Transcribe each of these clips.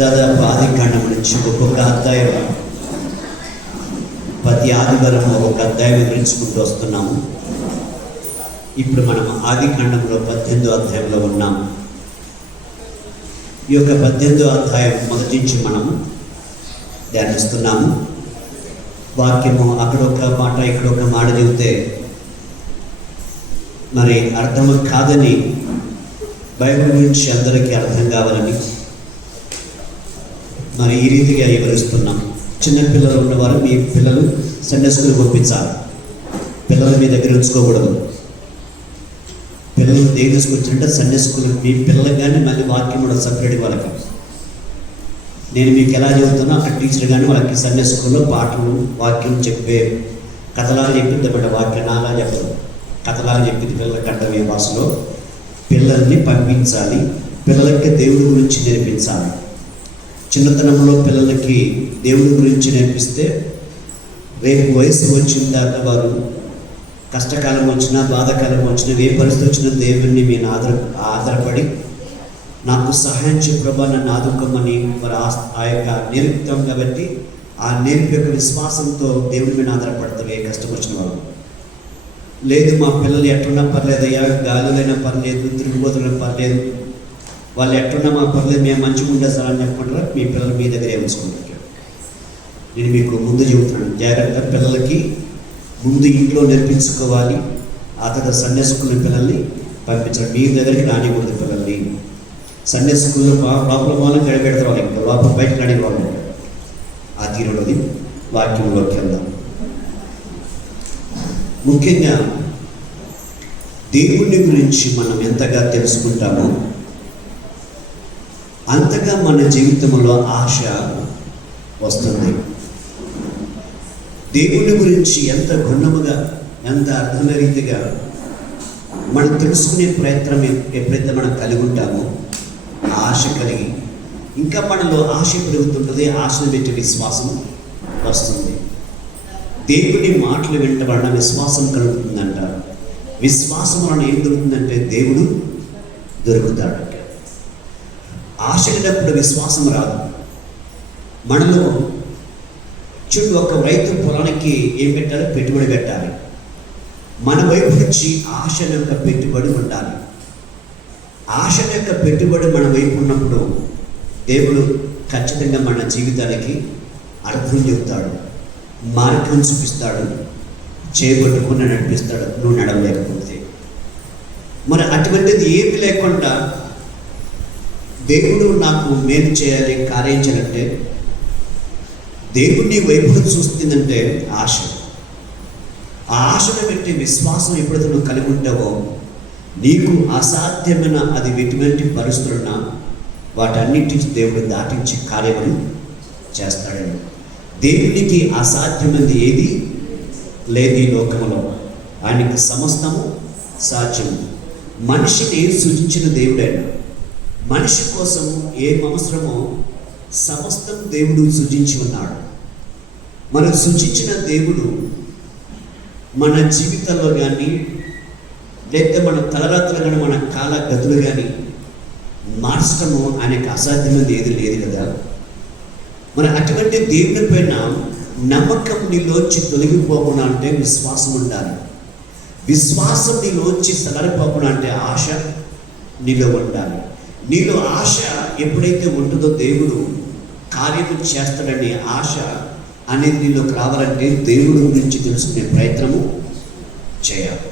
దాదాపు ఆదికాండం నుంచి ఒక్కొక్క అధ్యాయం, ప్రతి ఆదివారం ఒక అధ్యాయం నేర్చుకుంటూ వస్తున్నాము. ఇప్పుడు మనం ఆదికాండంలో 18వ అధ్యాయంలో ఉన్నాము. ఈ యొక్క 18వ అధ్యాయం మొదటి నుంచి మనము ధ్యానిస్తున్నాము. వాక్యము అక్కడొక మాట ఇక్కడొక మాట చెబితే మరి అర్థం కాదని, బైబిల్ గురించి అందరికీ అర్థం కావాలని మరి ఈ రీతిగా వివరిస్తున్నాం. చిన్నపిల్లలు ఉన్నవారు మీ పిల్లలు సండే స్కూల్ పంపించాలి. పిల్లలు మీ దగ్గర ఉంచుకోకూడదు. పిల్లలు దేవుని స్కూల్ వచ్చినట్టే సండే స్కూల్ మీ పిల్లలకు కానీ మళ్ళీ వాక్యం కూడా సపరేట్ వాళ్ళకి. నేను మీకు ఎలా చెబుతున్నా అక్కడ టీచర్ కానీ వాళ్ళకి సండే స్కూల్లో పాటలు వాక్యం చెప్పే కథలాగా చెప్పింది బట్ వాక్యం నాలా చెప్పదు. కథలాగా చెప్పింది పిల్లలకి అర్థమయ్యే భాషలో పిల్లల్ని పంపించాలి. పిల్లలకి దేవుడి గురించి నేర్పించాలి. చిన్నతనంలో పిల్లలకి దేవుడి గురించి నేర్పిస్తే రేపు వయసు వచ్చిన తర్వాత వారు కష్టకాలం వచ్చినా బాధాకాలం వచ్చినా ఏ పరిస్థితి వచ్చినా దేవుడిని మీరు ఆధారపడి నాకు సహాయం చే ప్రభా నన్ను ఆదుకోమని మరి ఆ యొక్క నేర్పుతాం. కాబట్టి ఆ నేర్పు యొక్క విశ్వాసంతో దేవుడి మీద ఆధారపడతారు ఏ కష్టం వచ్చిన వాళ్ళు. లేదు మా పిల్లలు ఎట్టున్నా పర్లేదు అయ్యా, గాలులైనా పర్లేదు, తిరుగుబోతులైనా పర్లేదు, వాళ్ళు ఎట్టున్నా మా పర్లేదు, మేము మంచిగా ఉండే సార్ అని చెప్పమంటారా, మీ పిల్లలు మీ దగ్గర ఏమనుకుంటారు. నేను మీకు ముందు చెబుతున్నాను, జాగ్రత్త. పిల్లలకి ముందు ఇంట్లో నేర్పించుకోవాలి. ఆ తర్వాత సండే స్కూల్ పిల్లల్ని పంపించాలి. మీ దగ్గరికి రానికూడదు పిల్లల్ని. సండే స్కూల్లో లోపల వాళ్ళని గడిపెడతారు. వాళ్ళు ఇంకా లోపల బయటకు రాని వాళ్ళు. ఆ తీరులోది వాక్యంలోకి వెళ్దాం. ముఖ్యంగా దేవుని గురించి మనం ఎంతగా తెలుసుకుంటామో అంతగా మన జీవితంలో ఆశ వస్తుంది. దేవుని గురించి ఎంత గుణముగా, ఎంత అర్థమైన రీతిగా మనం తెలుసుకునే ప్రయత్నం ఎప్పుడైతే మనం కలిగి ఉంటామో ఆశ కలిగి ఇంకా మనలో ఆశ పెరుగుతుంటుంది. ఆశను పెట్టి విశ్వాసం వస్తుంది. దేవుని మాటలు వినటం వలన విశ్వాసం కలుగుతుందంటారు. విశ్వాసం వలన ఏం దొరుకుతుందంటే దేవుడు దొరుకుతాడు. ఆశ లేనప్పుడు విశ్వాసం రాదు. మనలో చుట్టూ ఒక రైతు పొలానికి ఏం పెట్టాలి? పెట్టుబడి పెట్టాలి. మన వైపు నుంచి ఆశ యొక్క పెట్టుబడి ఉండాలి. ఆశ యొక్క పెట్టుబడి మన వైపు ఉన్నప్పుడు దేవుడు ఖచ్చితంగా మన జీవితానికి అర్థం చెబుతాడు, మార్గం చూపిస్తాడు, చేయబట్టుకుని నడిపిస్తాడు. నువ్వు నడవలేకపోతే మరి అటువంటిది ఏమి లేకుండా దేవుడు నాకు మేలు చేయాలి, కార్యం చేయాలంటే దేవుడిని వైపుకు చూస్తుందంటే ఆశ. ఆ ఆశను పెట్టి విశ్వాసం ఎప్పుడైతే నువ్వు కలిగి ఉంటావో నీకు అసాధ్యమైన అది ఎటువంటి పరిస్థితులున్నా వాటన్నిటి దేవుడు దాటించి కార్యములు చేస్తాడని. దేవునికి అసాధ్యమైనది ఏది లేదు ఈ లోకంలో. ఆయనకి సమస్తము సాధ్యం. మనిషిని సృజించిన దేవుడైనా మనిషి కోసం ఏం అవసరమో సమస్తం దేవుడు సృజించి ఉన్నాడు. మనం సృజించిన దేవుడు మన జీవితంలో కానీ లేకపోతే మన తలరాత్రులు కానీ మన కాల గతులు కానీ మార్చడము ఆయనకు అసాధ్యమైనది ఏది లేదు కదా. మరి అటువంటి దేవుని పైన నమ్మకం నీలోంచి తొలగిపోకుండా అంటే విశ్వాసం ఉండాలి. విశ్వాసం నీలోంచి సలరిపోకుండా అంటే ఆశ నీలో ఉండాలి. నీలో ఆశ ఎప్పుడైతే ఉంటుందో దేవుడు కార్యము చేస్తాడని ఆశ అనేది నీలోకి రావాలంటే దేవుడి గురించి తెలుసుకునే ప్రయత్నము చేయాలి.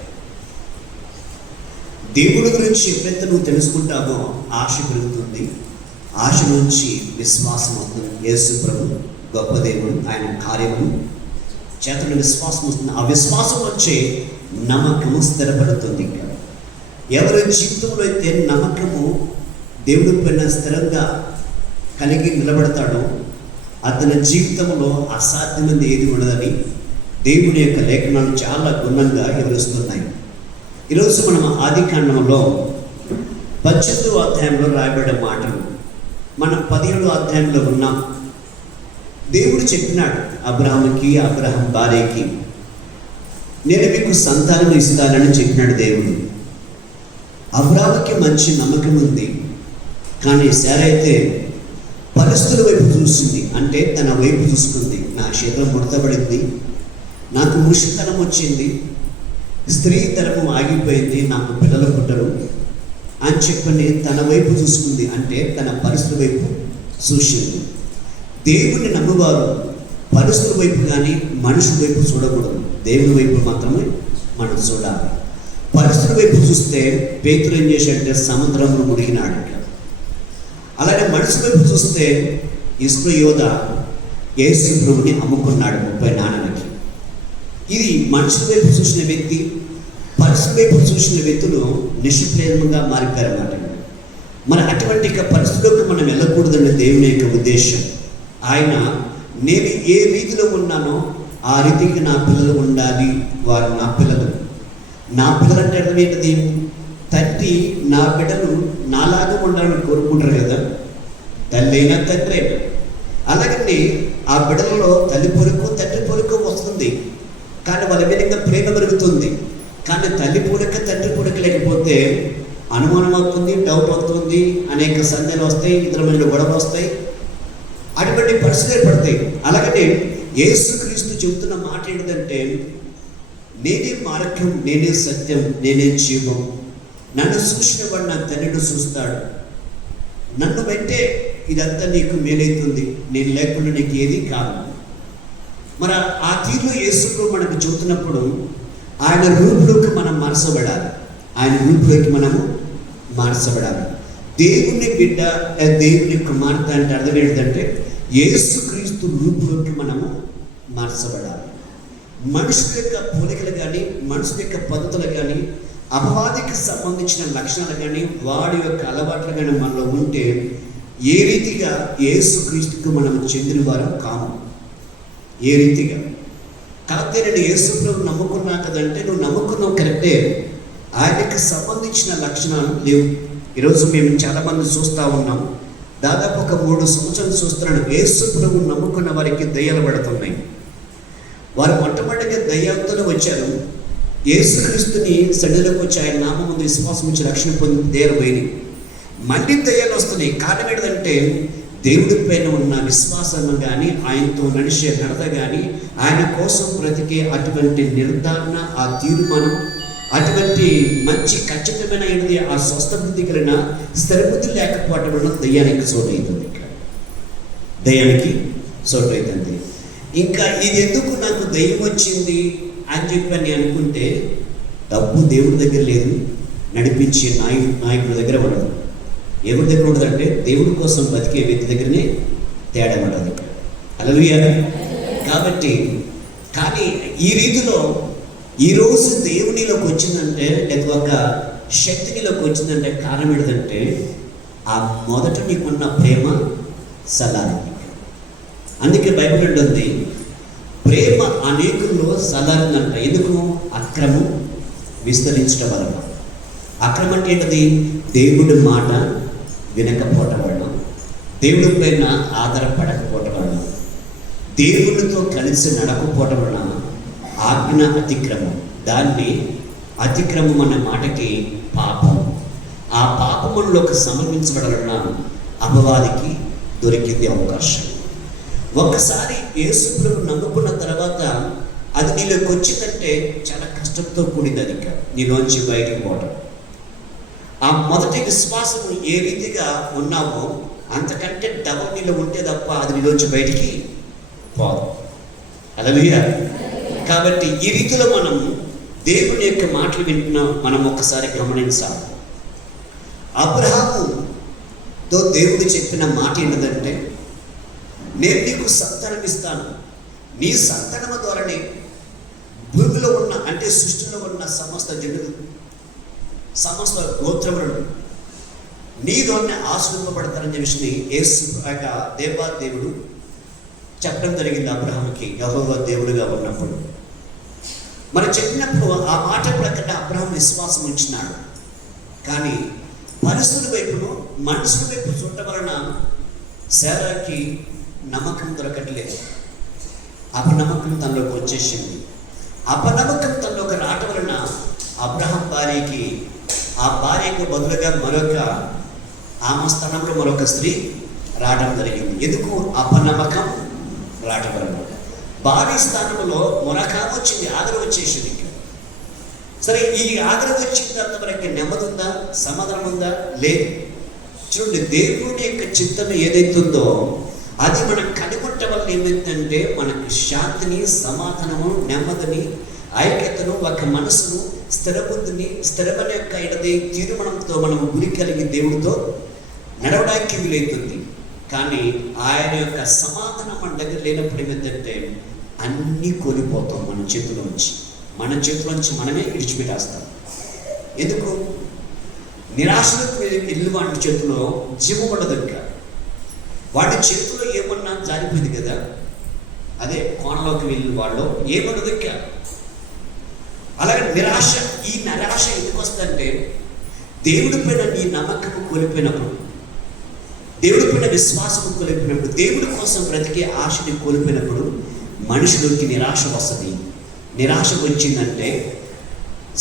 దేవుడి గురించి ఎప్పుడైతే నువ్వు తెలుసుకుంటావో ఆశ పెరుగుతుంది. ఆశ నుంచి విశ్వాసం వస్తుంది. యేసు ప్రభు గొప్ప దేవుడు, ఆయన కార్యము చేతన విశ్వాసం వస్తుంది. ఆ విశ్వాసం వచ్చే నమ్మకము స్థిరపడుతుంది. ఎవరి జీవితంలో అయితే నమ్మకము దేవుడి పైన స్థిరంగా కలిగి నిలబడతాడో అతని జీవితంలో అసాధ్యమైనది ఏది ఉండదని దేవుని యొక్క లేఖనాలు చాలా గుణంగా వివరిస్తున్నాయి. ఈరోజు మనం ఆదికాండంలో 18వ అధ్యాయంలో రాయబడిన మాటలు మనం 17వ అధ్యాయంలో ఉన్నాం. దేవుడు చెప్పినాడు అబ్రహాముకి, అబ్రహాం భార్యకి, నేను మీకు సంతానం ఇస్తానని చెప్పినాడు దేవుడు. అబ్రాహాముకి మంచి నమ్మకం ఉంది. కానీ శారా అయితే పరిస్థితుల వైపు చూసింది, అంటే తన వైపు చూసుకుంది. నా శరీరం ముడతబడింది, నాకు ముషితనం వచ్చింది, స్త్రీ తరము ఆగిపోయింది, నాకు పిల్లలు పుట్టరు అని చెప్పని తన వైపు చూసుకుంది, అంటే తన పరిస్థితుల వైపు చూసింది. దేవుని నమ్మువారు పరిస్థితుల వైపు కానీ మనుషుల వైపు చూడకూడదు, దేవుని వైపు మాత్రమే మనం చూడాలి. పరిస్థితుల వైపు చూస్తే పేతురు ఏం చేశాడంటే సముద్రంలో మునిగినాడు. అలాగే మనుషుల వైపు చూస్తే ఇస్కరియోత యేసు ప్రభువుని అమ్ముకున్నాడు 30 నాణాలకి. ఇది మనుషుల వైపు చూసిన వ్యక్తి. పరిస్థితుల వైపు చూసిన వ్యక్తులు నిష్ప్రయోజనంగా మారిపోయారన్నమాట. మరి అటువంటి పరిస్థితులకు మనం వెళ్ళకూడదని దేవుని యొక్క ఉద్దేశం. ఆయన నేను ఏ రీతిలో ఉన్నానో ఆ రీతికి నా పిల్లలు ఉండాలి, వారు నా పిల్లలు. నా పిల్లలంటే అర్థం ఏంటిది? తండ్రి నా బిడ్డలు నాలాగా ఉండాలని కోరుకుంటారు కదా, తల్లి అయినా తండ్రి అయినా. అలాగని ఆ బిడ్డలలో తల్లి పొరుకు తండ్రి పొరుకు వస్తుంది, కానీ వాళ్ళ మీద ఇంకా ప్రేమ పెరుగుతుంది. కానీ తల్లి పూడక తండ్రి పూడక లేకపోతే అనుమానం అవుతుంది, డౌట్ అవుతుంది, అనేక సందేహాలు వస్తాయి, ఇద్దరి మధ్యలో గొడవలు వస్తాయి, అటువంటి పరిస్థితులు ఏర్పడతాయి. అలాగనే యేసుక్రీస్తు చెబుతున్న మాట ఏంటంటే, నేనే మార్గం, నేనే సత్యం, నేనే జీవం, నన్ను చూసిన వాడు నా తండ్రిని చూస్తాడు, నన్ను వెంటే ఇదంతా నీకు మేలవుతుంది, నేను లేకుండా నీకు ఏది కాదు. మరి ఆ తీరులో యేసు మనకు చెబుతున్నప్పుడు ఆయన రూపులోకి మనం మార్చబడాలి, ఆయన రూపులోకి మనము మార్చబడాలి. దేవుని బిడ్డ, దేవుని కుమార్తె అంటే అర్థం ఏంటంటే యేసుక్రీస్తు రూపులోకి మనము మార్చబడాలి. మనుషుల యొక్క పోలికలు కానీ, మనుషుల యొక్క పద్ధతులు కానీ, అపవాదికి సంబంధించిన లక్షణాలు కానీ, వాడి యొక్క అలవాట్లు కానీ మనలో ఉంటే ఏ రీతిగా యేసుక్రీస్తుకు మనం చెందిన వారు కాము. ఏ రీతిగా కాకపోతే నేను యేసు ప్రభువును నమ్ముకున్నా కదంటే, నువ్వు నమ్ముకున్నావు కరెక్టే, ఆయనకి సంబంధించిన లక్షణాలు లేవు. ఈరోజు మేము చాలామంది చూస్తూ ఉన్నాం, దాదాపు ఒక 3 సంవత్సరాలు చూస్తున్నాను, యేసు ప్రభువును నమ్ముకున్న వారికి దయ్యాలు పడుతున్నాయి. వారు మొట్టమొదటిగా దయ్యాలతోనే వచ్చారు, యేసుక్రీస్తుని సన్నిధిలోకి వచ్చి ఆయన నామం ముందు విశ్వాసం ఇచ్చి రక్షణ పొంది దయ్యాలు పోయినాయి. మళ్ళీ దయ్యాలు వస్తున్నాయి. కారణం ఏంటంటే దేవుడి పైన ఉన్న విశ్వాసం కానీ, ఆయనతో నడిచే నడత కానీ, ఆయన కోసం బ్రతికే అటువంటి నిర్ధారణ, ఆ తీర్మానం, అటువంటి మంచి ఖచ్చితమైన ఏంటిది ఆ స్వస్థ బుద్ధి కలిగిన స్థిరబుద్ధి లేకపోవటం వల్ల దయ్యానికి చోటు అవుతుంది. దయ్యానికి చోటు అవుతుంది. ఇంకా ఇది ఎందుకు నాకు దయ్యం వచ్చింది అని చెప్పి నేను అనుకుంటే, డబ్బు దేవుడి దగ్గర లేదు, నడిపించే నాయకుడి దగ్గర ఉండదు. ఎవరి దగ్గర ఉండదంటే దేవుడి కోసం బతికే వ్యక్తి దగ్గరనే తేడా ఉండదు. హల్లెలూయా. కాబట్టి కానీ ఈ రీతిలో ఈరోజు దేవునిలోకి వచ్చిందంటే, లేక ఒక శక్తినిలోకి వచ్చిందంటే కారణం ఏంటంటే ఆ మొదట నీకున్న ప్రేమ సలారింది. అందుకే బైబిల్ ఉంటుంది, ప్రేమ అనేకుల్లో సలారిందంట. ఎందుకు? అక్రమం విస్తరించడం వలన. అక్రమం అంటే ఏంటది? దేవుడి మాట వినకపోవటం వలన, దేవుడి పైన ఆధారపడకపోవటం వలన, దేవుడితో కలిసి నడకపోవటం వలన ఆజ్ఞ అతిక్రమం. దాన్ని అతిక్రమం అన్న మాటకి పాపం. ఆ పాపములోకి సమర్పించబడాలన్న అపవాదికి దొరికింది అవకాశం. ఒక్కసారి యేసు ప్రభువును నమ్ముకున్న తర్వాత అది నీలోకి వచ్చిందంటే చాలా కష్టంతో కూడింది. అది నీలోంచి బయటకు పోవటం. ఆ మొదటి విశ్వాసం ఏ రీతిగా ఉన్నావో అంతకంటే డబల్ నీలో ఉంటే తప్ప అది నీలోంచి బయటికి పోదు. హల్లెలూయా. కాబట్టి ఈ రీతిలో మనం దేవుని యొక్క మాటలు వింటున్నాం. మనం ఒక్కసారి గమనించాలి. అబ్రహాముతో దేవుడు చెప్పిన మాట ఏంటంటే, నేను నీకు సంతానం ఇస్తాను, నీ సంతానము ద్వారానే భూమిలో ఉన్న, అంటే సృష్టిలో ఉన్న సమస్త జనులు, సమస్త గోత్రములను నీ ద్వారానే ఆశీర్వదింపబడతారని చెప్పి యేసు దేవుడు చెప్పడం జరిగింది అబ్రహాముకి, యెహోవా దేవుడుగా ఉన్నప్పుడు. మరి చెప్పినప్పుడు ఆ మాట ప్రకారం అబ్రహాం విశ్వాసం ఉంచినాడు. కానీ పరిస్థితుల వైపును, మనుషుల వైపు చూడటం వలన శారాకి నమ్మకం దొరకట్లేదు. అపనమ్మకం తనలోకి వచ్చేసింది. అపనమ్మకం తనలోకి రావటం వలన అబ్రహాం భార్యకి, ఆ భార్యకు బదులుగా మరొక, ఆమె స్థానంలో మరొక స్త్రీ రావడం జరిగింది. ఎందుకు? అపనమ్మకం రావడం వల్ల. భారీ స్థానంలో మొరకాం వచ్చింది, ఆదరణ వచ్చేసింది. సరే, ఈ ఆదరణ వచ్చిన తర్వాత మనకి నెమ్మది ఉందా, సమాధానం ఉందా? లేదు. చూడండి, దేవుడి యొక్క చిత్తం ఏదైతుందో అది మనం కనుగొట్టడం వల్ల ఏమైందంటే మనకి శాంతిని, సమాధానము, నెమ్మదిని, ఐక్యతను, ఒక మనసును, స్థిరబుద్ధిని, స్థిరమైన యొక్క ఇడది తీర్మానంతో మనం గురి కలిగి దేవుడితో నడవడానికి వీలవుతుంది. కానీ ఆయన యొక్క సమాధానం మన దగ్గర లేనప్పుడు ఏమైందంటే అన్నీ కోల్పోతాం. మన చేతిలోంచి మనమే విడిచిపెట్టేస్తాం. ఎందుకు? నిరాశలకు వెళ్ళి వాటి చేతిలో జీవం ఉండదు. ఇంకా వాటి చేతిలో ఏమన్నా జారిపోయింది కదా, అదే కోణలోకి వెళ్ళి వాళ్ళు ఏమన్నది ఇంకా. అలాగే నిరాశ, ఈ నిరాశ ఎందుకు వస్తుందంటే దేవుడి పైన నీ నమ్మకం కోల్పోయినప్పుడు, దేవుడి పైన విశ్వాసం కోల్పోయినప్పుడు, దేవుడి కోసం బ్రతికే ఆశని కోల్పోయినప్పుడు మనుషులకి నిరాశ వస్తుంది. నిరాశ వచ్చిందంటే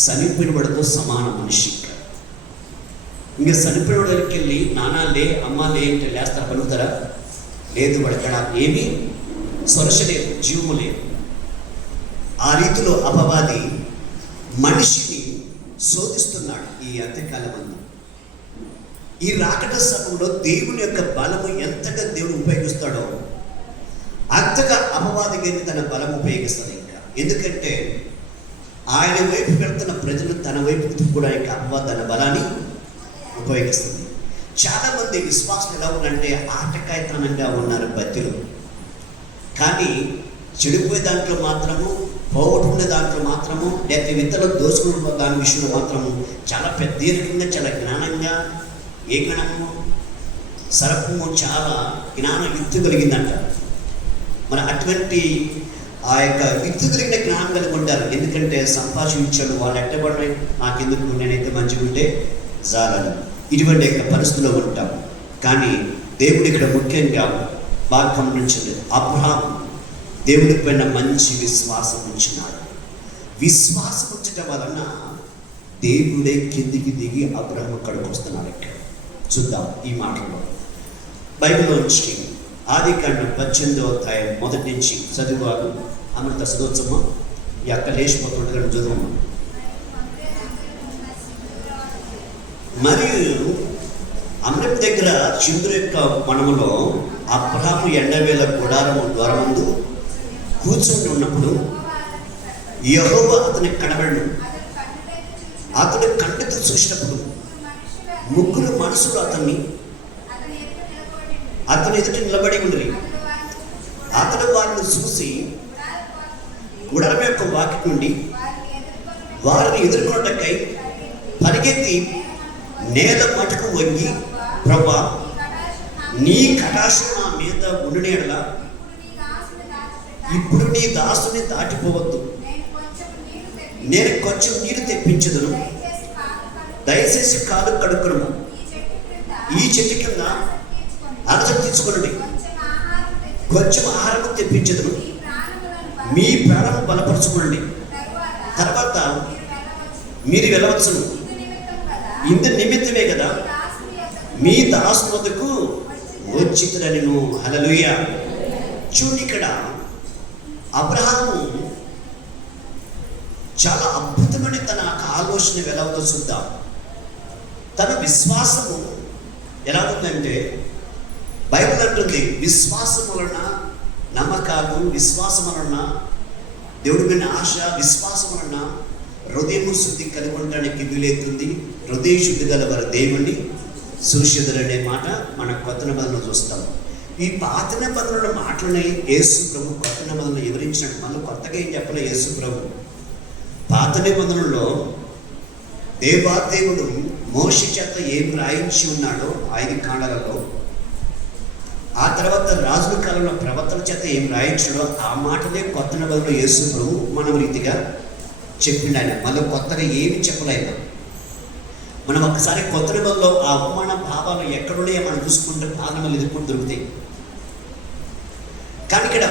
చనిపోయిన వాడితో సమాన మనిషి. ఇంకా చనిపోయిన వాడికి వెళ్ళి నాన్న లే, అమ్మ లే అంటే లేస్తారా? పలుకుతారా? లేదు. వాడిక్కడ ఏమీ స్పర్శ లేదు, జీవము లేదు. ఆ రీతిలో అపవాది మనిషిని శోధిస్తున్నాడు ఈ అంత్యకాలమందు. ఈ రాకట సమయంలో దేవుని యొక్క బలము ఎంతగా దేవుడు ఉపయోగిస్తాడో అంతగా అపవాదికి తన బలం ఉపయోగిస్తుంది. ఇంకా ఎందుకంటే ఆయన వైపు పెడుతున్న ప్రజలు తన వైపు తిప్పుకోవడానికి అపవాది తన బలాన్ని ఉపయోగిస్తుంది. చాలామంది విశ్వాసం ఎలా ఉందంటే ఆటకాయతనంగా ఉన్నారు బతిలో. కానీ చెడిపోయే దాంట్లో మాత్రము, పోగొట్టుకునే దాంట్లో మాత్రము, లేకపోతే విత్తలు దోచుకునే దాని విషయంలో మాత్రము చాలా దీర్ఘంగా, చాలా జ్ఞానంగా, ఏ జ్ఞానము? సర్పము చాలా జ్ఞాన యుక్తి కలిగిందంట. మరి అటువంటి ఆ యొక్క యుక్తి కలిగిన జ్ఞానం కలిగి ఉంటారు. ఎందుకంటే సంపాదించాడు, వాళ్ళు ఎట్టబడి నాకెందుకు, నేనైతే మంచిగా ఉంటే జాలని, ఇటువంటి యొక్క పరిస్థితిలో ఉంటాం. కానీ దేవుడు ఇక్కడ ముఖ్యంగా బాగా గమనించండి. అబ్రహాం దేవుడి పైన మంచి విశ్వాసం ఉంచినాడు. విశ్వాసం ఉంచడం వలన దేవుడే కిందికి దిగి అబ్రహాం అక్కడికి వస్తున్నాడు. ఇక్కడ చూద్దాం ఈ మాటలో. బైబిల్లోంచి ఆదికాండం 18వ అధ్యాయం మొదటి నుంచి చదివారు. అమృత సదోత్సవం ఈ అక్క లేచిపోతుండగా చదువు. మరియు అమృత దగ్గర చంద్రు యొక్క వనములో అబ్రహాము ఎండవేళ గుడారము ద్వారముందు కూర్చొని ఉన్నప్పుడు యెహోవా అతనికి కనబడను. అతడు కంటితో చూసినప్పుడు ముగ్గురు మనుషులు అతని ఎదుట నిలబడి ఉండరు. అతడు వారిని చూసి గుడారం యొక్క వాకి నుండి వారిని ఎదుర్కొనటకై పరిగెత్తి నేల మటుకు వంగి, ప్రభా నీ కటాక్షం నా మీద ఉండునేడలా ఇప్పుడు నీ దాసుని దాటిపోవద్దు, నేను కొంచెం నీరు తెప్పించదును, దయచేసి కాలు కడుక్కును, ఈ చెట్టు కింద అలసట తీసుకునండి, కొంచెం ఆహారం తెప్పించదును, మీ ప్రాణం బలపరచుకోండి, తర్వాత మీరు వెళ్ళవచ్చును. ఇందు నిమిత్తమే కదా మీ దాసు వద్దకు వచ్చితుడని. హల్లెలూయా. చూడు, ఇక్కడ అబ్రహాము చాలా అద్భుతమైన తన ఆలోచన ఎలా ఉందో చూద్దాం. తన విశ్వాసము ఎలా ఉందంటే బైబిల్ అంటుంది, విశ్వాసం వలన నమ్మకాలు, విశ్వాసం వలన దేవుడి మీద ఆశ, విశ్వాసం వలన హృదయము శుద్ధి కలిగి ఉండడానికి వీలవుతుంది. హృదయ శుద్ధి గల వారు దేవుణ్ణి చూసేదరు అనే మాట మన కొత్త నిబంధనలో చూస్తాం. ఈ పాత నిబంధనల మాటలని యేసు ప్రభు కొత్త నిబంధనలు వివరించినట్టు మనం కొత్తగా ఏం చెప్పలే. యేసు ప్రభు పాత నిబంధనలో దేవాదేవుడు మోషే చేత ఏం రాయించి ఉన్నాడో 5 కాండాలలో, ఆ తర్వాత రాజుల కాలంలో ప్రవక్తల చేత ఏం రాయించాడో ఆ మాటలే కొత్త నిబంధనలో యేసు ప్రభు మనం రీతిగా చెప్పిండు. ఆయన మళ్ళీ కొత్తగా ఏమి చెప్పలేక మనం ఒకసారి కొత్త నిబంధనలో ఆ అవమాన భావాలు ఎక్కడున్నాయో మనం చూసుకుంటే పాదనలు ఎదుర్కొని దొరుకుతాయి. కానీ ఇక్కడ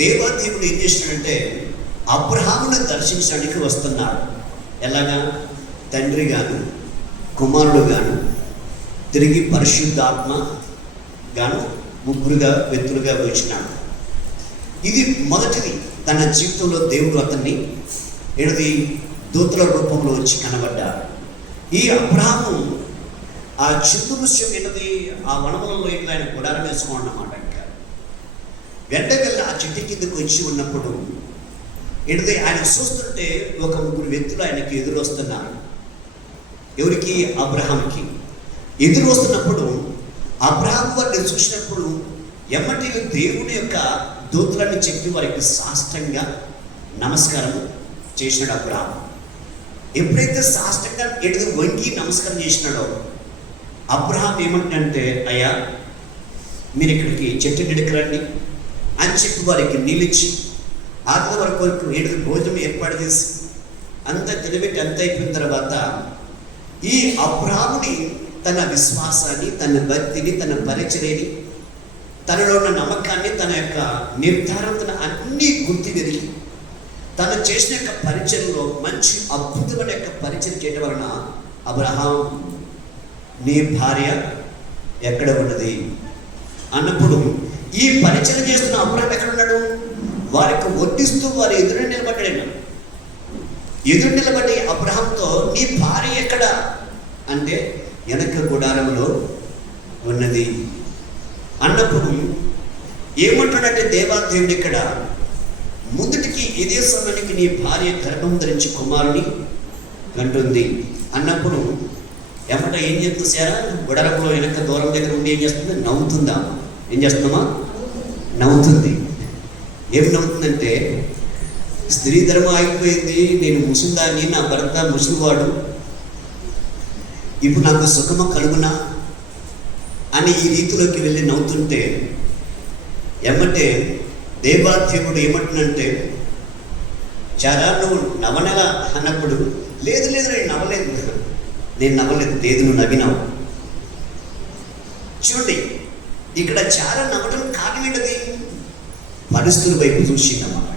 దేవాదేవుడు ఏం చేసినాడంటే అబ్రహామును దర్శించడానికి వస్తున్నాడు. ఎలాగా? తండ్రి గాను, కుమారుడు గాను, తిరిగి పరిశుద్ధాత్మ గాను ముగ్గురుగా వ్యక్తులుగా వచ్చినాడు. ఇది మొదటిది. తన జీవితంలో దేవుడు అతన్ని దూతల రూపంలో వచ్చి కనబడ్డాడు. ఈ అబ్రహాము ఆ చిత్తు దృశ్యం ఆ వనములలో ఆయన గుడారం వేసుకోండి అన్నమాట. వెంటకెళ్ళి ఆ చెట్టు కిందకు వచ్చి ఉన్నప్పుడు ఆయన చూస్తుంటే ఒక ముగ్గురు వ్యక్తులు ఆయనకి ఎదురు వస్తున్నారు. ఎవరికి? అబ్రహాంకి ఎదురు వస్తున్నప్పుడు అబ్రహాం వారిని చూసినప్పుడు ఎమ్మటి దేవుని యొక్క దూతలని చెప్పి వారికి సాష్టంగా నమస్కారం చేసినాడు అబ్రహాం. ఎప్పుడైతే సాష్టంగా వంగి నమస్కారం చేసినాడో అబ్రహాం ఏమంటే, అయ్యా మీరు ఇక్కడికి చెట్టు నిడికి రండి అని చెప్పి వారికి నిలిచి ఆత్మ వరకు భోజనం ఏర్పాటు చేసి అంతా తినబెట్టి అంత అయిపోయిన తర్వాత ఈ అబ్రహాముని తన విశ్వాసాన్ని, తన భక్తిని, తన పరిచర్యని, తనలో ఉన్న నమ్మకాన్ని, తన యొక్క నిర్ధారణ అన్నీ గుర్తిరిగి తను చేసిన యొక్క పరిచర్యలో మంచి అద్భుతమైన యొక్క పరిచయం చేయడం వలన అబ్రహాం నీ భార్య ఎక్కడ ఉన్నది అన్నప్పుడు ఈ పరిచయం చేస్తున్న అబ్రహాం ఎక్కడ ఉన్నాడు? వారికి వడ్డిస్తూ వారి ఎదురు నిలబడ్డాడు. ఎదురు నిలబడి అబ్రహాంతో నీ భార్య ఎక్కడ అంటే వెనక గుడారంలో ఉన్నది అన్నప్పుడు ఏమంటాడంటే దేవాదేవుడు ఇక్కడ ముందుటికి ఇదే సమయానికి నీ భార్య గర్భం ధరించి కుమారుని కంటుంది అన్నప్పుడు ఎమ్మట ఏం చేస్తారా? గుడారంలో వెనక దూరం దగ్గర ఉండి ఏం చేస్తుంది? నవ్వుతుందా? ఏం చేస్తున్నామా? నవ్వుతుంది. ఏమి నవ్వుతుందంటే స్త్రీ ధర్మం ఆగిపోయింది, నేను ముసుందాన్ని, నా భర్త ముసుగువాడు, ఇప్పుడు నాకు సుఖమ కలుగునా అని ఈ రీతిలోకి వెళ్ళి నవ్వుతుంటే ఎమ్మటే దేవాదేవుడు ఏమంటున్నంటే, చాలా నువ్వు నవనెల అన్నప్పుడు లేదు నేను నవ్వలేదు, లేదు నువ్వు నవ్వినావు. చూడండి ఇక్కడ చాలా నవ్వడం కారణం ఏంటది? పరిస్థితుల వైపు చూసిందన్నమాట.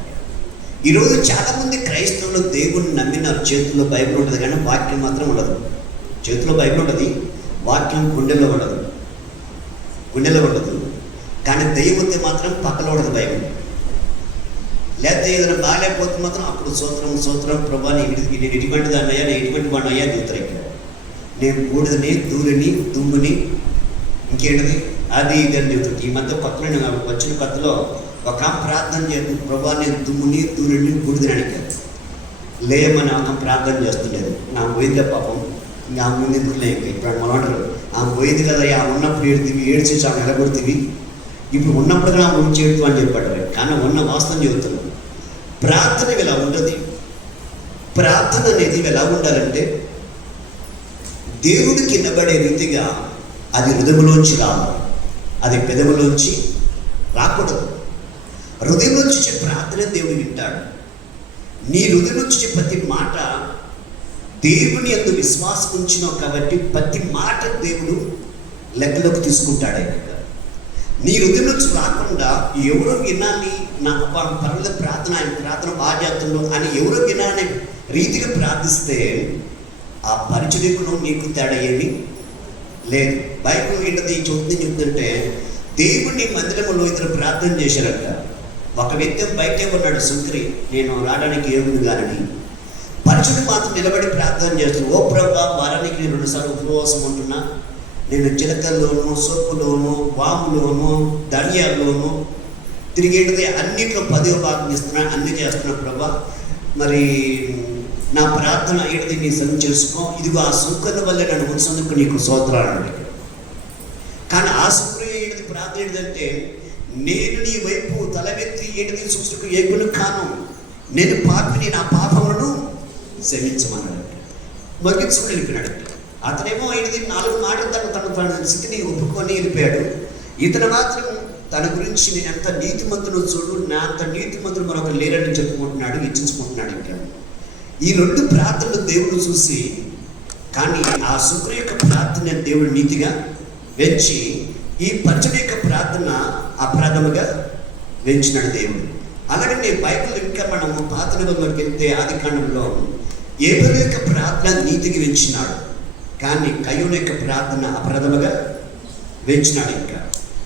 ఈరోజు చాలామంది క్రైస్తవులు దేవుని నమ్మినారు. చేతుల్లో బైబిల్ ఉంటుంది కానీ వాక్యం మాత్రం ఉండదు. చేతిలో బైబిల్ ఉంటుంది, వాక్యం గుండెలో ఉండదు. కానీ దైవతే మాత్రం పక్కలో ఉండదు బైబిల్. లేకపోతే ఏదైనా బాగాలేకపోతే మాత్రం అప్పుడు సూత్రం ప్రభా నేను ఎటువంటి దాన్ని అయ్యా, నేను ఎటువంటి వాడిని అయ్యా చెబుతారు. ఇక్కడ నేను బూడిదని, ధూళిని, దుమ్ముని, ఇంకేంటిది అది ఇది అని చెబుతుంది. ఈ మధ్య కొత్తలో నేను వచ్చిన కొత్తలో ఒక ప్రార్థన చేస్తుంది, ప్రభా నేను దుమ్ముని, ధూళిని, బూడిదని అడిగాను. లేయమని ఆమె ప్రార్థన చేస్తుండేది. నా పోయిందే పాపం, ఇంకా ఆమె ముందు ఎందుకు లేక ఇప్పుడు మనం అంటారు ఆమె పోయింది కదా, ఆమె ఉన్నప్పుడు ఏడ్చేసి ఆమె ఎలగొడుతుంది, ఇప్పుడు ఉన్నప్పుడు ఆమె ఉంచి ఏడుతూ అని చెప్పాడు. కానీ ఉన్న వాస్తవం చెబుతున్నాం. ప్రార్థన ఇలా ఉంటుంది. ప్రార్థన అనేది ఎలా ఉండాలంటే దేవుడికి వినబడే రీతిగా అది హృదయంలోంచి రావాలి, అది పెదవులోంచి రాకూడదు. హృదయంలోంచి చెప్పే ప్రార్థన దేవుడు వింటాడు. నీ హృదయంలోంచి చెప్పే ప్రతి మాట దేవుని యందు విశ్వాసం ఉంచినావు కాబట్టి ప్రతి మాట దేవుడు లెక్కలోకి తీసుకుంటాడు. ఆయన నీ హృదయం నుంచి రాకుండా ఎవరో వినాలి, నా పర్వాలేదు ప్రార్థన, ఆయన ప్రార్థన బాగా చేస్తుండో అని ఎవరో వినాలనే రీతిగా ప్రార్థిస్తే ఆ పరిచర్యకును నీకు తేడా ఏమీ లేదు. బైబిల్ ఏంటది చెబుతుంటే దేవుడిని మందిరంలో ఇద్దరు ప్రార్థన చేశారంట. ఒక వ్యక్తి బయటే ఉన్నాడు, సుంకరి, నేను రావడానికి ఏముంది కానీ పరిచయుడు మాత్రం నిలబడి ప్రార్థన చేస్తున్నాడు. ఓ ప్రభా, వారానికి నేను 2 సార్లు ఉపవాసం ఉంటున్నా, నేను జీలకర్రలోను, సోపులోను, వాములోను, ధనియాల్లోను తిరిగేటిది అన్నింటిలో 10వ భాగం ఇస్తున్నా, అన్ని చేస్తున్నా ప్రభా, మరి నా ప్రార్థన ఏంటిది నీ సరి చేసుకో, ఇదిగో ఆ సుంకర్ల వల్ల నన్ను ఉంచేందుకు నీకు స్తోత్రాలు అన్నాడు. కానీ ఆ సుంకరు ఏంటిది ప్రార్థన ఏంటిదంటే, నేను నీ వైపు తలవెత్తి ఏంటిది చూసుకు ఏగును కాను, నేను పాపిని, నా పాపములను క్షమించమన్నాడు. మగ్గించుకుని వెళ్ళిపోయినాడు. అతనేమో ఏంటిది 4 మాటలు తన స్థితిని ఒప్పుకొని వెళ్ళిపోయాడు. ఇతను మాత్రం తన గురించి నేను ఎంత నీతిమంతుడు చూడు, నా అంత నీతిమంతుడు మరొక లేరని చెప్పుకుంటున్నాడు, ఇచ్చించుకుంటున్నాడు. ఇంకా ఈ 2 ప్రార్థనలు దేవుడు చూసి, కానీ ఆ శుక్రు యొక్క ప్రార్థన దేవుడు నీతిగా వెంచి ఈ పంచమి యొక్క ప్రార్థన అపరాధముగా వెంచినాడు దేవుడు. అలాగే బైబిల్ ఇంకా మనము పాత నిబంధనలోకి వెళ్తే ఆదికాండంలో ఏబేలు యొక్క ప్రార్థన నీతికి వెంచినాడు, కానీ కయ్యూను యొక్క ప్రార్థన అపరాధముగా వెంచినాడు. ఇంకా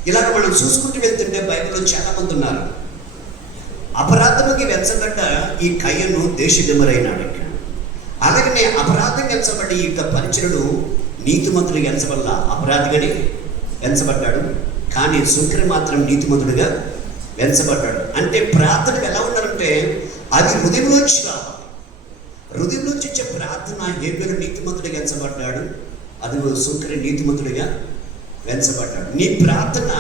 ఇలాగ మనం చూసుకుంటూ వెళ్తుంటే బైబిల్లో చాలా మంది ఉన్నారు. అపరాధముకి వెంచబడ్డ ఈ కయ్యను దేశదిమ్మరైనాడు. అలాగనే అపరాధం ఎంచబడ్డ ఈ యొక్క పరిచరుడు నీతిమంతుడిగా ఎంచబల్ల అపరాధిగానే ఎంచబడ్డాడు. కానీ శుక్ర మాత్రం నీతిమంతుడిగా ఎంచబడ్డాడు. అంటే ప్రార్థన ఎలా ఉండాలంటే అది హృదయంలోంచి రావాలి. హృదయంలోంచి వచ్చే ప్రార్థన హేబెలు నీతిమంతుడిగా ఎంచబడ్డాడు, అది శుక్ర నీతిమంతుడిగా వెంచబడ్డాడు. నీ ప్రార్థన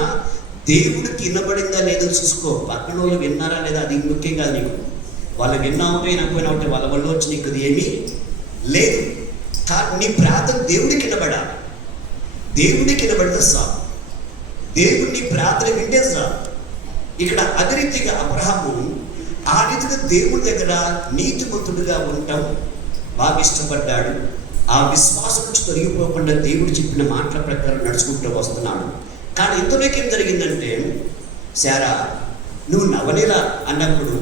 దేవుడికి వినబడిందా లేదో చూసుకో. పక్కన వాళ్ళు విన్నారా లేదా అది ముఖ్యం కాదు. నీకు వాళ్ళు విన్నావుటే వినకపోయినా ఉంటే వాళ్ళ వల్ల వచ్చి నీకు అది ఏమీ లేదు. కానీ నీ ప్రార్థన దేవుడికి వినబడాలి. దేవుడికి వినబడితే చాలు. దేవుడు నీ ప్రార్థన వింటే చాలు. ఇక్కడ అదే రీతిగా అబ్రహాము ఆ రీతిగా దేవుడి దగ్గర నీతిమంతుడిగా ఉండటం బాగా ఇష్టపడ్డాడు. ఆ విశ్వాసం నుంచి తొలగిపోకుండా దేవుడు చెప్పిన మాటల ప్రకారం నడుచుకుంటూ వస్తున్నాడు. కానీ ఇంతలోకి ఏం జరిగిందంటే, శారా నువ్వు నవ్వలేదా అన్నప్పుడు,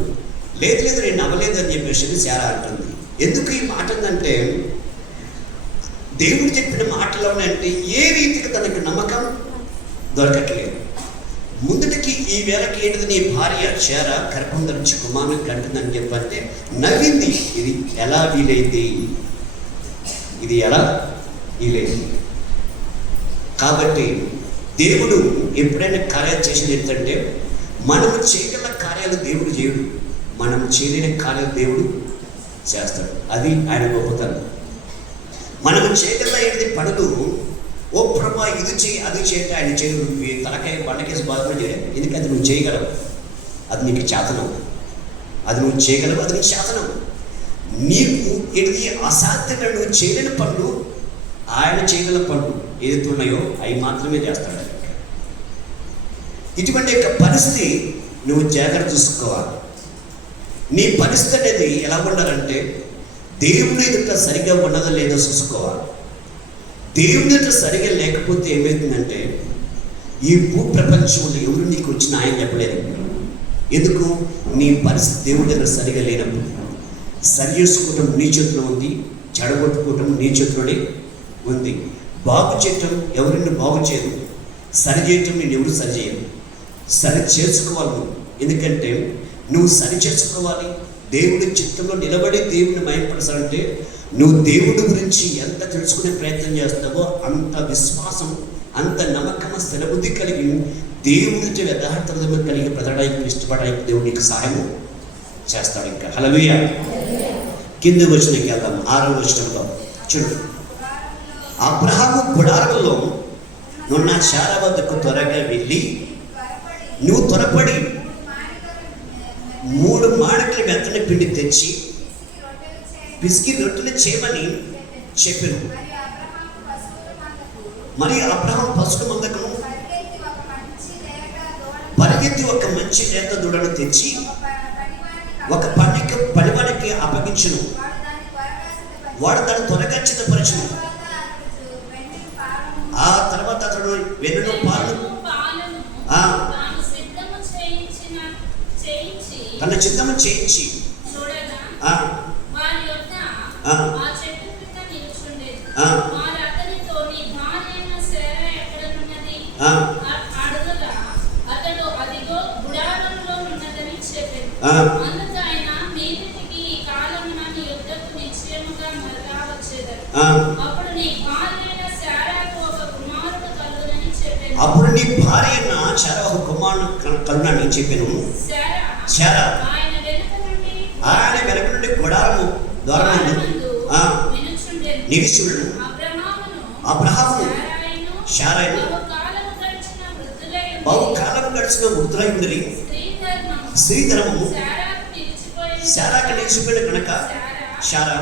లేదు లేదు నేను నవ్వలేదు అని చెప్పేసి శారా అంటుంది. ఎందుకు ఈ మాట ఉందంటే, దేవుడు చెప్పిన మాటలు అంటే ఏ రీతికి తనకు నమ్మకం దొరకట్లేదు. ముందుటికి ఈ వేళకి ఏంటిది, నీ భార్య శారా గర్భం ధరించి కుమారుని కంటుందని చెప్పంటే నవ్వింది. ఇది ఎలా వీలైంది, ఇది ఎలా వీలైంది? కాబట్టి దేవుడు ఎప్పుడైనా కార్యాలు చేసేది ఏంటంటే, మనము చేయగల కార్యాలు దేవుడు చేయడు, మనం చేయలేని కార్యాలు దేవుడు చేస్తాడు. అది ఆయన గొప్పతనం. మనము చేయగల ఏంటి పనులు, ఓ ప్రభా ఇది చేయి అది చేయంటే ఆయన చేయడు. తలకాయ బండకేసి బాధపడి చేయలేదు. ఎందుకంటే నువ్వు చేయగలవు, అది నీకు చేతనం. అది నువ్వు చేయగలవు, అది నీకు చేతనం. నీకు ఏది అసాధ్యంగా నువ్వు చేయలేని పనులు ఆయన చేయగల పనులు ఏదైతే ఉన్నాయో అవి మాత్రమే చేస్తాడు. ఇటువంటి యొక్క పరిస్థితి నువ్వు జాగ్రత్త చూసుకోవాలి. నీ పరిస్థితి అనేది ఎలా ఉండాలంటే, దేవుని ఎదుట సరిగా ఉన్నదో లేదో చూసుకోవాలి. దేవుని ఎదుట సరిగా లేకపోతే ఏమవుతుందంటే, ఈ భూప్రపంచంలో ఎవరు నీకు వచ్చిన ఆయన చెప్పలేదు. ఎందుకు? నీ పరిస్థితి దేవుని దగ్గర సరిగా లేనప్పుడు. సరి చేసుకోవటం నీ చేతిలో ఉంది, చెడగొట్టుకోవటం నీ చేతిలోనే ఉంది. బాగు చేయటం ఎవరిని బాగు చేయరు, సరి చేయటం నేను ఎవరు సరి చేయరు. సరి చేసుకోవాలి నువ్వు. ఎందుకంటే నువ్వు సరి చేసుకోవాలి. దేవుడి చిత్తంలో నిలబడి దేవుడిని మహిమపరచాలంటే నువ్వు దేవుడి గురించి ఎంత తెలుసుకునే ప్రయత్నం చేస్తావో అంత విశ్వాసం, అంత నమ్మకం, స్థిరబుద్ధి కలిగి దేవుడితో యథార్థత కలిగి బ్రతకడానికి ఇష్టపడడానికి దేవుడు నీకు సహాయం చేస్తాడు. ఇంకా హల్లెలూయా. కింద వచనంకి వెళ్దాం. 6వ వచనంలో చూడు, అబ్రహాము గుడారంలో నున్న శారా వద్దకు త్వరగా వెళ్ళి, నువ్వు త్వరపడి 3 మాణికల మెత్తని పిండి తెచ్చి పిసికి రొట్టెలు చేయమని చెప్పాను. మరి అబ్రహాము పశువుల మందకము పరిగెత్తి ఒక మంచి లేత దూడను తెచ్చి ఒక పనివానికి అప్పగించును. వాడు దాన్ని త్వరగా సిద్ధపరచును. ఆ తర్వాత అతడు వెన్నును పాలు తన సిద్ధము చేయించి అప్పుడు నీ భార్య శారా ఒక కుమారుడు కలుగునని చెప్పాను. శారా ఆయన వెనక నుండి గుడారము ద్వారం నిలిచుండు. అబ్రహాము శారాను బహుకాలం గడిచిన వృద్ధులై ఉండి స్త్రీధర్మము శారాకి నిలిచిపోయిన కనుక శారా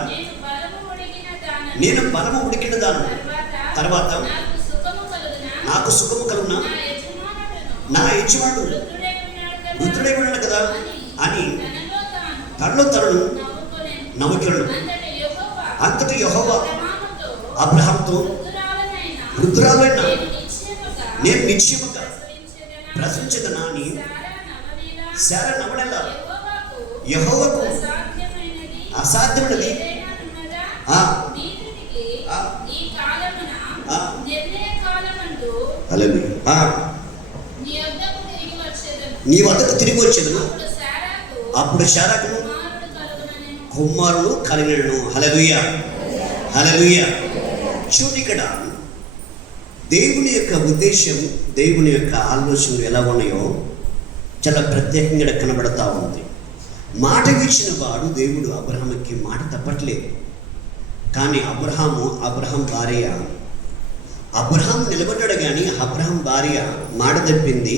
నేను బలము ఉడికిన దాను తర్వాత నాకు సుఖము కలుగునా, నా యజమానుడు వృద్ధుడై ఉన్నాడు కదా అని తనలో తనను నమ్ముకున్నాడు. అంతటి యెహోవా అబ్రహాముతో, వృద్ధురాలైన నేను నిశ్చయముగా ప్రశ్నించదనా అని శారా నవ్వడల్లా యెహోవాకు అసాధ్యమైనది నీ వద్దకు తిరిగి వచ్చేదను, అప్పుడు శారాకు అప్పుడు శారాకును కుమారుడు కలుగుననెను. కుమారుడు కలిగినను. హల్లెలూయా, హల్లెలూయా. చూడు, ఇక్కడ దేవుని యొక్క ఉద్దేశం, దేవుని యొక్క ఆలోచనలు ఎలా ఉన్నాయో చాలా ప్రత్యేకంగా కనబడతా ఉంది. మాట ఇచ్చిన వాడు దేవుడు అబ్రహాముకి మాట తప్పట్లేదు. కానీ అబ్రహాం భార్య, అబ్రహాం నిలబడ్డాడు కానీ అబ్రహాం భార్య మాట తప్పింది.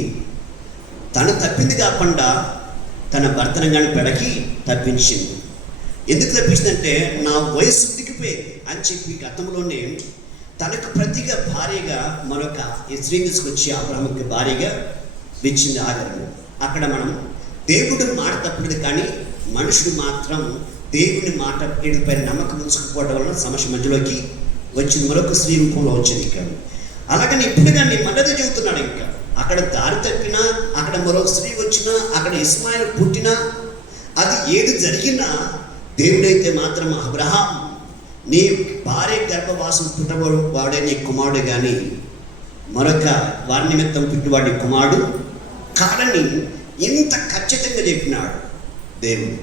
తను తప్పింది కాకుండా తన భర్తను కానీ పెడకి తప్పించింది. ఎందుకు తప్పించిందంటే నా వయసు ఉడికిపోయింది అని చెప్పి గతంలోనే తనకు ప్రతిగా భార్యగా మరొక స్త్రీ తీసుకొచ్చి అబ్రహాముకి భార్యగా ఇచ్చింది ఆగరము. అక్కడ మనం దేవుడు మాట తప్పలేదు, కానీ మనుషుడు మాత్రం దేవుని మాట ఏడుపై నమ్మకం ఉంచుకోవడం వలన సమస్య మధ్యలోకి వచ్చింది, మరొక స్త్రీ రూపంలో వచ్చింది. ఇక్కడ అలాగని ఇప్పుడు కానీ మన్నది చెబుతున్నాడు. ఇంకా అక్కడ దారి తప్పినా, అక్కడ మరొక స్త్రీ వచ్చినా, అక్కడ ఇస్మాయిల్ పుట్టినా, అది ఏది జరిగినా దేవుడైతే మాత్రం అబ్రహాం నీ భార్య గర్భవాసం పుట్టబడు వాడే నీ కుమారుడే కానీ మరొక వారి నిమిత్తం పుట్టివాడి కుమారుడు కాడని ఇంత ఖచ్చితంగా చెప్పినాడు దేవుడు.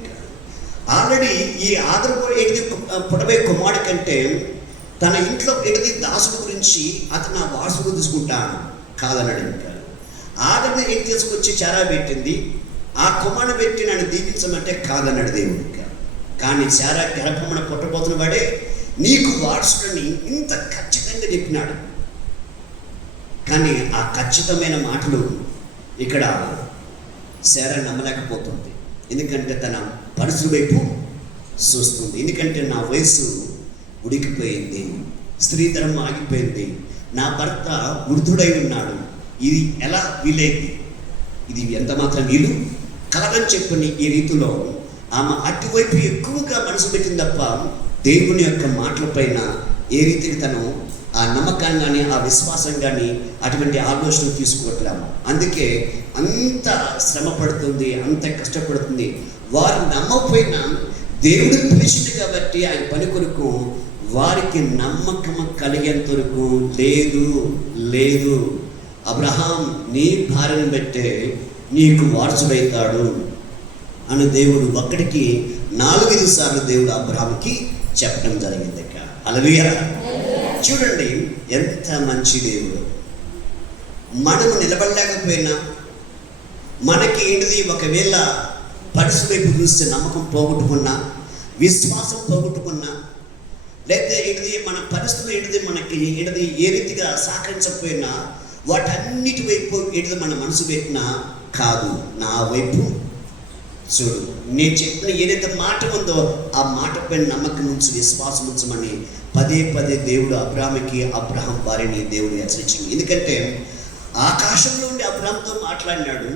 ఆల్రెడీ ఈ ఆదరపోయేది పుట్టబోయే కుమారుడి కంటే తన ఇంట్లో ఎడిది దాసుడు గురించి అతను నా వారసుడు తీసుకుంటాను కాదన్నాడు. ఇంకా ఆదరణ ఏం తీసుకొచ్చి చారా పెట్టింది, ఆ కుమారుడు పెట్టి నన్ను దీపించమంటే కాదన్నాడు దేవుడు. కానీ చారా గర్భమున పుట్టబోతున్న వాడే నీకు వారసుడని ఇంత ఖచ్చితంగా చెప్పినాడు. కానీ ఆ ఖచ్చితమైన మాటలు ఇక్కడ శారా నమ్మలేకపోతుంది. ఎందుకంటే తన పరిస్థితి వైపు చూస్తుంది. ఎందుకంటే నా వయసు ఉడికిపోయింది, స్త్రీ ధర్మం ఆగిపోయింది, నా భర్త వృద్ధుడై ఉన్నాడు, ఇది ఎలా వీలైంది, ఇది ఎంత మాత్రం వీలు కాదని చెప్పని ఈ రీతిలో ఆమె అటువైపు ఎక్కువగా మనసు పెట్టింది తప్ప దేవుని యొక్క మాటల పైన ఏ రీతికి తను ఆ నమ్మకాన్ని కానీ ఆ విశ్వాసం కానీ అటువంటి ఆలోచనలు తీసుకోవట్లేము. అందుకే అంత శ్రమ పడుతుంది, అంత కష్టపడుతుంది. వారు నమ్మకపోయినా దేవుడు పిలిచింది కాబట్టి ఆయన పని కొరకు వారికి నమ్మకం కలిగేంత వరకు లేదు అబ్రహాం నీ భార్యను బట్టే నీకు వారసుడైతాడు అని దేవుడు ఒక్కడికి 4-5 సార్లు దేవుడు అబ్రహాంకి చెప్పడం జరిగింది. హల్లెలూయా. చూడండి ఎంత మంచి దేవుడు. మనము నిలబడలేకపోయినా మనకి ఏంటిది, ఒకవేళ పరిస్థితి వైపు చూస్తే నమ్మకం పోగొట్టుకున్నా, విశ్వాసం పోగొట్టుకున్నా, లేకపోతే ఏంటిది మన పరిస్థితులు ఏంటిది మనకి ఏంటిది ఏ రీతిగా సహకరించకపోయినా వాటన్నిటి వైపు ఏంటిది మన మనసు పెట్టినా కాదు, నా వైపు చూడు, నేను చెప్పిన ఏదైతే మాట ఉందో ఆ మాట పైన నమ్మకం ఉంచి విశ్వాసం ఉంచమని పదే దేవుడు అబ్రహాం భార్యని దేవుడు హెచ్చరించింది. ఎందుకంటే ఆకాశంలో ఉండి అబ్రహాంతో మాట్లాడినాడు,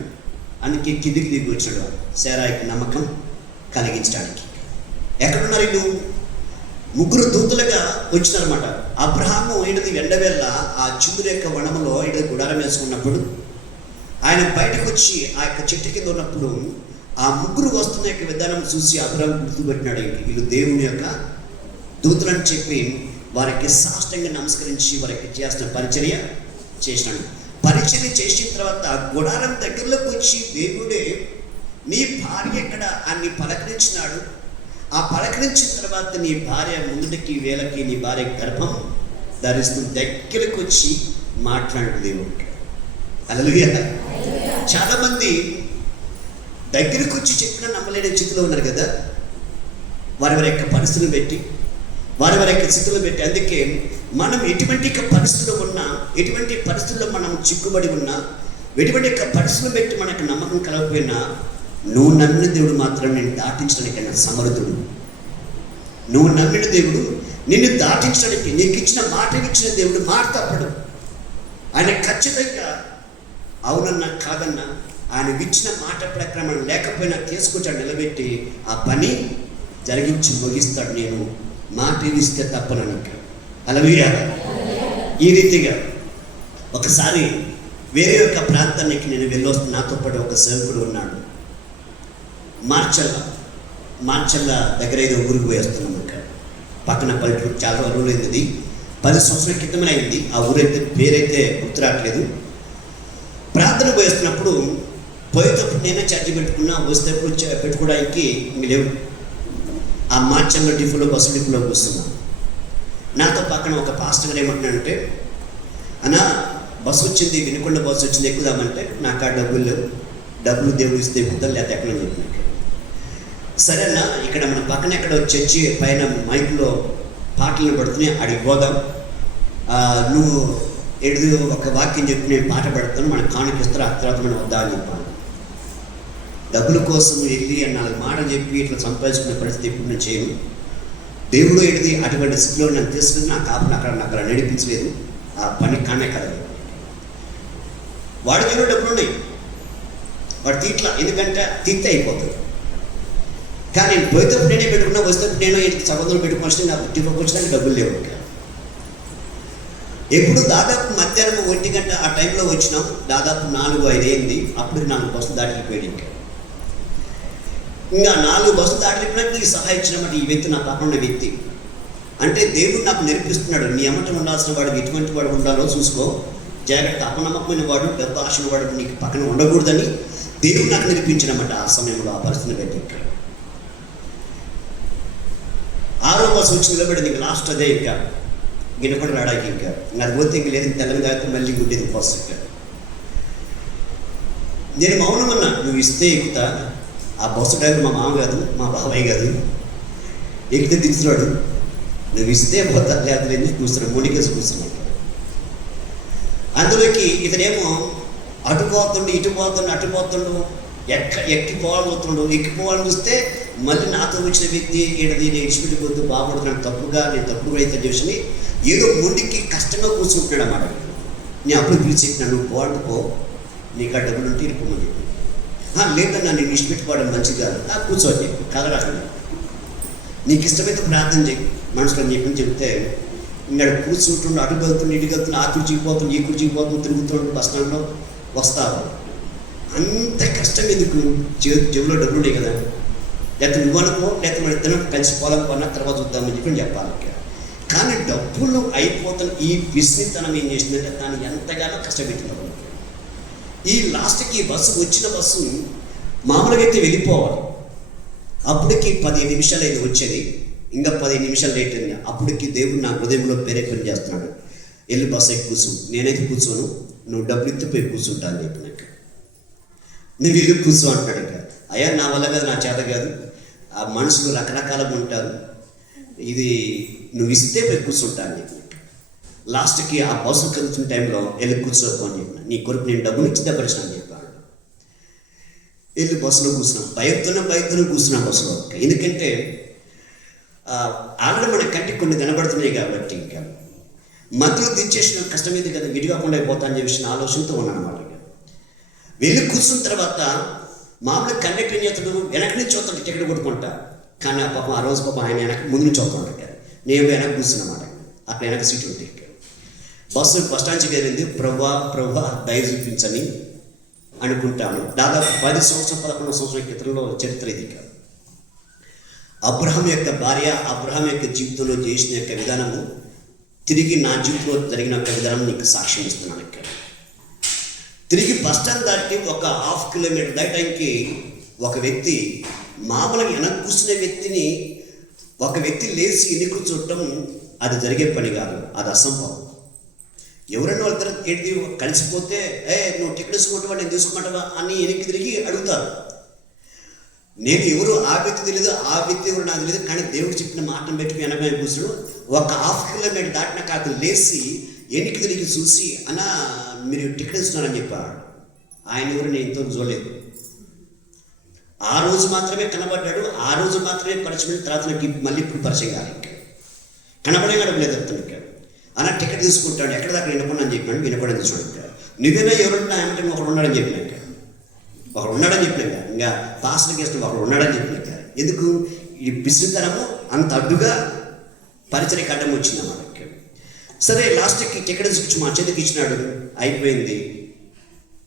అందుకే కిందికి దిగి వచ్చాడు శారాయికి నమ్మకం కలిగించడానికి. ఎక్కడున్నారు వీళ్ళు? 3 దూతలుగా వచ్చినారన్నమాట. అబ్రహాము ఏంటిది ఎండవేళ ఆ చిందుల యొక్క వనములో ఏంటిది గుడారం వేసుకున్నప్పుడు ఆయన బయటకు వచ్చి ఆ యొక్క చెట్టు కింద ఉన్నప్పుడు ఆ 3 వస్తున్న యొక్క విధానం చూసి అబ్రహాం గుర్తుపెట్టినాడు, వీళ్ళు దేవుని యొక్క దూతలని చెప్పి వారికి సాష్టంగా నమస్కరించి వారికి చేసిన పరిచర్య చేసినాడు. పరిచర్య చేసిన తర్వాత గుడారం దగ్గరలోకి వచ్చి దేవుడే నీ భార్య ఎక్కడ అని పలకరించినాడు. ఆ పలకరించిన తర్వాత నీ భార్య ముందుకి వేళకి నీ భార్య గర్భం ధరిస్తూ దగ్గరకు వచ్చి మాట్లాడు దేవుడికి. హల్లెలూయా. చాలామంది దగ్గరకు వచ్చి చెప్పినా నమ్మలేని స్థితిలో ఉన్నారు కదా, వారి యొక్క పరిస్థితులు పెట్టి వారి యొక్క స్థితిలో పెట్టి. అందుకే మనం ఎటువంటి పరిస్థితుల్లో ఉన్నా, ఎటువంటి పరిస్థితుల్లో మనం చిక్కుబడి ఉన్నా, ఎటువంటి యొక్క పరిస్థితులు పెట్టి మనకు నమ్మకం కలగకపోయినా నువ్వు నమ్మిన దేవుడు మాత్రం నేను దాటించడానికైనా సమర్థుడు. నువ్వు నమ్మిన దేవుడు నిన్ను దాటించడానికి, నీకు ఇచ్చిన మాట ఇచ్చిన దేవుడు మాట తప్పడు. ఆయన ఖచ్చితంగా అవునన్నా కాదన్నా ఆయన ఇచ్చిన మాట ప్రకారం లేకపోయినా తీసుకొచ్చి నిలబెట్టి ఆ పని జరిగించి ముగిస్తాడు. నేను మాట ఇస్తే తప్పనని. హల్లెలూయా. ఈ రీతిగా ఒకసారి వేరే ఒక ప్రాంతానికి నేను వెళ్ళొస్తున్నా, నాతో పాటు ఒక సేవకుడు ఉన్నాడు. మార్చల్ల దగ్గర ఏదో ఊరికి పోయి వస్తున్నాం. ఇక్కడ పక్కన పల్లెటూరు, చాలా రోజులు అయింది, 10 సంవత్సరాల క్రితమే అయింది. ఆ ఊరైతే పేరైతే గుర్తు రావట్లేదు. ప్రార్థన పోయేస్తున్నప్పుడు పోయేటప్పుడు నేనే ఛార్జీ పెట్టుకున్నా, వస్తేప్పుడు పెట్టుకోవడానికి ఇంక లేవు. ఆ మార్చంలో డిపోలో బస్సు డిపోలో కూర్చున్నాను. నాతో పక్కన ఒక పాస్టర్ గారు ఏమంటున్నాడంటే, అన్నా బస్సు వచ్చింది, వినుకొండ బస్సు వచ్చింది, ఎక్కుదామంటే నాకు ఆ డబ్బులు లేవు, డబ్బులు దేవుడు ఇస్తే ఎక్కుతాను, లేకపోతే ఎక్కడ చెప్పినాక. సరేనా, ఇక్కడ మన పక్కన ఎక్కడ చర్చి పైన మైక్లో పాటలు పడుతున్నాయి, అడిగి పోదాం, నువ్వు ఎడుదు ఒక వాక్యం చెప్పి నేను పాట పడతాను, మన కానుకిస్తారు, ఆ తర్వాత మనం వద్దా అని చెప్పాను. డబ్బుల కోసం వెళ్ళి 4 మాటలు చెప్పి ఇట్లా సంపాదించుకునే పరిస్థితి ఇప్పుడు నేను చేయను. దేవుడు ఎడిది అటువంటి స్థితిలో నన్ను తీసుకుని నా కాపుని అక్కడ నడిపించలేదు, ఆ పని కానే కలదు. వాడి దగ్గర డబ్బులు ఉన్నాయి, వాడు తీట్లా, ఎందుకంటే తీస్తే అయిపోతుంది. కానీ నేను పోయేటప్పుడు నేనే పెట్టుకున్నా, వస్తేప్పుడు నేను సగంలో పెట్టుకుని నా టిఫిన్ వచ్చడానికి డబ్బులు లేవు. ఎప్పుడు దాదాపు మధ్యాహ్నం 1 గంట ఆ టైంలో వచ్చినాం, దాదాపు 4-5 అయింది. అప్పుడు 4 బస్సులు దాటిపోయాడు. ఇంకా 4 బస్సులు దాటిపోయినట్టు నీకు సహాయం ఇచ్చినమాట ఈ వ్యక్తి, నా పక్కన ఉన్న వ్యక్తి. అంటే దేవుడు నాకు నేర్పిస్తున్నాడు, నీ అమ్మటం ఉండాల్సిన వాడు ఎటువంటి వాడు ఉండాలో చూసుకో, జాగ్రత్త, అపనమ్మకమైన వాడు, డబ్బు ఆశన వాడు నీకు పక్కన ఉండకూడదని దేవుడు నాకు నేర్పించినమాట. ఆ సమయంలో ఆ పరిస్థితిని బట్టి 6వ బస్సు వచ్చి నిలబడింది. ఇంకా లాస్ట్ అదే, ఇంకా గిన్నెకుండా రాడానికి ఇంకా అది పోతే ఇంక లేదు, తెలంగాణ మళ్ళీ ఉండేది బస్సు. ఇంకా నేను మౌనం అన్నా, నువ్వు ఇస్తే ఎక్కుతా. ఆ బస్సు డ్రైవర్ మా మామ కాదు, మా బాబాయ్ కాదు, ఎక్కితే దిగుతున్నాడు, నువ్వు ఇస్తే పోతా, లేకపోతే నేను కూర్చున్నాడు, మొండికేసి కూర్చున్నాడు. అందులోకి ఇతనేమో అటు పోతుండు, ఇటు పోతుండు, అటు పోతుండు, ఎక్కిపోవాలనుకుంటుండు. ఎక్కిపోవాలని చూస్తే మళ్ళీ నాతో వచ్చిన వ్యక్తి ఏడది నేను ఇచ్చిపెట్టిపోతూ బాగుపడుతున్నాను, తప్పుగా నేను తప్పుగా అయితే చేసి ఏదో మొండికి కష్టంగా కూర్చుంటున్నాడు అన్నమాట. నేను అప్పుడు పిలిచి నువ్వు పోవడం నీకు ఆ డబ్బులు ఉంటే ఇరుకోమని చెప్పి, లేదన్నా నేను ఇచ్చిపెట్టుకోవడం మంచిది కాదు, నాకు కూర్చోని చెప్పి కలరాకండి, నీకు ఇష్టమైతే ప్రార్థన చేయి మనసులో చెప్పని చెప్తే ఇంకా కూర్చుంటుండు, అటు వెళ్తుండు, ఇటు వెళ్తుండు, ఆ కుర్చీకి పోతుండు, ఈ కుర్చీకి పోతుండు, తిరుగుతుండు, బస్ స్టాండ్లో వస్తావు. అంత కష్టం ఎందుకు? చెవిలో డబ్బులు ఉన్నాయి కదా, లేకపోతే నువ్వు అనుకో, లేకపోతే మన ఇద్దరం కలిసి పోలం కొన్నా తర్వాత చూద్దామని చెప్పి చెప్పాలి. కానీ డబ్బులు అయిపోతున్న ఈ విస్మితనం ఏం చేసిందంటే దాన్ని ఎంతగానో కష్టపెట్టినారు. ఈ లాస్ట్కి బస్సు వచ్చిన బస్సు మామూలుగా అయితే వెళ్ళిపోవాలి, అప్పటికి 15 నిమిషాలు అయితే వచ్చేది, ఇంకా 15 నిమిషాలు లేట్ అయింది. అప్పటికి దేవుడు నా హృదయంలో ప్రేరేపణ చేస్తున్నాడు, వెళ్ళి బస్సు ఎక్కి కూర్చో, నేనైతే కూర్చోను, నువ్వు డబ్బులు ఇస్తే పోయి కూర్చుంటా అని చెప్పినాక, నువ్వు వెళ్ళి కూర్చో అంటాడు. ఇంకా అయ్యా నా వల్ల కాదు, నా చేత కాదు, ఆ మనుషులు రకరకాలుగా ఉంటారు, ఇది నువ్వు ఇస్తే పోయి కూర్చుంటా అని చెప్పినాక లాస్ట్కి ఆ బస్సు కలుగుతున్న టైంలో వెళ్ళి కూర్చోకు అని చెప్పిన, నీ కొరకు నేను డబ్బులు ఇచ్చి దెబ్బరిచిన అని చెప్పాను. వెళ్ళి బస్సులో కూర్చున్నాం, భయతున్న కూర్చున్నాం బస్సులో. ఎందుకంటే ఆల్రెడీ మన కంటికి కొన్ని కనబడుతున్నాయి కాబట్టి ఇంకా మధ్యలో దించేసిన కష్టం ఏది కదా, విడిగాకుండా అయిపోతా అని చెప్పేసిన ఆలోచనతో ఉన్నాను అన్నమాట. వెళ్ళి కూర్చున్న తర్వాత మామూలుగా కండక్టర్ ఏం చేస్తాడు, వెనక నుంచి వస్తాడు టికెట్ కొట్టుకుంటా. కానీ ఆ పాపం ఆ రోజు పాపం ఆయన వెనక ముందు నుంచి వస్తాడు, నేను వెనక కూర్చున్నమాట. అక్కడ వెనక సీట్ ఉంటే బస్సు బస్ స్టాండ్కి వెళ్ళింది. ప్రభా దయ చూపించని అనుకుంటాను. దాదాపు 10 సంవత్సరం 11 సంవత్సరాల క్రితంలో చరిత్ర ఇది. అబ్రహాం యొక్క భార్య, అబ్రహాం యొక్క జీవితంలో చేసిన యొక్క విధానము తిరిగి నా జీవితంలో జరిగిన యొక్క విధానం నీకు సాక్ష్యం ఇస్తున్నాను. ఇక్కడ తిరిగి బస్ స్టాండ్ దాటి ఒక 1/2 కిలోమీటర్ దాటానికి ఒక వ్యక్తి మామూలుగా వెనక కూర్చునే వ్యక్తిని ఒక వ్యక్తి లేచి ఎన్ని కూర్చోవటం అది జరిగే పని కాదు, అది అసంభవం. ఎవరైనా వాళ్ళిద్దరు ఏంటి కలిసిపోతే నువ్వు టికెట్ తీసుకుంటావా, నేను తీసుకుంటావా అని వెనక్కి తిరిగి అడుగుతారు. నేను ఎవరు ఆ వ్యక్తి తెలియదు, ఆ వ్యక్తి ఎవరు నాకు తెలియదు, కానీ దేవుడు చెప్పిన మాటను పెట్టి వెనక కూర్చుడు ఒక 1/2 కిలోమీటర్ దాటిన కాదు లేచి వెనక్కి తిరిగి చూసి అన్న మీరు టికెట్ ఇస్తున్నారని చెప్పాడు. ఆయన ఎవరు నేను ఇంతకు చూడలేదు. ఆ రోజు మాత్రమే కనబడ్డాడు, ఆ రోజు మాత్రమే పరిచయం, తర్వాత నాకు మళ్ళీ ఇప్పుడు పరిచయం కాదు. ఇంకా కనబడే గడపలేదు అతను. ఇక్కడ అలా టికెట్ తీసుకుంటాడు, ఎక్కడ దాకా వినకుండా అని చెప్పాడు, వినకూడదని చూడండి. నువ్వేనా ఎవరున్నా ఏమంటే ఒకడు ఉన్నాడని చెప్పినాక, ఒకడు ఉన్నాడని చెప్పినాక ఇంకా పాస్టర్కి ఇష్టం ఒకడు ఉన్నాడని చెప్పినాక ఎందుకు ఈ పిసిరితనము అంత అడ్డుగా పరిచయకి అడ్డం వచ్చిందన్నమాట. సరే లాస్ట్కి టికెట్ ఇచ్చి మా చేతికి ఇచ్చినాడు, అయిపోయింది.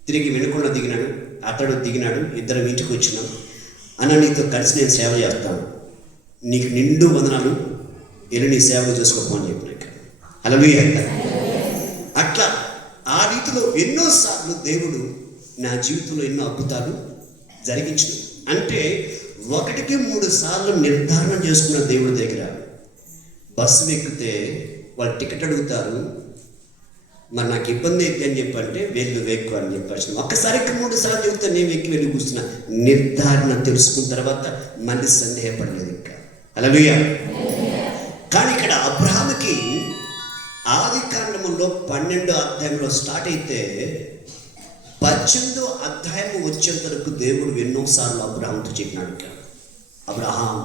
తిరిగి వెనుకొండ దిగినాడు, అతడు దిగినాడు, ఇద్దరం ఇంటికి వచ్చినాం. అన్న నీతో కలిసి నేను సేవ చేస్తాను, నీకు నిండు వందనాలు, వెళ్ళి నీ సేవలు చేసుకోమని చెప్పినాక హల్లెలూయా. అట్లా ఆ రీతిలో ఎన్నోసార్లు దేవుడు నా జీవితంలో ఎన్నో అద్భుతాలు జరిగించు అంటే 1కి 3 సార్లు నిర్ధారణ చేసుకున్న దేవుడి దగ్గర. బస్సు ఎక్కితే వాళ్ళు టికెట్ అడుగుతారు, మరి నాకు ఇబ్బంది ఏంటి అని చెప్పంటే వెళ్ళు వెక్కు అని చెప్పాల్సింది. ఒక్కసారికి 3 సార్లు చెబుతా నేను ఎక్కి వెళ్ళి కూర్చున్నా. నిర్ధారణ తెలుసుకున్న తర్వాత మళ్ళీ సందేహపడలేదు ఇంకా. హల్లెలూయా. కానీ ఇక్కడ అబ్రహాముకి ఆదికాండములో 12వ అధ్యాయంలో స్టార్ట్ అయితే 18వ అధ్యాయం వచ్చేంత వరకు దేవుడు ఎన్నోసార్లు అబ్రహాంతో చెప్పినాడు. ఇక అబ్రహాం,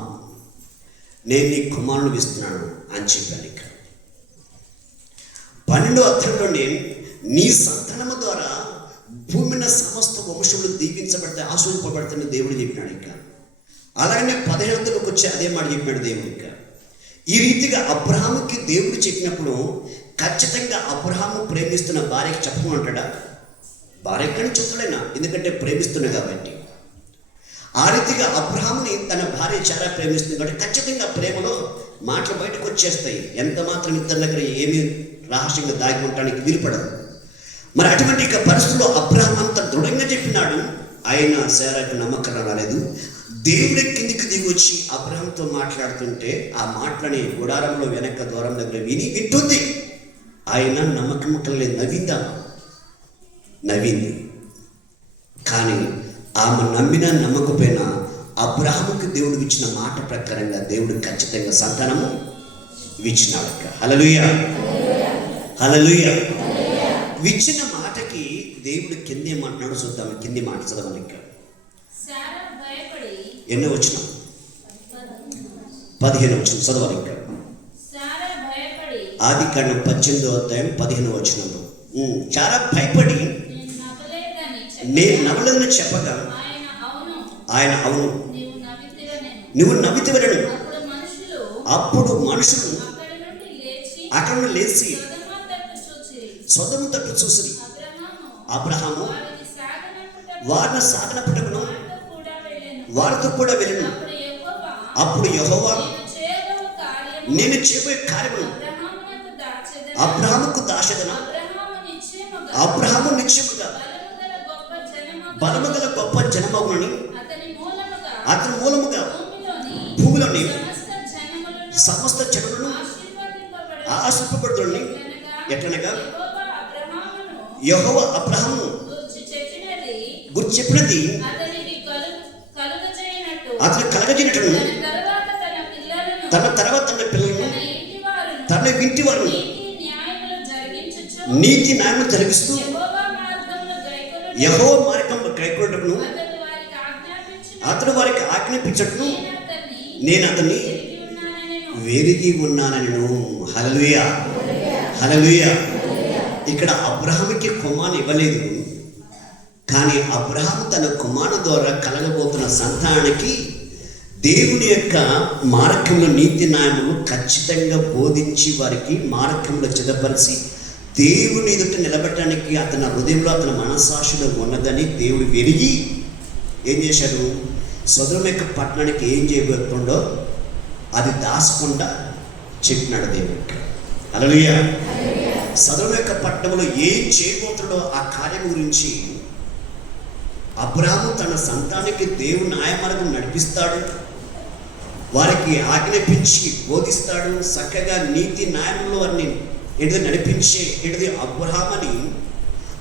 నేను నీ కుమారుడు ఇస్తున్నాను అని చెప్పాను. ఇక 12వ అధ్యాయంలోనే నీ సంతానము ద్వారా భూమిన సమస్త వంశములు దీవించబడితే ఆశీర్వదింపబడుతున్న దేవుడు చెప్పినాడు. ఇక అలాగనే 15వ వచ్చి అదే మాట చెప్పాడు దేవుడు. ఇక ఈ రీతిగా అబ్రహాముకి దేవుడు చెప్పినప్పుడు ఖచ్చితంగా అబ్రహాము ప్రేమిస్తున్న భార్యకి చెప్పమంటాడా? భార్య కానీ చెప్తాడైనా, ఎందుకంటే ప్రేమిస్తున్నా కాబట్టి. ఆ రీతిగా అబ్రహాముని తన భార్య చాలా ప్రేమిస్తుంది కాబట్టి ఖచ్చితంగా ప్రేమలో మాటలు బయటకు వచ్చేస్తాయి. ఎంత మాత్రం ఇద్దరి దగ్గర ఏమీ రహస్యంగా దాగి ఉండటానికి వీలుపడదు. మరి అటువంటి ఇక పరిస్థితుల్లో అబ్రహాం అంత దృఢంగా చెప్పినాడు. ఆయన శారాకు నమ్మకం రాలేదు. దేవుడి కిందికి దిగి వచ్చి అబ్రహాంతో మాట్లాడుతుంటే ఆ మాటలని గుడారంలో వెనక ద్వారం దగ్గర వింటుంది. ఆయన నమ్మకం కలిగి నవ్వింది. కానీ ఆమె నమ్మినా నమ్మకపోయినా అబ్రహాముకి దేవుడికి ఇచ్చిన మాట ప్రకారంగా దేవుడు ఖచ్చితంగా సంతానము ఇచ్చినాడు. హల్లెలూయా, హల్లెలూయా. ఇచ్చిన మాటకి దేవుడు కింద ఏమంటున్నాడు చూద్దాం. కింది మాట చదవాలి. ఎన్నో వచ్చిన 15 వచ్చిన చదవాలి. ఇంకా ఆదికాండం 18వ అధ్యాయం 15వ వచనంలో చాలా భయపడి నేను నవ్వలేదని చెప్పగా ఆయన అవును నువ్వు నవ్వితివలను. అప్పుడు మనుషులు అక్కడ నుండి లేచి సొదొమ తట్టు చూసి అబ్రహాము వారిని సాగనపుటకును వారితో కూడా వెళ్ళను. అప్పుడు యెహోవా నేను చేయబోయే కార్యమును అబ్రహాముకు దాచెదను. అబ్రహాము నిశ్చయముగా బలము గల గొప్ప జనమగునని అతని మూలముగా భూమిలోని సమస్త జనులను ఆశీర్వదింపబడుదురని. ఎట్లనగా యెహోవా అబ్రహాము గురించి చెప్పినది అతను కలగజేయనట్లు తన తర్వాత తన పిల్లలను తన ఇంటి వారు నీతి న్యాయములు జరిగిస్తూ యెహోవా మార్గంలో కైకొనుటకును అతడు వారికి ఆజ్ఞాపించుటకును నేను అతన్ని వెరిగి ఉన్నానని. హల్లెలూయా, హల్లెలూయా. ఇక్కడ అబ్రహాముకి కుమారుని ఇవ్వలేదు, కానీ అబ్రహాము తన కుమారుని ద్వారా కలగబోతున్న సంతానానికి దేవుని యొక్క మార్గంలో నీతి న్యాయములు ఖచ్చితంగా బోధించి వారికి మార్గంలో చిదపరిచి దేవుని ఎదుట నిలబెట్టడానికి అతని హృదయంలో అతని మనస్సాక్షిలో ఉన్నదని దేవుడు వెరిగి ఏం చేశాడు? సొదొమ యొక్క పట్టణానికి ఏం చేయబోతుండో అది దాచకుండా చెప్పినాడు దేవుడికి. హల్లెలూయా. సొదొమ యొక్క పట్టణంలో ఏం చేయబోతుండో ఆ కార్యం గురించి అబ్రహాము తన సంతానానికి దేవుని న్యాయమార్గం నడిపిస్తాడు, వారికి ఆజ్ఞాపించి బోధిస్తాడు, చక్కగా నీతి న్యాయంలో వారిని నడిపించే అబ్రహామని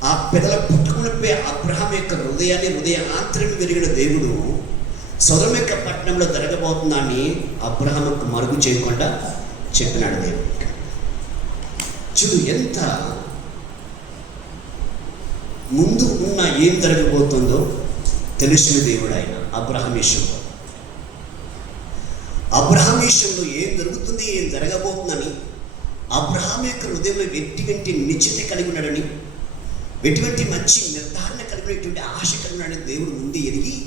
ఆ పిల్లల పుట్టుకునిపై అబ్రహాం యొక్క హృదయ ఆంతర్యం పెరిగిన దేవుడు సొదొమ యొక్క పట్టణంలో జరగబోతుందని అబ్రహాముకు మరుగు చేయకుండా చెప్పినాడు దేవుడు. చూడు ఎంత ముందు ఉన్న ఏం జరగబోతుందో తెలిసిన దేవుడు ఆయన. అబ్రహాం విషయంలో ఏం జరుగుతుంది, ఏం జరగబోతుందని అబ్రహాం యొక్క హృదయంలో ఎటువంటి నిశ్చిత కలిగి ఉన్నాడని, ఎటువంటి మంచి నిర్ధారణ కలిగినటువంటి ఆశ కలిగినాడని దేవుడు ముందు ఎరిగి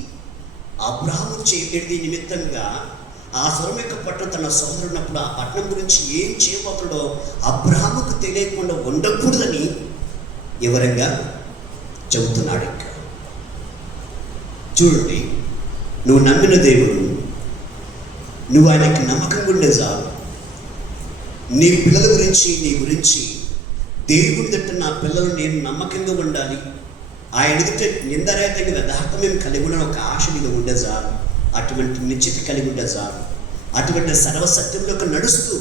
అబ్రహాము చేయబడి నిమిత్తంగా ఆ సొదొమ యొక్క పట్టణం తన సోదరున్నప్పుడు ఆ పట్టణం గురించి ఏం చేయబోతుండో అబ్రహాముకు తెలియకుండా ఉండకూడదని వివరంగా చెబుతున్నాడు. ఇంకా చూడండి, నువ్వు నమ్మిన దేవుడు, నువ్వు ఆయనకి నమ్మకంగా ఉండే చాలు. నీ పిల్లల గురించి నీ గురించి దేవుడి దగ్గర నా పిల్లలు నేను నమ్మకంగా ఉండాలి, ఆయన ఎదుట నిందరహితంగా యథార్థం మేము కలిగి ఉన్న ఒక ఆశ మీద ఉండే చాలు, అటువంటి నిశ్చిత కలిగి ఉండే చాలు, అటువంటి సర్వసత్యంలోకి నడుస్తూ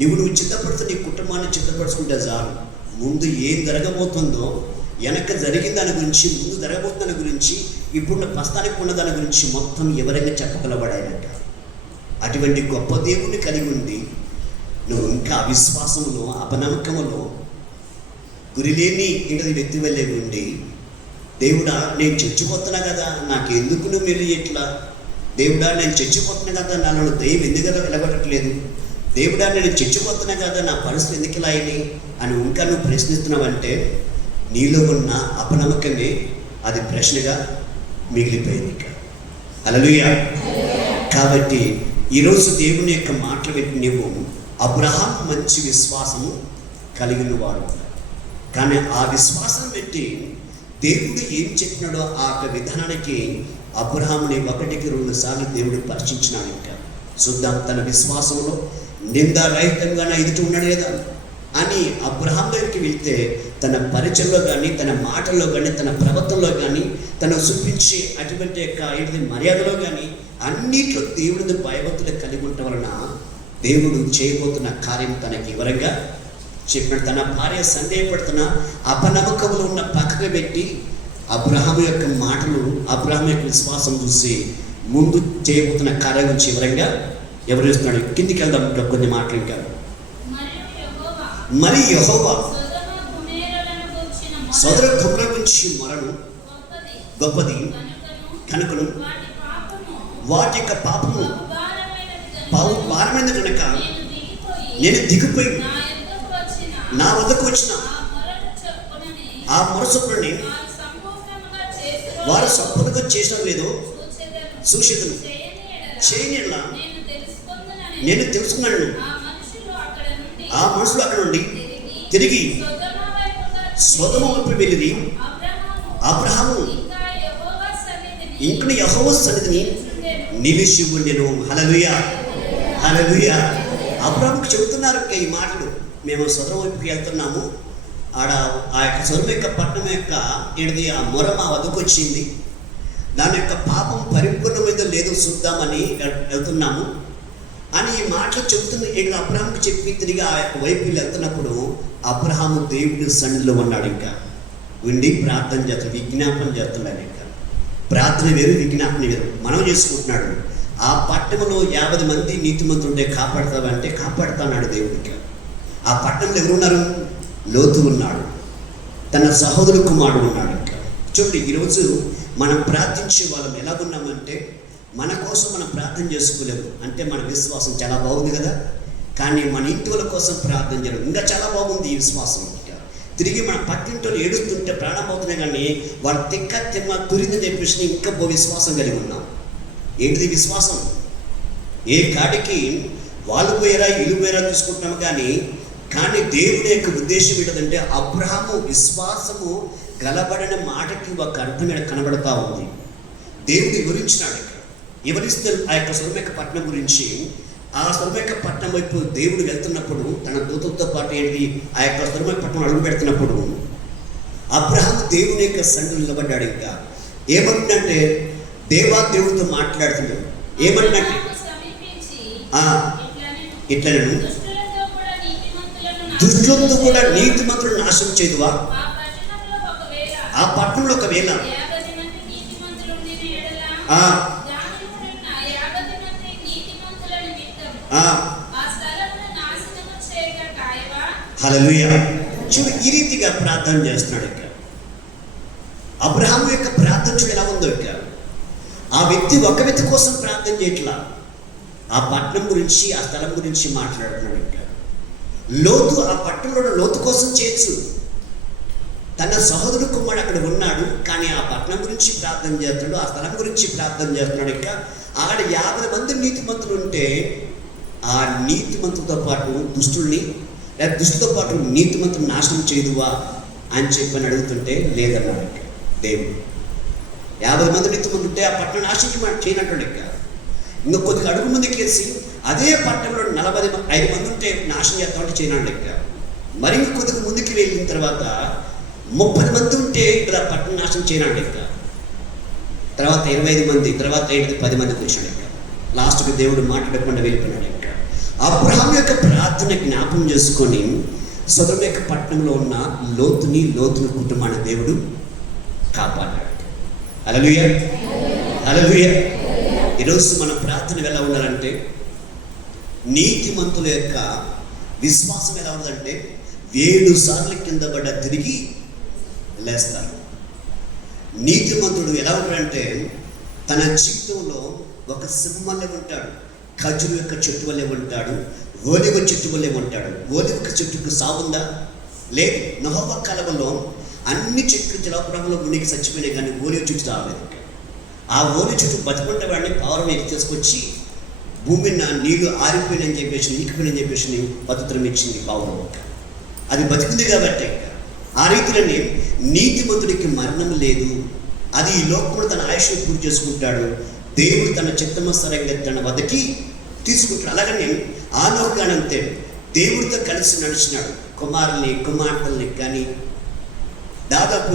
నువ్వు చిత్తపడుతూ నీ కుటుంబాన్ని చిత్తపరుచుకుంటే చాలు. ముందు ఏం జరగబోతుందో, వెనక జరిగిన దాని గురించి, ముందు జరగబోతున్న దాని గురించి, ఇప్పుడు ప్రస్తుతానికి ఉన్న దాని గురించి మొత్తం ఎవరైనా చెప్పగలబడాయనట. అటువంటి గొప్ప దేవుణ్ణి కలిగి ఉండి నువ్వు ఇంకా అవిశ్వాసంలో, అపనమ్మకంలో, గురిలేని ఇంటి వ్యక్తి వెళ్ళే ఉండి, దేవుడా నేను చచ్చిపోతున్నా కదా, నాకెందుకు నువ్వు వెళ్ళి ఎట్లా, దేవుడా నేను చచ్చిపోతున్నా కదా, నాలో దైవం ఎందుకు వెలగొట్టట్లేదు, దేవుడా నేను చచ్చిపోతున్నా కదా, నా పరిస్థితి ఎందుకు ఇలా అయింది అని ఇంకా నువ్వు ప్రశ్నిస్తున్నావంటే నీలో ఉన్న అపనమ్మకమే అది ప్రశ్నగా మిగిలిపోయింది. ఇంకా హల్లెలూయా. కాబట్టి ఈరోజు దేవుని యొక్క మాటలు పెట్టి నువ్వు అబ్రహాం మంచి విశ్వాసము కలిగిన వాడు, కానీ ఆ విశ్వాసం పెట్టి దేవుడు ఏం చెప్పినాడో ఆ యొక్క విధానానికి అబ్రహాముని 1-2 సార్లు దేవుడు పరీక్షించినాడు. ఇంకా చూద్దాం తన విశ్వాసంలో నిందారహితంగా ఎదుటి ఉన్నాడు లేదా అని అబ్రహాం దగ్గరికి వెళ్తే తన పరిచయంలో కానీ, తన మాటల్లో కానీ, తన ప్రవర్తనలో కానీ, తను చూపించే అటువంటి యొక్క మర్యాదలో కానీ అన్నిట్లో దేవుడిని భయభక్తులు కలిగి ఉండటం వలన దేవుడు చేయబోతున్న కార్యం తనకి వివరంగా చెప్పినట్టు. తన భార్య సందేహపడుతున్న అపనమ్మకంలో ఉన్న పక్కకు పెట్టి అబ్రహాం యొక్క మాటలు, అబ్రహాం యొక్క విశ్వాసం చూసి ముందు చేయబోతున్న కార్యం గురించి వివరంగా ఎవరిస్తున్నాడు. కిందికి వెళ్దాం ఇంకా కొన్ని మాటలు. ఇంకా మరి యెహోవా సొదొమ గొమొర్రా గురించి మొరను గొప్పది కనుకను వాటి యొక్క పాపము భారమైనది కనుక నేను దిగిపోయి నా వద్దకు వచ్చిన ఆ మొరసొప్పుని వారు సంపూర్ణంగా చేసడం లేదు సూచనలు చేయని నేను తెలుసుకున్నాను. ఆ మనుషులు అక్కడ నుండి తిరిగి సొదొమ వైపు వెళ్ళి అబ్రహాము ఇంకను యెహోవా సన్నిధిని నిలిచి ఉండెను. హల్లెలూయా, హల్లెలూయా. అబ్రహాముకు చెబుతున్నారు ఈ మాటలు. మేము సొదొమ వైపుకి వెళ్తున్నాము, ఆడ ఆ యొక్క సొదొమ యొక్క పట్టణం యొక్క ఆ మొర మా వద్దకు వచ్చింది, దాని యొక్క పాపం పరిపూర్ణమైందో లేదో చూద్దామని వెళ్తున్నాము అని ఈ మాటలు చెబుతున్న ఇక్కడ అబ్రహాంకు చెప్పి తిరిగి ఆ యొక్క వైపు వెళ్తున్నప్పుడు అబ్రహాము దేవుడి సన్నిధిలో ఉన్నాడు. ఇంకా ఉండి ప్రార్థన చేస్తున్నాడు, విజ్ఞాపన చేస్తున్నాడు. ఇంకా ప్రార్థన వేరు, విజ్ఞాపన వేరు. మనం చేసుకుంటున్నాడు. ఆ పట్టణంలో 50 మంది నీతిమంతులుంటే కాపాడుతావంటే కాపాడుతున్నాడు దేవుడికి. ఆ పట్టణంలో ఎవరున్నారు? లోతు ఉన్నాడు, తన సహోదరు కుమారుడు ఉన్నాడు. ఇంకా చూడండి, ఈరోజు మనం ప్రార్థించే వాళ్ళం ఎలాగున్నామంటే మన కోసం మనం ప్రార్థన చేసుకోలేము. అంటే మన విశ్వాసం చాలా బాగుంది కదా, కానీ మన ఇంటి వాళ్ళ కోసం ప్రార్థన చేయడం ఇంకా చాలా బాగుంది ఈ విశ్వాసం. తిరిగి మన పక్కింటి వాళ్ళు ఏడుస్తుంటే ప్రాణం అవుతున్నాయి, కానీ వాళ్ళ తిమ్మ తురిందని చెప్పేసి ఇంకా విశ్వాసం కలిగి ఉన్నాం. ఏంటిది విశ్వాసం? ఏ కాడికి వాళ్ళు పోయారా ఇల్లు పోయారా చూసుకుంటున్నాము, కానీ దేవుడి యొక్క ఉద్దేశం ఏంటంటే అబ్రహాము విశ్వాసము గలబడిన మాటకి ఒక అర్థం కనబడతా ఉంది. దేవుడు వివరించినాడు. వివరిస్తే ఆ యొక్క సొదొమ యొక్క పట్టణం గురించి, ఆ సొదొమ యొక్క పట్టణం వైపు దేవుడు వెళ్తున్నప్పుడు తన దూతలతో పాటు ఆ యొక్క సొదొమ పట్టణం అడుగు పెడుతున్నప్పుడు అబ్రహాము దేవుని యొక్క సన్నిధిలో నిలబడ్డాడు. ఇంకా ఏమంటుందంటే దేవుడితో మాట్లాడుతున్నాడు. ఏమంటుందంటే ఇట్లనను దుష్టులతో కూడా నీతిమంతులను నాశనం చేయదువా? ఆ పట్టణంలో ఒకవేళ హల్లెలూయా. చూడు, ఈ రీతిగా ప్రార్థన చేస్తున్నాడు. ఇక్కడ అబ్రహాము యొక్క ప్రార్థన చూడు ఎలా ఉందో. ఇక్కడ ఆ వ్యక్తి ఒక వ్యక్తి కోసం ప్రార్థన చేయట్లా, ఆ పట్టణం గురించి, ఆ స్థలం గురించి మాట్లాడుతున్నాడు. ఇక్కడ లోతు ఆ పట్టణంలో లోతు కోసం చేయొచ్చు, తన సహోదరు కుమారుడు అక్కడ ఉన్నాడు, కానీ ఆ పట్టణం గురించి ప్రార్థన చేస్తున్నాడు, ఆ స్థలం గురించి ప్రార్థన చేస్తున్నాడు. ఇంకా అక్కడ 50 మంది నీతిమంతులు ఉంటే ఆ నీతిమంతులతో పాటు దుష్టుల్ని, లేదా దుష్టులతో పాటు నీతిమంతులు నాశనం చేయదువా అని చెప్పని అడుగుతుంటే లేదన్నాడు దేవుడు. 50 మంది నీతిమంతులు ఉంటే ఆ పట్టణం నాశనం చేయనట్టు. ఇంకా కొద్దిగా అడుగు ముందుకు వేసి అదే పట్టణంలో 45 మంది ఉంటే నాశనం చేస్తామంటే చేయనాడు. లెక్క మరి కొద్దిగా ముందుకు వెళ్ళిన తర్వాత 30 మంది ఉంటే ఇక్కడ పట్టణ నాశనం చేయనండి. ఇక్కడ తర్వాత 25 మంది, తర్వాత 10 మందికి వచ్చాడు. ఇక్కడ లాస్ట్కి దేవుడు మాట్లాడకుండా వెళ్ళిపోయినాడు. ఇక్కడ అబ్రహాం యొక్క ప్రార్థన జ్ఞాపం చేసుకొని సొదొమ యొక్క పట్టణంలో ఉన్న లోతుని కుటుంబాన్ని దేవుడు కాపాడాడు. హల్లెలూయా, హల్లెలూయా. ఈరోజు మన ప్రార్థన ఎలా ఉండాలంటే, నీతిమంతుల యొక్క విశ్వాసం ఎలా ఉందంటే 7 సార్లు కింద పడ్డ తిరిగి లేస్తారు. నీతిమంతుడు ఎలా ఉంటాడంటే తన జీవితంలో ఒక సింహంలో ఉంటాడు, ఖర్జూరు యొక్క చెట్టు వల్లే ఉంటాడు, ఓలివ చెట్టు వల్లే ఉంటాడు. ఓలివ చెట్టుకు సాగుందా? లేదు. నోవహు కాలంలో అన్ని చెట్లు జలప్రవాహంలో మునిగి చచ్చిపోయినాయి, కానీ ఓలివ చెట్టు రాలేదు. ఆ ఓలివ చెట్టు బతుకుంటే వాడిని పవర్ మీద తీసుకొచ్చి భూమిని నీళ్లు ఆరిపోయినని చెప్పేసి, నీకిపోయినని చెప్పేసి పద్ధతులు ఇచ్చింది పావురం. అది బతికింది కాబట్టి ఆ రీతిలోనే నీతిమంతుడికి మరణం లేదు. అది ఈ లోకంలో తన ఆయుష్ పూర్తి చేసుకుంటాడు. దేవుడు తన చిత్తమస్తరంగా తన వద్దకి తీసుకుంటాడు. అలాగని ఆలోకానంతే దేవుడితో కలిసి నడిచినాడు. కుమార్తెల్ని కానీ దాదాపు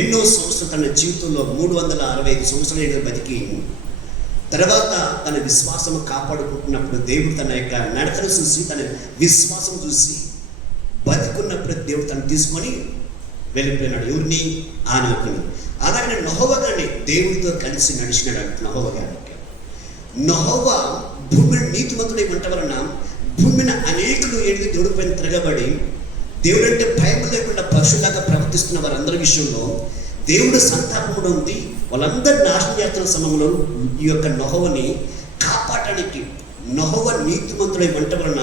ఎన్నో సంవత్సరాలు తన జీవితంలో 365 సంవత్సరాలు బతికి తర్వాత తన విశ్వాసం కాపాడుకుంటున్నప్పుడు దేవుడు తన యొక్క నడతను చూసి, తన విశ్వాసం చూసి బతికున్నప్పుడు దేవుడు తను తీసుకొని వెళ్ళిపోయినాడు. ఎవరిని? ఆనోకుని. అలాగే నోవహు గారిని దేవుడితో కలిసి నడిచినాడు. నోవహు గారికి నోవహు భూమిని నీతిమంతుడై ఉండటం వలన భూమిని అనేకులు దేవుడి పైన తిరగబడి దేవుడు అంటే భయం లేకుండా పశువులాగా ప్రవర్తిస్తున్న వారందరి విషయంలో దేవుడు సంతాపముడు ఉంది. వాళ్ళందరూ నాశనం చేస్తున్న సమయంలో ఈ యొక్క నోవహుని కాపాడడానికి నోవహు నీతిమంతుడై ఉండటం వలన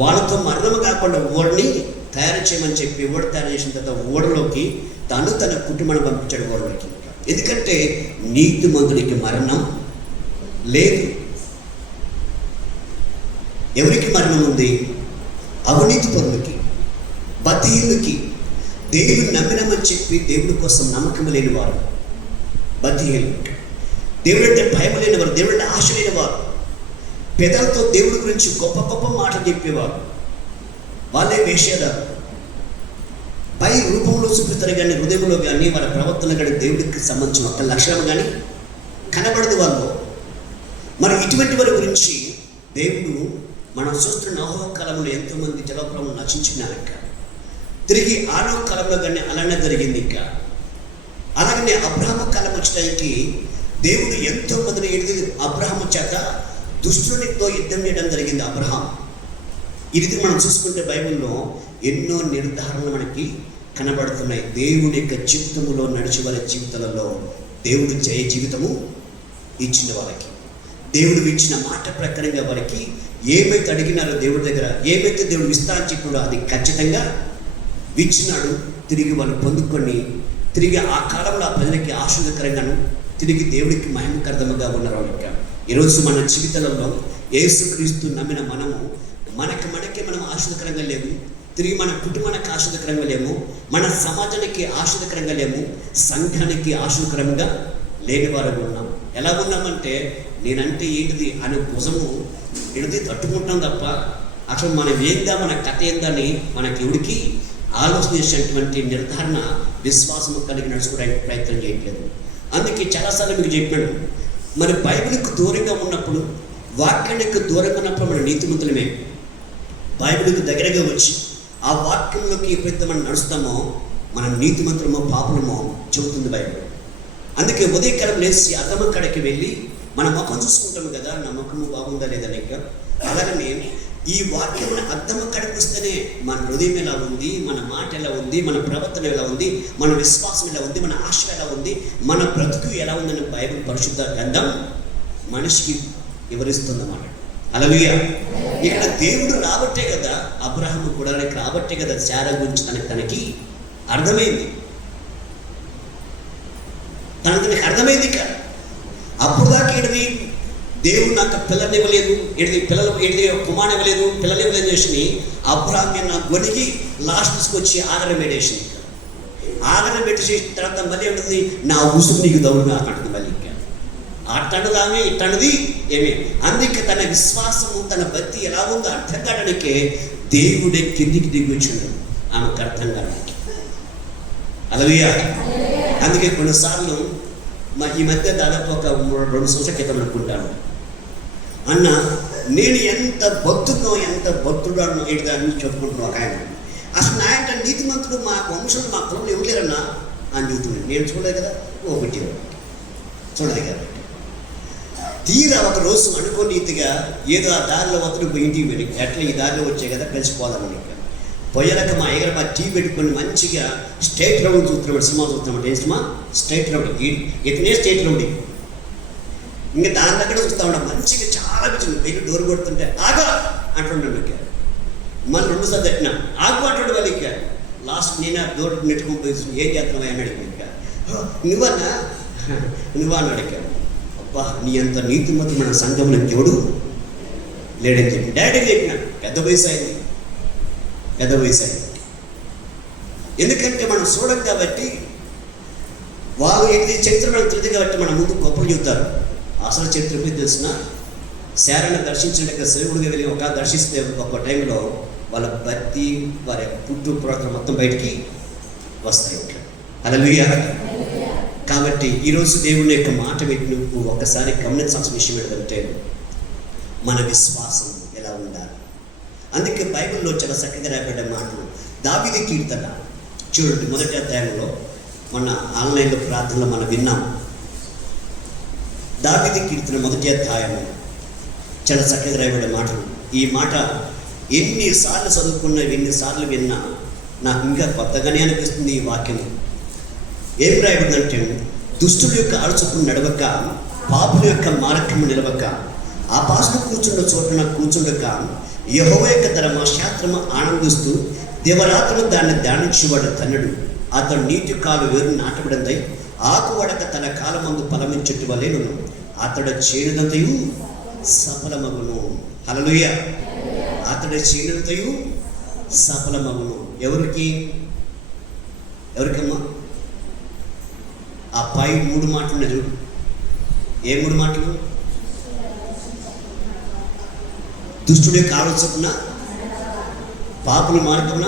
వాళ్ళతో మరణం కాకుండా ఓడని తయారు చేయమని చెప్పి ఓడ తయారు చేసిన తర్వాత ఓడలోకి తన కుటుంబాన్ని పంపించాడు. ఓడలోకి ఎందుకంటే నీతిమంతుడికి మరణం లేదు. ఎవరికి మరణం ఉంది? అవినీతి పరులకి, బతిహీనులకి, దేవుని నమ్మినమని చెప్పి దేవుడి కోసం నమ్మకం లేని వారు, బతిహీనులు, దేవుడు అంటే భయం లేని వారు, దేవుడు అంటే ఆశ లేని వారు, పెదాలతో దేవుడి గురించి గొప్ప గొప్ప మాటలు చెప్పేవారు, వాళ్ళే వేషధారు. పై రూపంలో చూపిస్తారు కానీ హృదయంలో కానీ వాళ్ళ ప్రవర్తన కానీ దేవుడికి సంబంధించిన ఒక్క లక్షణం కానీ కనబడదు వాళ్ళు. మరి ఇటువంటి వారి గురించి దేవుడు మనం చూస్తున్న నోవహు కాలంలో ఎంతోమంది జలప్రవాహం నశించినారు. ఇంకా తిరిగి ఆనోహు కాలంలో కానీ అలానే జరిగింది. ఇంకా అలాగనే అబ్రహాము కాలం వచ్చడానికి దేవుడు ఎంతో మందిని అబ్రహాము చేత దుష్టునితో యుద్ధం చేయడం జరిగింది. అబ్రహాం ఇది మనం చూసుకుంటే బైబిల్లో ఎన్నో నిర్ధారణలు మనకి కనబడుతున్నాయి. దేవుడి యొక్క జీవితంలో నడిచే వారి జీవితాలలో దేవుడు జయ జీవితము ఇచ్చిన వారికి, దేవుడు ఇచ్చిన మాట ప్రకారంగా వారికి ఏమైతే అడిగినారో దేవుడి దగ్గర, ఏమైతే దేవుడు ఇస్తానని చెప్పాడో అది ఖచ్చితంగా ఇచ్చినాడు. తిరిగి వాళ్ళు పొందుకొని తిరిగి ఆ కాలంలో ఆ ప్రజలకి ఆశీర్వదకరంగాను తిరిగి దేవుడికి మహిమకరదముగా ఉన్నారు. వాళ్ళకి ఈరోజు మన జీవితాలలో యేసుక్రీస్తు నమ్మిన మనము మనకే మనం ఆశీర్వదకరంగా లేము, తిరిగి మన కుటుంబానికి ఆశీర్వదకరంగా లేము, మన సమాజానికి ఆశీర్వదకరంగా లేము, సంఘానికి ఆశీర్వదకరంగా లేని వారు ఉన్నాం. ఎలా ఉన్నామంటే నేనంటే ఏంటిది అనే భుజము ఎడిది తట్టుకుంటాం తప్ప అసలు మనం ఏందా, మన కథ ఏందని మనకి ఎవడికి ఆలోచన చేసేటువంటి నిర్ధారణ విశ్వాసము కలిగి నడుచుకోవడానికి ప్రయత్నం చేయట్లేదు. అందుకే చాలాసార్లు మీకు చెప్పాను, మరి బైబిల్కి దూరంగా ఉన్నప్పుడు, వాక్యానికి దూరంగా ఉన్నప్పుడు మన నీతిమంతులమే. బైబిల్కి దగ్గరగా వచ్చి ఆ వాక్యంలోకి ఎప్పుడైతే మనం నడుస్తామో మనం నీతిమంతులమో పాపులమో చెబుతుంది బైబిల్. అందుకే ఉదయకాలం లేచి అద్దం కాడికి వెళ్ళి మన ముఖం చూసుకుంటాము కదా, నా ముఖము బాగుందా లేదా లేక. అలాగనే ఈ వాక్యం అద్దం కాడికి వస్తేనే మన హృదయం ఎలా ఉంది, మన మాట ఎలా ఉంది, మన ప్రవర్తన ఎలా ఉంది, మన విశ్వాసం ఎలా ఉంది, మన ఆశ ఎలా ఉంది, మన బ్రతుకు ఎలా ఉందని బైబిల్ పరిశుద్ధ గ్రంథం మనిషికి వివరిస్తుందన్నమాట. హల్లెలూయా. ఇక్కడ దేవుడు రాబట్టే కదా, అబ్రహాము కూడా రాబట్టే కదా శారా గురించి తనకి అర్థమైంది. తనకి అర్థమైంది ఇక. అప్పుడు దాకా ఏడిది దేవుడు నాకు పిల్లల్ని ఇవ్వలేదు, కుమారుని ఇవ్వలేదు, పిల్లలు ఇవ్వలేదు చేసి అబ్రహాం నాకు గొనిగి లాస్ట్ తీసుకొచ్చి ఆగరం పెట్టేసి, ఆగరం పెట్టేసి తర్వాత మళ్ళీ ఉంటుంది నా ఉసురు నీకు దౌడుగా అంటుంది. మళ్ళీ ఇంకా అట్టనది ఆమె, ఇట్టనది ఏమి. అందుకే తన విశ్వాసము, తన భక్తి ఎలా ఉందో అర్థం కావడానికే దేవుడే కిందికి దిగి వచ్చిండు ఆమెకు అర్థం కావడానికి. హల్లెలూయా. అందుకే కొన్నిసార్లు ఈ మధ్య దాదాపు ఒక 2 సంవత్సరాల క్రితం అనుకుంటాను, అన్న నేను ఎంత భక్తుడాను ఏంటిదాన్ని చెప్పుకుంటున్నాను. ఒక ఆయన అసలు ఆయన నీతిమంతుడు మా వంశంలో మా కులంలో ఎవరు లేరన్నా అని చెబుతున్నాడు. నేను చూడలేదు కదా, ఒకటి చూడలేదు కదా. తీరా ఒక రోజు అనుకోని రీతిగా ఏదో ఆ దారిలో వద్దరు ఇంటికి వెళ్ళి ఎట్లా ఈ దారిలో వచ్చాయి కదా కలిసిపోదామని పోయాక మా అయ్యగారు మా టీ పెట్టుకొని మంచిగా స్టేట్ రౌండ్ చూస్తున్నాడు. సినిమా చూస్తున్నాడు. ఏ సినిమా? State round. ఇతనే స్టేట్ రౌండ్. ఇంకా దాని దగ్గర చూస్తా ఉన్నాం. మంచిగా చాలా పిచ్చింది. వెళ్ళి డోర్ కొడుతుంటే ఆగా అంటుండడు. మళ్ళీ 2 సార్లు తట్టినా ఆగు అంటాడు. వాళ్ళు ఇక లాస్ట్ నేను ఆ డోర్ నెట్టుకుని పోయి ఏం చేస్తున్నావు అని అడిగాను. ఇంకా నువ్వా అన్నాడు. ఇక అబ్బా నీ అంత నీతిమంతుడు మన సంఘంలో ఎవడు లేడని చెప్పి డాడీ చెప్పిన. పెద్ద వయసు అయింది. ఎందుకంటే మనం చూడం కాబట్టి, వాళ్ళు ఏంటి చరిత్ర మనకు తెలియదు కాబట్టి మన ముందు గొప్పలు చెబుతారు. అసలు చరిత్ర మీద తెలిసిన శారను దర్శించడానికి సేవుడిగా వెళ్ళి ఒక దర్శిస్తే ఒక టైంలో వాళ్ళ భక్తి వారి పుట్టు పురాతన మొత్తం బయటికి వస్తాయి. హల్లెలూయా. కాబట్టి ఈరోజు దేవుని యొక్క మాట పెట్టి నువ్వు ఒక్కసారి గమనించాల్సిన విషయం ఏంటంటే మన విశ్వాసం ఎలా ఉండాలి. అందుకే బైబిల్లో చాలా చక్కగా రాయబడ్డ మాటలు. దావీదు కీర్తన చూడండి, మొదటి అధ్యాయంలో మన ఆన్లైన్లో ప్రార్థనలో మనం విన్నాం. దావీదు కీర్తన మొదటి అధ్యాయం చాలా చక్కగా రాయబడ్డ మాటలు. ఈ మాట ఎన్నిసార్లు చదువుకున్నా, ఎన్నిసార్లు విన్నా నాకు ఇంకా కొత్తగానే అనిపిస్తుంది. ఈ వాక్యం ఏం రాయబడిందంటే, దుష్టుల యొక్క ఆలోచన నడవక, పాపుల యొక్క మార్గము నిలవక, ఆ పాసులు కూర్చున్న చోటున కూర్చుండక, యెహోవా యొక్క ధర్మశాస్త్రము ఆనందిస్తూ దివరాత్రులు దాన్ని ధ్యానించువాడు ధన్యుడు. అతడు నీటి కాలు వేరు నాటబడిందై ఆకు వడక తన కాలమందు ఫలమించుట వలెను. అతడు చేయునంతయు సఫలమగును. హల్లెలూయా. అతడు చేయునంతయు సఫలమగును. ఎవరికమ్మా? ఆ పై 3 మాటలు ఉన్నాయి. ఏ 3 మాటలు? దుష్టుడే కావలసిన, పాపుల మార్గమున,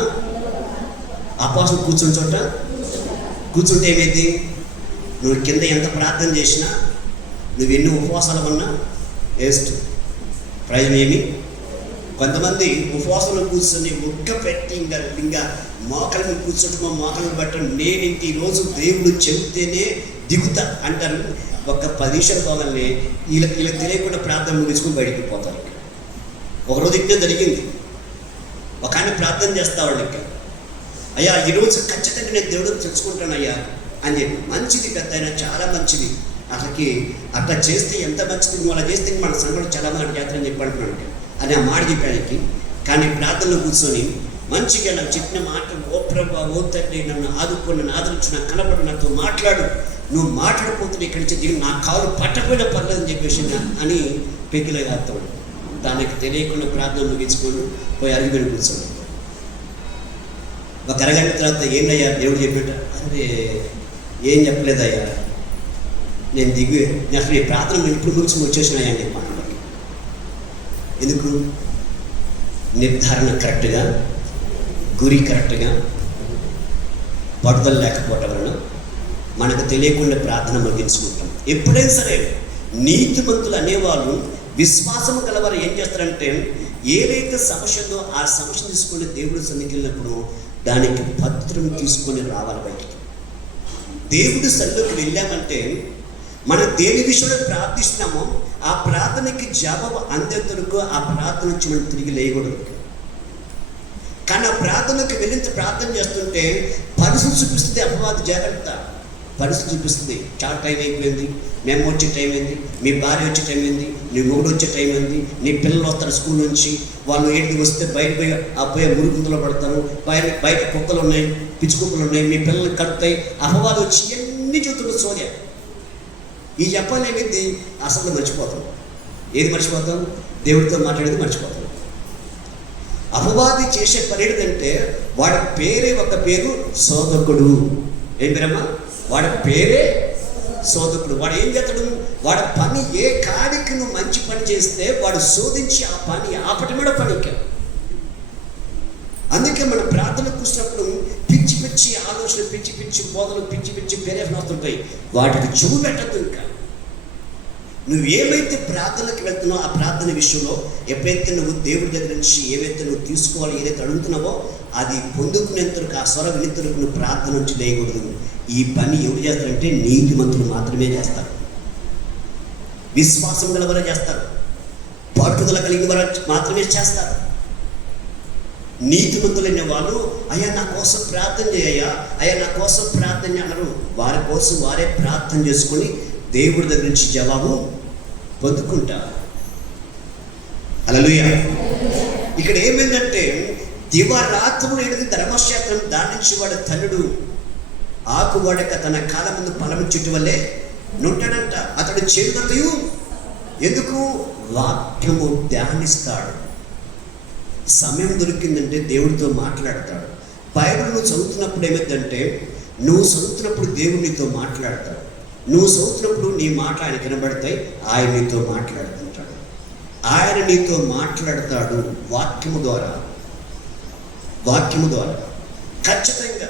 అపాసులు కూర్చున్న చోట కూర్చుంటే ఏమైంది? నువ్వు కింద ఎంత ప్రార్థన చేసినా, నువ్వు ఎన్ని ఉపవాసాలు ఉన్నా వేస్ట్. ప్రయోజనం ఏమి? కొంతమంది ఉపవాసంలో కూర్చొని ముక్క పెట్టి ఇంకా మోకల మీద కూర్చోటం, మోకలను పెట్టడం. నేనింటి ఈరోజు దేవుడు చెబితేనే దిగుతా అంటారు. ఒక 10 నిమిషాలు పోవాలని వీళ్ళకి తెలియకుండా ప్రార్థన ముగించుకుని బయటికి పోతారు. ఒకరోజు ఇట్టే జరిగింది. ఒక ఆయన ప్రార్థన చేస్తా వాళ్ళకి, అయ్యా ఈరోజు ఖచ్చితంగా నేను దేవుడు తెలుసుకుంటానయ్యా అని చెప్పి. మంచిది పెద్ద అయినా, చాలా మంచిది. అసలుకి అట్లా చేస్తే ఎంత మంచిది, నువ్వు అలా చేస్తే మన సంఘంలో చాలా మంది చేస్తారని చెప్పి అంటున్నాను అని ఆ మాట చెప్పడానికి. కానీ ప్రార్థనలో కూర్చొని మంచిగా నాకు చెప్పిన మాట, ఓ ప్రభా, ఓ తండ్రి, నన్ను ఆదుకొని, నన్ను ఆదరించి, నాకు కనబడి, నాతో మాట్లాడు, నువ్వు మాట్లాడిపోతున్నా ఇక్కడి నుంచి దిగి నా కాలు పట్టకపోయినా పర్లేదని చెప్పేసి అని పెగిలో కాస్తాడు. దానికి తెలియకుండా ప్రార్థన ముగించుకొని పోయి అరిగిపోయి కూర్చోండి. ఒక అరగంట తర్వాత ఏంటయ్యా దేవుడు చెప్పినట్ట, అరే ఏం చెప్పలేదయ్యా, నేను అసలు ఈ ప్రార్థన ఇప్పుడు ముగించుకుని వచ్చేసినాయా అని చెప్పాను. ఎందుకు? నిర్ధారణ కరెక్ట్గా, గురి కరెక్ట్గా, పట్టుదల లేకపోవటం వలన మనకు తెలియకుండా ప్రార్థన ముగించుకుంటాం. ఎప్పుడైనా సరే నీతిమంతులు అనేవాళ్ళు, విశ్వాసం గలవారు ఏం చేస్తారంటే, ఏదైతే సమస్య ఉందో ఆ సమస్యను తీసుకొని దేవుడి సన్నిధికి వెళ్ళినప్పుడు దానికి పత్రం తీసుకొని రావాలి బయటికి. దేవుడి సన్నిధికి వెళ్ళామంటే మనం దేని విషయంలో ప్రార్థిస్తున్నామో ఆ ప్రార్థనకి జవాబు అందేంత వరకు ఆ ప్రార్థన నుంచి మనం తిరిగి లేయకూడదు. కానీ ఆ ప్రార్థనకి వెళ్ళిన ప్రార్థన చేస్తుంటే పరిస్థితి చూపిస్తుంది అపవాది. జాగ్రత్త. పరిస్థితి చూపిస్తుంది. చాలా టైం అయిపోయింది, మేము వచ్చే టైం అయింది, మీ భార్య వచ్చే టైం అయింది, నీ మొగుడు వచ్చే టైం అయింది, నీ పిల్లలు వస్తారు స్కూల్ నుంచి, వాళ్ళు ఏంటికి వస్తే బయట పోయి ఆ పోయే మురుగుందులో పడతారు, బయట కుక్కలు ఉన్నాయి, పిచ్చి కుక్కలు ఉన్నాయి, మీ పిల్లలు కడతాయి. అపవాది వచ్చి ఎన్ని చూస్తున్నారు సోనియా. ఈ చెప్పాలి ఏమైంది? అసలు మర్చిపోతాం. ఏది మర్చిపోతాం? దేవుడితో మాట్లాడేది మర్చిపోతాం. అపవాది చేసే పని ఏంటంటే వాడి పేరే ఒక పేరు, శోధకుడు. ఏం పేరమ్మా? వాడి పేరే శోధకుడు. వాడు ఏం చేస్తాడు? వాడి పని ఏ కాడికి నువ్వు మంచి పని చేస్తే వాడు శోధించి ఆ పని ఆపటమే పనికి. అందుకే మన ప్రార్థనకు కూర్చున్నప్పుడు పిచ్చి పిచ్చి ఆలోచన, పిచ్చి పిచ్చి బోధలు, పిచ్చి పిచ్చి పేరేఫ్లు వస్తుంటాయి. వాటికి చెవు పెట్టద్దు. ఇంకా నువ్వు ఏమైతే ప్రార్థనకి వెళ్తున్నావో ఆ ప్రార్థన విషయంలో ఎప్పుడైతే నువ్వు దేవుడి దగ్గర నుంచి ఏవైతే నువ్వు తీసుకోవాలి, ఏదైతే అడుగుతున్నావో అది పొందుకునేంతరకు, ఆ స్వర వినేంతరకు నువ్వు ప్రార్థన నుంచి లేయకూడదు. ఈ పని ఎవరు చేస్తారంటే నీతిమంతులు మాత్రమే చేస్తారు, విశ్వాసం గలవారే చేస్తారు, పట్టుదల కలిగిన వారు మాత్రమే చేస్తారు. నీతిమంతులైన వాళ్ళు అయ్యా నా కోసం ప్రార్థన చేయయ్యా, అయ్యా నా కోసం ప్రార్థన అన్నారు. వారి కోసం వారే ప్రార్థన చేసుకొని దేవుడి దగ్గర నుంచి జవాబు పొందుకుంటారు. హల్లెలూయా. ఇక్కడ ఏమైందంటే దివారాత్రులు ఎనిమిది ధర్మశాస్త్రం దానించి వాడు తల్లుడు ఆకు వాడక తన కాలం ముందు ఫలము చెట్టు వల్లే నుంటాడంట. అతడు చేయుటయు ఎందుకు వాక్యము ధ్యానిస్తాడు. సమయం దొరికిందంటే దేవుడితో మాట్లాడతాడు. బైబిల్ నువ్వు చదువుతున్నప్పుడు ఏమైందంటే నువ్వు చదువుతున్నప్పుడు దేవుడు నీతో మాట్లాడతాడు. నువ్వు చదువుతున్నప్పుడు నీ మాట ఆయన కనబడతాయి, ఆయన నీతో మాట్లాడుతుంటాడు. ఆయన నీతో మాట్లాడతాడు వాక్యము ద్వారా. వాక్యము ద్వారా ఖచ్చితంగా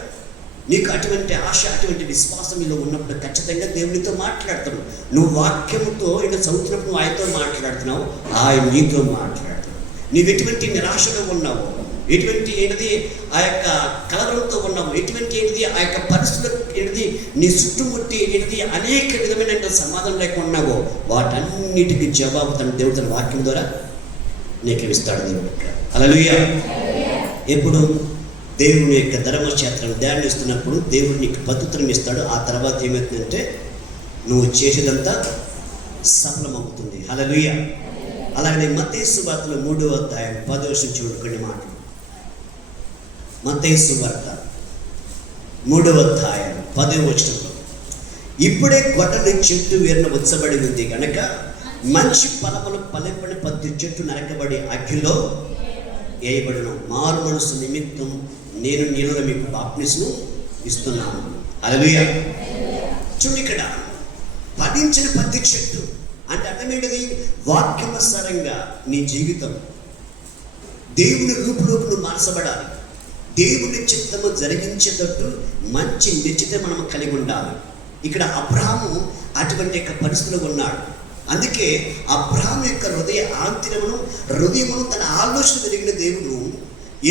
నీకు అటువంటి ఆశ, అటువంటి విశ్వాసం నీలో ఉన్నప్పుడు ఖచ్చితంగా దేవునితో మాట్లాడతాడు. నువ్వు వాక్యముతో ఇక్కడ చదువుతున్నప్పుడు నువ్వు ఆయనతో మాట్లాడుతున్నావు, ఆయన నీతో మాట్లాడతాడు. నీవు ఎటువంటి నిరాశలో ఉన్నావు, ఎటువంటి ఏంటిది ఆ యొక్క కలవరంతో ఉన్నావు, ఎటువంటి ఏంటిది ఆ యొక్క పరిస్థితులు ఏంటిది నీ చుట్టుముట్టి ఏంటిది అనేక విధమైన సమాధానం లేకుండా ఉన్నావో వాటన్నిటికీ జవాబు తన దేవుడు తన వాక్యం ద్వారా నీకు ఇస్తాడు. దేవుడు హల్లెలూయా. ఎప్పుడు దేవుని యొక్క ధర్మశాస్త్రం ధ్యానిస్తున్నప్పుడు దేవుడు నీకు పద్ధతులను ఇస్తాడు. ఆ తర్వాత ఏమవుతుందంటే నువ్వు చేసేదంతా సఫలమవుతుంది. హల్లెలూయా. అలాగే మత్తయి సువార్తలో 3వ అధ్యాయం 10వ వచనం చూడండి మాటలు. మత్తయి సువార్త 3వ అధ్యాయం 10వ వచనంలో, ఇప్పుడే గొడ్డలి చెట్టు వేరున ఉచ్చబడి ఉంది కనుక మంచి ఫలములు ఫలింపని ప్రతి చెట్టు నరకబడి అగ్నిలో వేయబడును. మారు మనసు నిమిత్తం నేను నీళ్ళలో మీకు బాప్టిస్మం ఇస్తున్నాను. హల్లెలూయా. చూడు, ఇక్కడ ఫలించిన ప్రతి చెట్టు అంటే అర్థమేంటిది? వాక్యానుసారంగా నీ జీవితం దేవుని రూపులోకి నువ్వు మార్చబడాలి. దేవుని చిత్తము జరిగించేటట్టు మంచి నిశ్చిత మనం కలిగి ఉండాలి. ఇక్కడ అబ్రహాము అటువంటి యొక్క పరిస్థితిలో ఉన్నాడు. అందుకే అబ్రహాము యొక్క హృదయమును తన ఆలోచన జరిగిన దేవుడు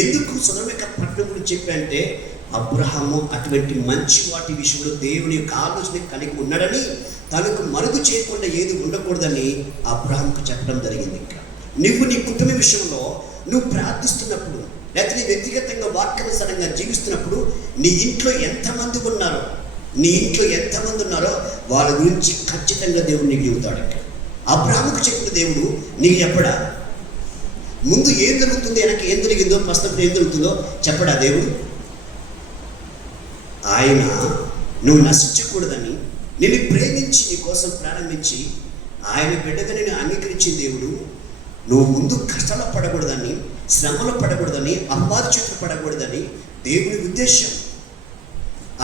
ఎందుకు సొదొమ యొక్క పట్టణం గురించి చెప్పంటే అబ్రహాము అటువంటి మంచి వాటి విషయంలో దేవుని యొక్క ఆలోచన కలిగి ఉన్నాడని, తనకు మరుగు చేయకుండా ఏది ఉండకూడదని అబ్రహాముకు చెప్పడం జరిగింది. ఇంకా నువ్వు నీ కుటుంబ విషయంలో నువ్వు ప్రార్థిస్తున్నప్పుడు, లేకపోతే నీ వ్యక్తిగతంగా వాక్యానుసారంగా జీవిస్తున్నప్పుడు నీ ఇంట్లో ఎంతమంది ఉన్నారో వాళ్ళ గురించి ఖచ్చితంగా దేవుడు నీకు చెబుతాడు. అబ్రహాముకు చెప్పిన దేవుడు నీకు చెప్పడా? ముందు ఏం జరుగుతుంది, వెనక ఏం జరిగిందో, ప్రస్తుతం ఏం జరుగుతుందో చెప్పడా దేవుడు? ఆయన నువ్వు నశించకూడదని నిన్ను ప్రేమించి నీ కోసం ప్రారంభించి ఆయన బిడ్డగా నేను అంగీకరించిన దేవుడు నువ్వు ముందు కష్టాలు పడకూడదని, శ్రమలు పడకూడదని, అపవాది చేతులు పడకూడదని దేవుని ఉద్దేశం.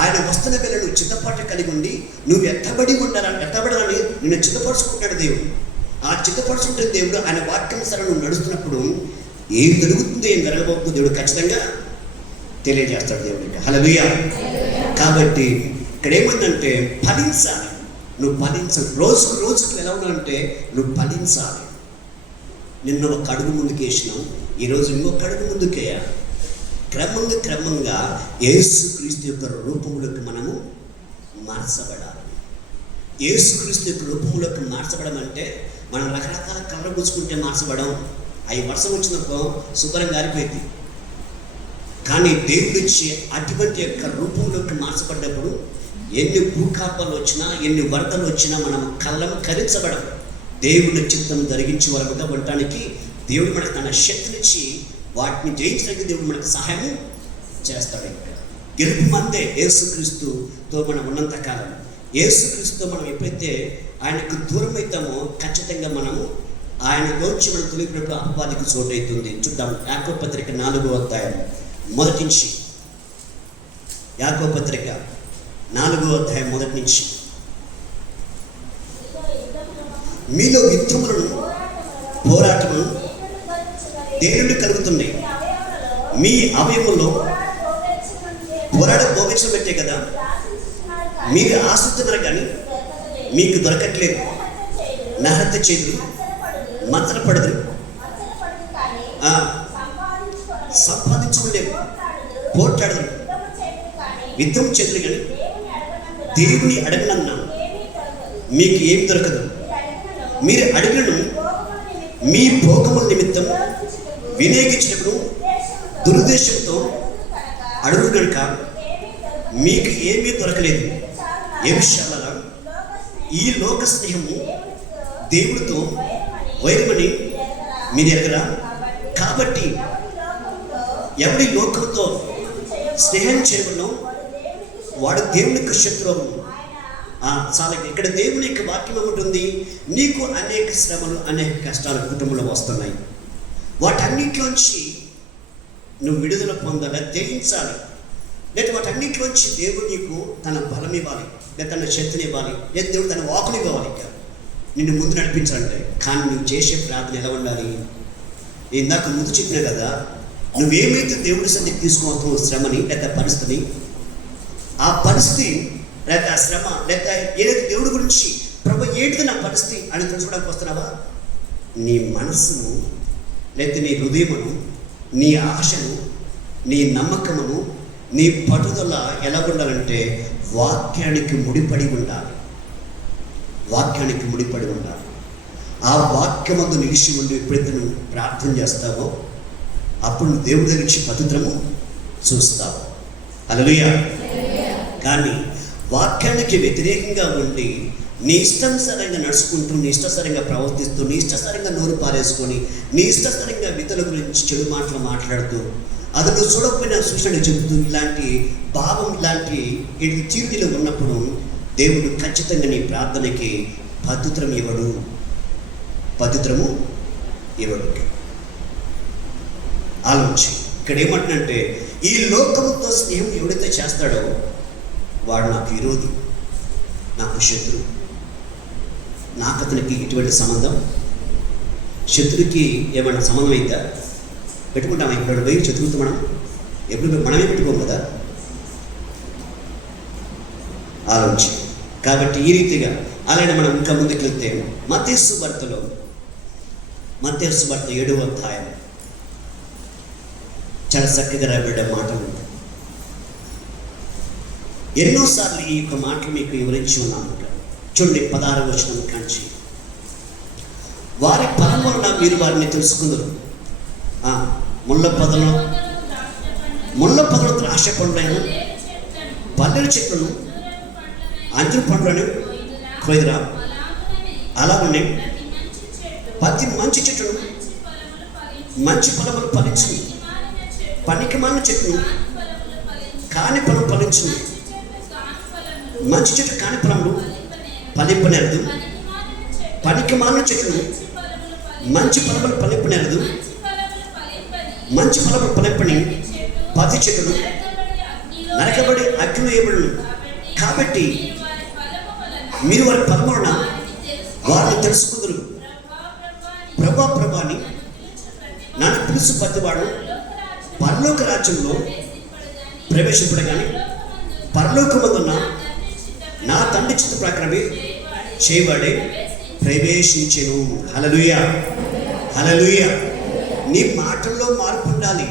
ఆయన వస్తున్న వేళ నువ్వు చిత్తపాటు కలిగి ఉండి నువ్వు ఎత్తబడాలని నిన్ను చిత్తపరుచుకుంటాడు దేవుడు. ఆ చిత్తపరుచుకుంటున్న దేవుడు ఆయన వాక్యానుసారం నువ్వు నడుస్తున్నప్పుడు ఏం జరుగుతుందో ఏం జరగబోతుందో దేవుడు ఖచ్చితంగా తెలియజేస్తాడు దేవుడికి. హల్లెలూయా. కాబట్టి ఇక్కడ ఏమందంటే ఫలించాలి. నువ్వు ఫలించాలి. రోజుకు ఎలా ఉన్నావంటే నువ్వు ఫలించాలి. నిన్న ఒక అడుగు ముందుకు వేసినావు, ఈరోజు ఇంకొక అడుగు ముందుకేయాలి. క్రమంగా యేసుక్రీస్తు యొక్క రూపంలోకి మనము మార్చబడాలి. యేసుక్రీస్తు యొక్క రూపంలోకి మార్చబడం అంటే మనం రకరకాల కలర్ పుచ్చుకుంటే మార్చబడం. అవి వర్షం వచ్చినప్పుడు శుభ్రంగా ఆరిపోయింది. కానీ దేవుడు ఇచ్చే అటువంటి యొక్క రూపంలోకి మార్చబడ్డప్పుడు ఎన్ని భూకాపాలు వచ్చినా, ఎన్ని వరదలు వచ్చినా మనం కళ్ళము కరించబడం. దేవుని చిత్తం జరిగించే వరకుగా ఉండటానికి దేవుడు మనకు తన శక్తినిచ్చి వాటిని జయించడానికి దేవుడు మనకు సహాయం చేస్తాడు. గెలుపు మందే యేసుక్రీస్తుతో మనం ఉన్నంతకాలం. యేసుక్రీస్తుతో మనం ఎప్పుడైతే ఆయనకు దూరం అవుతామో ఖచ్చితంగా మనము ఆయన గురించి మనం తొలగినప్పుడు అపవాదికి చోటు అవుతుంది. చూద్దాం, యాకోబు పత్రిక 4వ అధ్యాయం మొదటి నుంచి. యాకోబు పత్రిక 4వ అధ్యాయం మొదటి నుంచి. మీలో యుద్ధములను పోరాటములను దేని నుండి కలుగుతున్నాయి? మీ అవయవంలో పోరాడ భోగించడం పెట్టే కదా మీరు ఆశిస్తున్నారు కానీ మీకు దొరకట్లేదు. నహత్య చేయదు, మతలపడదు, సంపాదించుకోలేము, పోట్లాడదు, యుద్ధం చేతులు కానీ దేవుని అడగనన్నా మీకు ఏమి దొరకదు. మీరు అడిగినను మీ భోగముల నిమిత్తం వినియోగించినప్పుడు దురుద్దేశంతో అడుగు కనుక మీకు ఏమీ దొరకలేదు. ఏ విషయాలలో ఈ లోక స్నేహము దేవుడితో వైరమని మీరు ఎరగరా? కాబట్టి ఎవరి లోకంతో స్నేహం చేయవనో వాడు దేవునికి శత్రువు. చాలా ఇక్కడ దేవుని యొక్క వాక్యం ఉంటుంది. నీకు అనేక శ్రమలు, అనేక కష్టాలు కుటుంబంలో వస్తున్నాయి. వాటన్నిటిలోంచి నువ్వు విడుదల పొందాలి, జయించాలి. లేదా వాటన్నిటిలోంచి దేవుడు నీకు తన బలం ఇవ్వాలి, లేదా తన శక్తిని ఇవ్వాలి, లేదా దేవుడు తన వాకుని ఇవ్వాలి, నిన్ను ముందు నడిపించాలంటే. కానీ నువ్వు చేసే ప్రార్థన ఎలా ఉండాలి? ఇందాక ముందు చెప్పినా కదా, నువ్వేమైతే దేవుడి సన్నిధికి తీసుకోవద్దు శ్రమని లేదా పరిస్థితిని, ఆ పరిస్థితి లేక ఆ శ్రమ లేక ఏదైతే దేవుడి గురించి ప్రభు ఏంటిది నా పరిస్థితి అని తెలుసుకోవడానికి వస్తున్నావా? నీ మనస్సును లేకపోతే నీ హృదయమును, నీ ఆశను, నీ నమ్మకమును, నీ పట్టుదల ఎలా ఉండాలంటే వాక్యానికి ముడిపడి ఉండాలి. వాక్యానికి ముడిపడి ఉండాలి. ఆ వాక్యమందు నిలిచి ఉండి ఎప్పుడైతే నువ్వు ప్రార్థన చేస్తావో అప్పుడు నువ్వు దేవుడి దగ్గర నుంచి పవిత్రము చూస్తావు. హల్లెలూయా. కానీ వాక్యానికి వ్యతిరేకంగా ఉండి నీ ఇష్టానుసారంగా నడుచుకుంటూ, నీ ఇష్టానుసారంగా ప్రవర్తిస్తూ, నీ ఇష్టానుసారంగా నోరు పారేసుకొని, నీ ఇష్టానుసారంగా ఇతరుల గురించి చెడు మాటలు మాట్లాడుతూ, అది నువ్వు చూడకపోయినా సూచన చెబుతూ, ఇలాంటి భావం, ఇలాంటి తీరులో ఉన్నప్పుడు దేవుడు ఖచ్చితంగా నీ ప్రార్థనకి పవిత్రం ఇవ్వడు, పవిత్రము ఇవ్వడు. ఆలోచించి ఇక్కడ ఏమంటున్నంటే, ఈ లోకముతో స్నేహం ఎవడైతే చేస్తాడో వాడు నాకు విరోధి, నాకు శత్రువు. నాకు అతనికి ఇటువంటి సంబంధం, శత్రువుకి ఏమైనా సంబంధం అయిందా? పెట్టుకుంటామా? ఇప్పుడు పోయి శత్రువుతో ఎప్పుడు మనమే పెట్టుకోం కదా. ఆలోచించి కాబట్టి ఈ రీతిగా అలాగే మనం ఇంకా ముందుకు వెళ్తే మత్తయి సువార్తలో, మత్తయి సువార్త 7వ అధ్యాయం చాలా చక్కగా రాబడ్డ మాటలు. ఎన్నోసార్లు ఈ యొక్క మాటలు మీకు వివరించి ఉన్నాను. చూడండి 16వ వచనం కాంచి, వారి ఫలం వలన మీరు వారిని తెలుసుకుందరు. ముళ్ళ పొదలు ద్రాక్ష పండ్లైన పల్లెల చెట్లను అంజూరు పండ్లను కొయ్యరా. అలాగనే ప్రతి మంచి చెట్టును మంచి ఫలములు ఫలించును, పనికిమాలిన చెట్టును కాని ఫలం ఫలించును. మంచి చెట్టు కాని ఫలములు ఫలింపనేరదు, పనికిమాలిన చెట్టును మంచి ఫలములు ఫలింపనేరదు. మంచి ఫలములు ఫలింపని ప్రతి చెట్టును నరకబడి అగ్ని వేయబడును. కాబట్టి మీరు వారి ఫలమున వారిని తెలుసుకుందరు. ప్రభా ప్రభాని నన్ను పిలుసు ప్రతివాడు పరలోక రాజ్యంలో ప్రవేశింపడు కానీ పరలోకమందున్న నా తండ్రి చిత్త ప్రకారమే చేయవాడే ప్రవేశించెను. హల్లెలూయా, హల్లెలూయా. నీ మాటల్లో మార్పు ఉండాలి,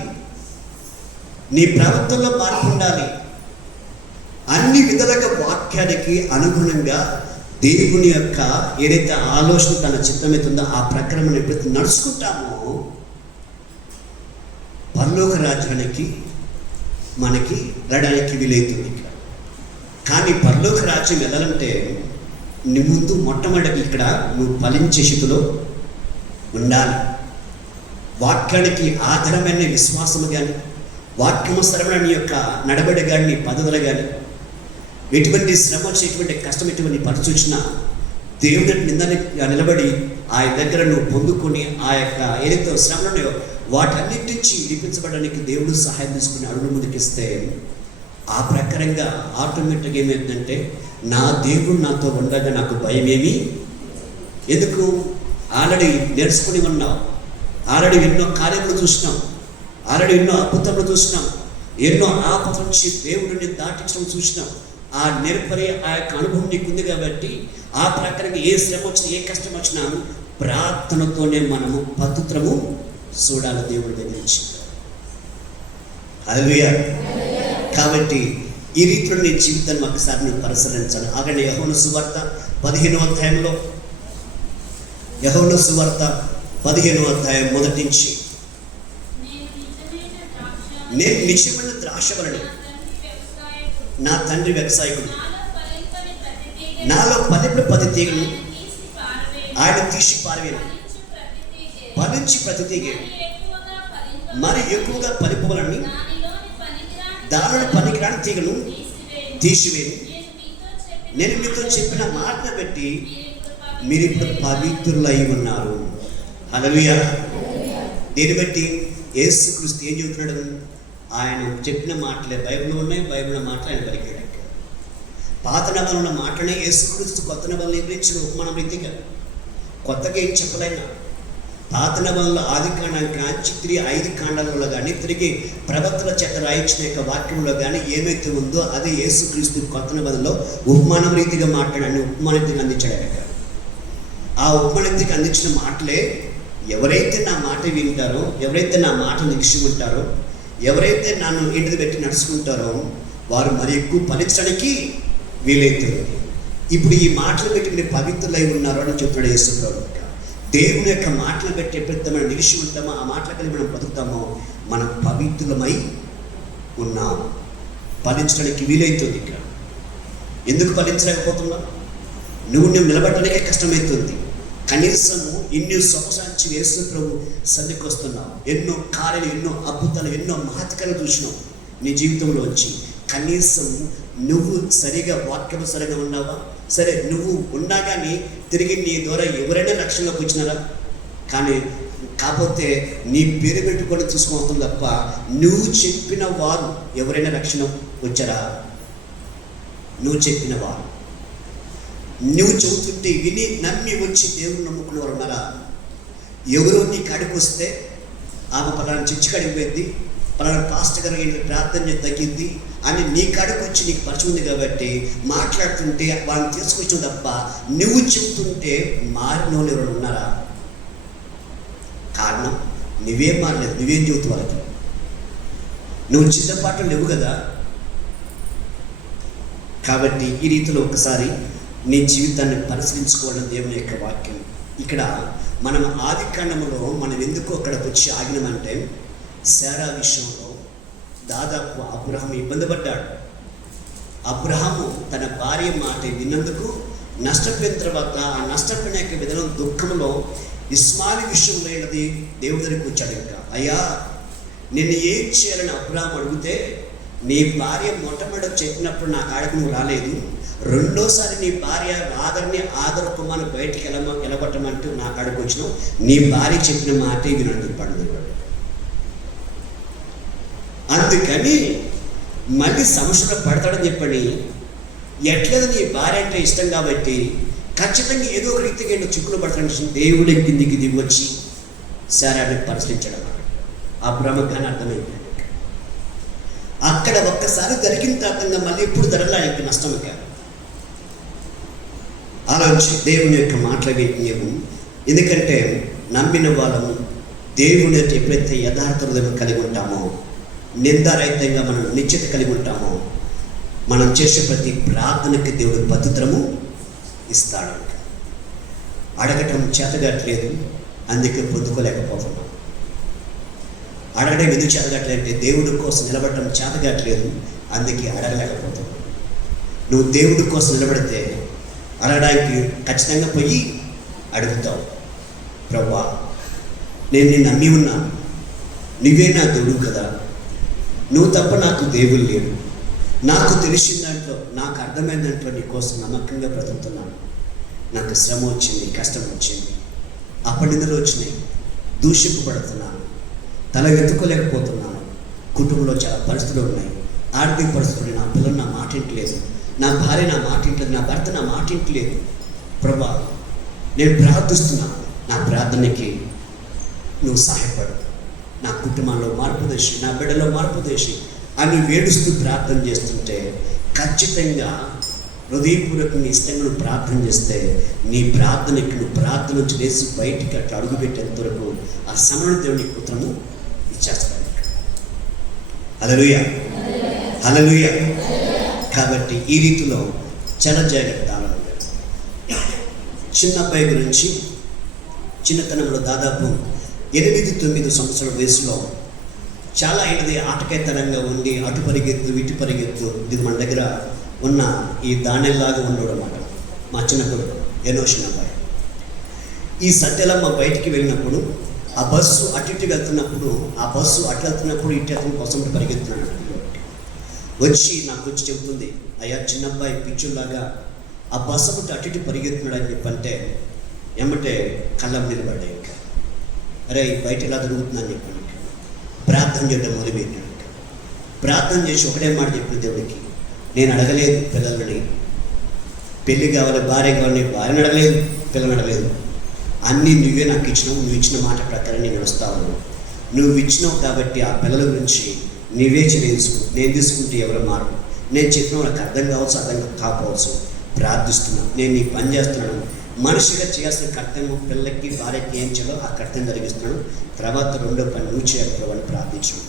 నీ ప్రవర్తనలో మార్పు ఉండాలి. అన్ని విధాలుగా వాక్యానికి అనుగుణంగా దేవుని యొక్క ఏదైతే ఆలోచన తన చిత్తమవుతుందో ఆ ప్రకారం ఎప్పుడైతే నడుచుకుంటామో పరలోక రాజ్యానికి మనకి వెళ్ళడానికి వీలవుతుంది. కానీ పరలోక రాజ్యం వెళ్ళాలంటే నీ ముందు మొట్టమొదటి ఇక్కడ నువ్వు ఫలించే స్థితిలో ఉండాలి. వాక్యానికి ఆధారమైన విశ్వాసము కానీ, వాక్యము సరళ యొక్క నడబడి కానీ, పద్ధతులు కానీ, ఎటువంటి శ్రమ వచ్చి ఎటువంటి కష్టం ఎటువంటి పరిస్థితి వచ్చినా దేవుడి నిలబడి ఆయన దగ్గర నువ్వు పొందుకొని ఆ యొక్క ఏదైతే శ్రమలున్నాయో వాటన్నిటి నుంచి విడిపించబడడానికి దేవుడు సహాయం తీసుకుని అడుగులు ముందుకిస్తే ఆ ప్రకారంగా ఆటోమేటిక్గా ఏమైందంటే నా దేవుడు నాతో ఉండగా నాకు భయం ఏమి ఎందుకు? ఆల్రెడీ నేర్చుకుని ఉన్నావు, ఆల్రెడీ ఎన్నో కార్యములు చూసినావు, ఆల్రెడీ ఎన్నో అద్భుతములు చూసినాం, ఎన్నో ఆపద నుంచి దేవుడిని దాటించడం చూసినాం. ఆ నేర్పరి ఆ యొక్క అనుభవం నీకుంది కాబట్టి ఆ ప్రకారంగా ఏ శ్రమ వచ్చినా ఏ కష్టం వచ్చినా ప్రార్థనతోనే మనము పవిత్రము చూడాలి దేవుడి దగ్గర నుంచి. హల్లెలూయా. కాబట్టి ఈ రీతిలో నీ జీవితాన్ని ఒకసారి నువ్వు పరిశీలించాలి. అలాగే యోహాను సువార్త 15వ అధ్యాయంలో, యోహాను సువార్త 15వ అధ్యాయం మొదటి నుంచి, నేను నిజమైన ద్రాక్షవల్లిని, నా తండ్రి వ్యవసాయకుడు, నాలో పలిపిన ప్రతి తీగను ఆయన తీసి పారవేను, ఫలించి ప్రతి తీగ మరి ఎక్కువగా ఫలింపవలని దానిని పనికిరాని తీగను తీసివేను. నేను మీతో చెప్పిన మాటను బట్టి మీరు ఇప్పుడు పవిత్రులై ఉన్నారు. హల్లెలూయా. దీన్ని బట్టి యేసుక్రీస్తు ఏం చెబుతున్నాడు? ఆయన చెప్పిన మాటలే బైబిల్లో ఉన్నాయి, బైబిల్లో మాటలు ఆయన పలికాడు. పాత నిబంధనలో ఉన్న మాటలనే యేసుక్రీస్తు కొత్త నిబంధనలు ఇచ్చిన ఉపమానం రీతిగా కొత్తగా ఏం చెప్పలేనా. పాత నిబంధనలో ఆది కాండానికి 5 కాండాలలో కానీ తిరిగి ప్రవక్తల చేత రాయించిన యొక్క వాక్యంలో కానీ ఏమైతే ఉందో అదే యేసుక్రీస్తు కొత్త నిబంధనలో ఉపమానం రీతిగా మాట్లాడాలని ఉపమానరీతిగా అందించాడు. ఆ ఉపమానరీతిగా అందించిన మాటలే ఎవరైతే నా మాట వింటారో, ఎవరైతే నా మాట నిక్షింటారో, ఎవరైతే నన్ను ఇంటికి పెట్టి నడుచుకుంటారో వారు మరి ఎక్కువ ఫలించడానికి వీలైతుంది. ఇప్పుడు ఈ మాటలు పెట్టి మీరు పవిత్రులై ఉన్నారు అని చెప్తున్నాడు యేసు ప్రభువు. దేవుని యొక్క మాటలు పెట్టి ఎప్పుడైతే మనం నిలిచి ఉంటామో, ఆ మాటలు కలిగి మనం బతుకుతామో మనం పవిత్రులమై ఉన్నాం. ఫలించడానికి వీలైతుంది. ఇక్కడ ఎందుకు ఫలించలేకపోతున్నాం? నువ్వు నిలబడటానికే కష్టమవుతుంది. కనీసము ఇన్ని సంవత్సరాల యేసు ప్రభు సన్నిధికి వస్తున్నావు, ఎన్నో కార్యాలు, ఎన్నో అద్భుతాలు, ఎన్నో మహత్కారాలు చూసినావు నీ జీవితంలో వచ్చి. కనీసం నువ్వు సరిగా వాక్యం సరిగా ఉన్నావా? సరే, నువ్వు ఉన్నా కానీ తిరిగి నీ ద్వారా ఎవరైనా రక్షణలోకి వచ్చినారా? కానీ కాకపోతే నీ పేరు పెట్టుకొని చూసుకోవడం తప్ప నువ్వు చెప్పిన వారు ఎవరైనా రక్షణ వచ్చారా? నువ్వు చెప్పిన వారు, నువ్వు చెబుతుంటే విని నమ్మి వచ్చి దేవుని నమ్ముకున్న వారు ఉన్నారా? ఎవరో నీ కాడికి వస్తే ఆమె పలానా చర్చి కాడికి పోయింది, పలానా పాస్టర్ గారు ఏంటి ప్రార్థన చేసి తగ్గింది అని నీ కాడికి వచ్చి నీకు పరిచయం ఉంది కాబట్టి మాట్లాడుతుంటే వాళ్ళని తీసుకొచ్చిన తప్ప నువ్వు చెబుతుంటే మారిన వాళ్ళు ఎవరు ఉన్నారా? కారణం నువ్వేం మారలేదు, నువ్వేం చెబుతూ వాళ్ళకి. నువ్వు చిన్నపాటలు లేవు కదా. కాబట్టి ఈ రీతిలో ఒకసారి నీ జీవితాన్ని పరిశీలించుకోవడం దేవుని యొక్క వాక్యం. ఇక్కడ మనం ఆది కాండములో మనం ఎందుకు అక్కడికి వచ్చి ఆగినామంటే, శారా విషయంలో దాదాపు అబ్రహాము ఇబ్బంది పడ్డాడు. అబ్రహాము తన భార్య మాట విన్నందుకు నష్టపోయిన తర్వాత ఆ నష్టపోయిన యొక్క విధానం దుఃఖంలో ఇస్మాయిల్ విషయంలో ఏంటది దేవుడి దగ్గరికి వచ్చాడు. ఇంకా అయ్యా నిన్ను ఏం చేయాలని అబ్రహాము అడిగితే, నీ భార్య మొట్టమొదటి చెప్పినప్పుడు నా కాడకు నువ్వు రాలేదు, రెండోసారి నీ భార్య ఆదర కుమారు బయటికి వెళ్ళగొట్టమంటూ నా కాడకు వచ్చినావు, నీ భార్య చెప్పిన మాటే వినని చెప్పాడు. అందుకని మళ్ళీ సమస్యలో పడతాడని చెప్పని ఎట్లేదు నీ భార్య అంటే ఇష్టం కాబట్టి ఖచ్చితంగా ఏదో ఒక రీతిగా ఏంటో చిక్కులు పడతాడని దేవుడి కిందికి దిగి వచ్చి శారాన్ని పరిశీలించడం. ఆ బ్రహ్మగానే అర్థమైంది. అక్కడ ఒక్కసారి జరిగిన తర్వాత మళ్ళీ ఎప్పుడు జరగడానికి నష్టం కాదు. ఆలోచించి దేవుని యొక్క మాటల విజ్ఞానం. ఎందుకంటే నమ్మిన వాళ్ళము దేవుని ఎప్పుడైతే యథార్థ హృదయం కలిగి ఉంటామో, నిందారహితంగా మనం నిశ్చిత కలిగి ఉంటామో, మనం చేసే ప్రతి ప్రార్థనకి దేవుడు పవిత్రము ఇస్తాడు. అడగటం చేతగట్లేదు, అందుకే పొందుకోలేకపోతున్నాం. అడగడం ఎందుకు చేతగట్లేదంటే దేవుడి కోసం నిలబడటం చేతగట్లేదు, అందుకే అడగలేకపోతున్నాం. నువ్వు దేవుడి కోసం నిలబడితే అడగడానికి ఖచ్చితంగా పోయి అడుగుతావు. ప్రభువా, నేను నిన్ను నమ్మి ఉన్నాను, నువ్వే నా దేవుడు కదా, నువ్వు తప్ప నాకు దేవుడు లేడు, నాకు తెలిసిన దాంట్లో నాకు అర్థమైన దాంట్లో నీ కోసం నమ్మకంగా బ్రతుకుతున్నాను. నాకు శ్రమ వచ్చింది, కష్టం వచ్చింది, అపనిందలు వచ్చినాయి, దూషింపబడుతున్నాను, తల ఎత్తుకోలేకపోతున్నాను, కుటుంబంలో చాలా పరిస్థితులు ఉన్నాయి, ఆర్థిక పరిస్థితులు, నా పిల్లలు నా మాట ఇంటలేదు, నా భార్య నా మాట ఇంటలేదు, నా భర్త నా మాట ఇంటలేదు. ప్రభా, నేను ప్రార్థిస్తున్నాను, నా ప్రార్థనకి నువ్వు సహాయపడు. నా కుటుంబంలో మార్పు తెచ్చి, నా బిడ్డలో మార్పు తెచ్చి అని వేడుస్తూ ప్రార్థన చేస్తుంటే, ఖచ్చితంగా హృదయపూర్వకంగా ఇష్టంగా నువ్వు ప్రార్థన చేస్తే నీ ప్రార్థనకి నువ్వు ప్రార్థన నుంచి లేచి బయటికి అట్లా అడుగుపెట్టేంత వరకు ఆ సమరణ దేవుని పుత్రము ఇచ్చేస్తాడు. హల్లెలూయా, హల్లెలూయా. కాబట్టి ఈ రీతిలో చాలా జాగ్రత్త. చిన్న అబ్బాయి గురించి, చిన్నతనంలో దాదాపు 8-9 సంవత్సరాల వయసులో చాలా అయినది ఆటకేతనంగా ఉండి అటు పరిగెత్తు ఇటు పరిగెత్తు. ఇది మన దగ్గర ఉన్న ఈ దానిలాగా ఉండడం అన్నమాట. మా చిన్న కొడుకు ఎనోషన్ అబ్బాయి. ఈ సత్యలమ్మ బయటికి వెళ్ళినప్పుడు ఆ బస్సు అటు ఇటు వెళ్తున్నప్పుడు, ఆ బస్సు అటు వెళ్తున్నప్పుడు ఇటు వెళ్తున్న బస్సు పరిగెత్తున్నాడు. వచ్చి నాకు వచ్చి చెబుతుంది, అయ్యా చిన్నబ్బాయి పిచ్చులాగా ఆ బస్సు అటు ఇటు పరిగెత్తున్నాడు అని చెప్పంటే ఏమంటే కళ్ళం నిలబడ్డాయి. ఇంకా అరే బయట ఇలా తిరుగుతుందని చెప్పాను. ప్రార్థన చేయడం మొదలుపెట్టాడు. ప్రార్థన చేసి ఒకటే మాట చెప్పిన దేవుడికి, నేను అడగలేదు పిల్లలని, పెళ్ళి కావాలి భార్య కావాలి, భార్యను అడగలేదు, పిల్లలు అడగలేదు. అన్నీ నువ్వే నాకు ఇచ్చినావు, నువ్వు ఇచ్చిన మాట ప్రకారం నేను వస్తాను. నువ్వు ఇచ్చినావు కాబట్టి ఆ పిల్లల గురించి నీవే తీసుకు, నేను తీసుకుంటే ఎవరు మారు. నేను చెప్పిన వాళ్ళకి అర్థం కావచ్చు, అర్థం కాకపోవచ్చు. ప్రార్థిస్తున్నాను, నేను నీ పని చేస్తున్నాను. మనిషిగా చేయాల్సిన కర్తవ్యం పిల్లలకి భార్యకి ఏం చేయాలో ఆ కర్తవ్యం జరిగిస్తున్నాను. తర్వాత రెండో పని నువ్వు చేయాలి అని ప్రార్థించాను.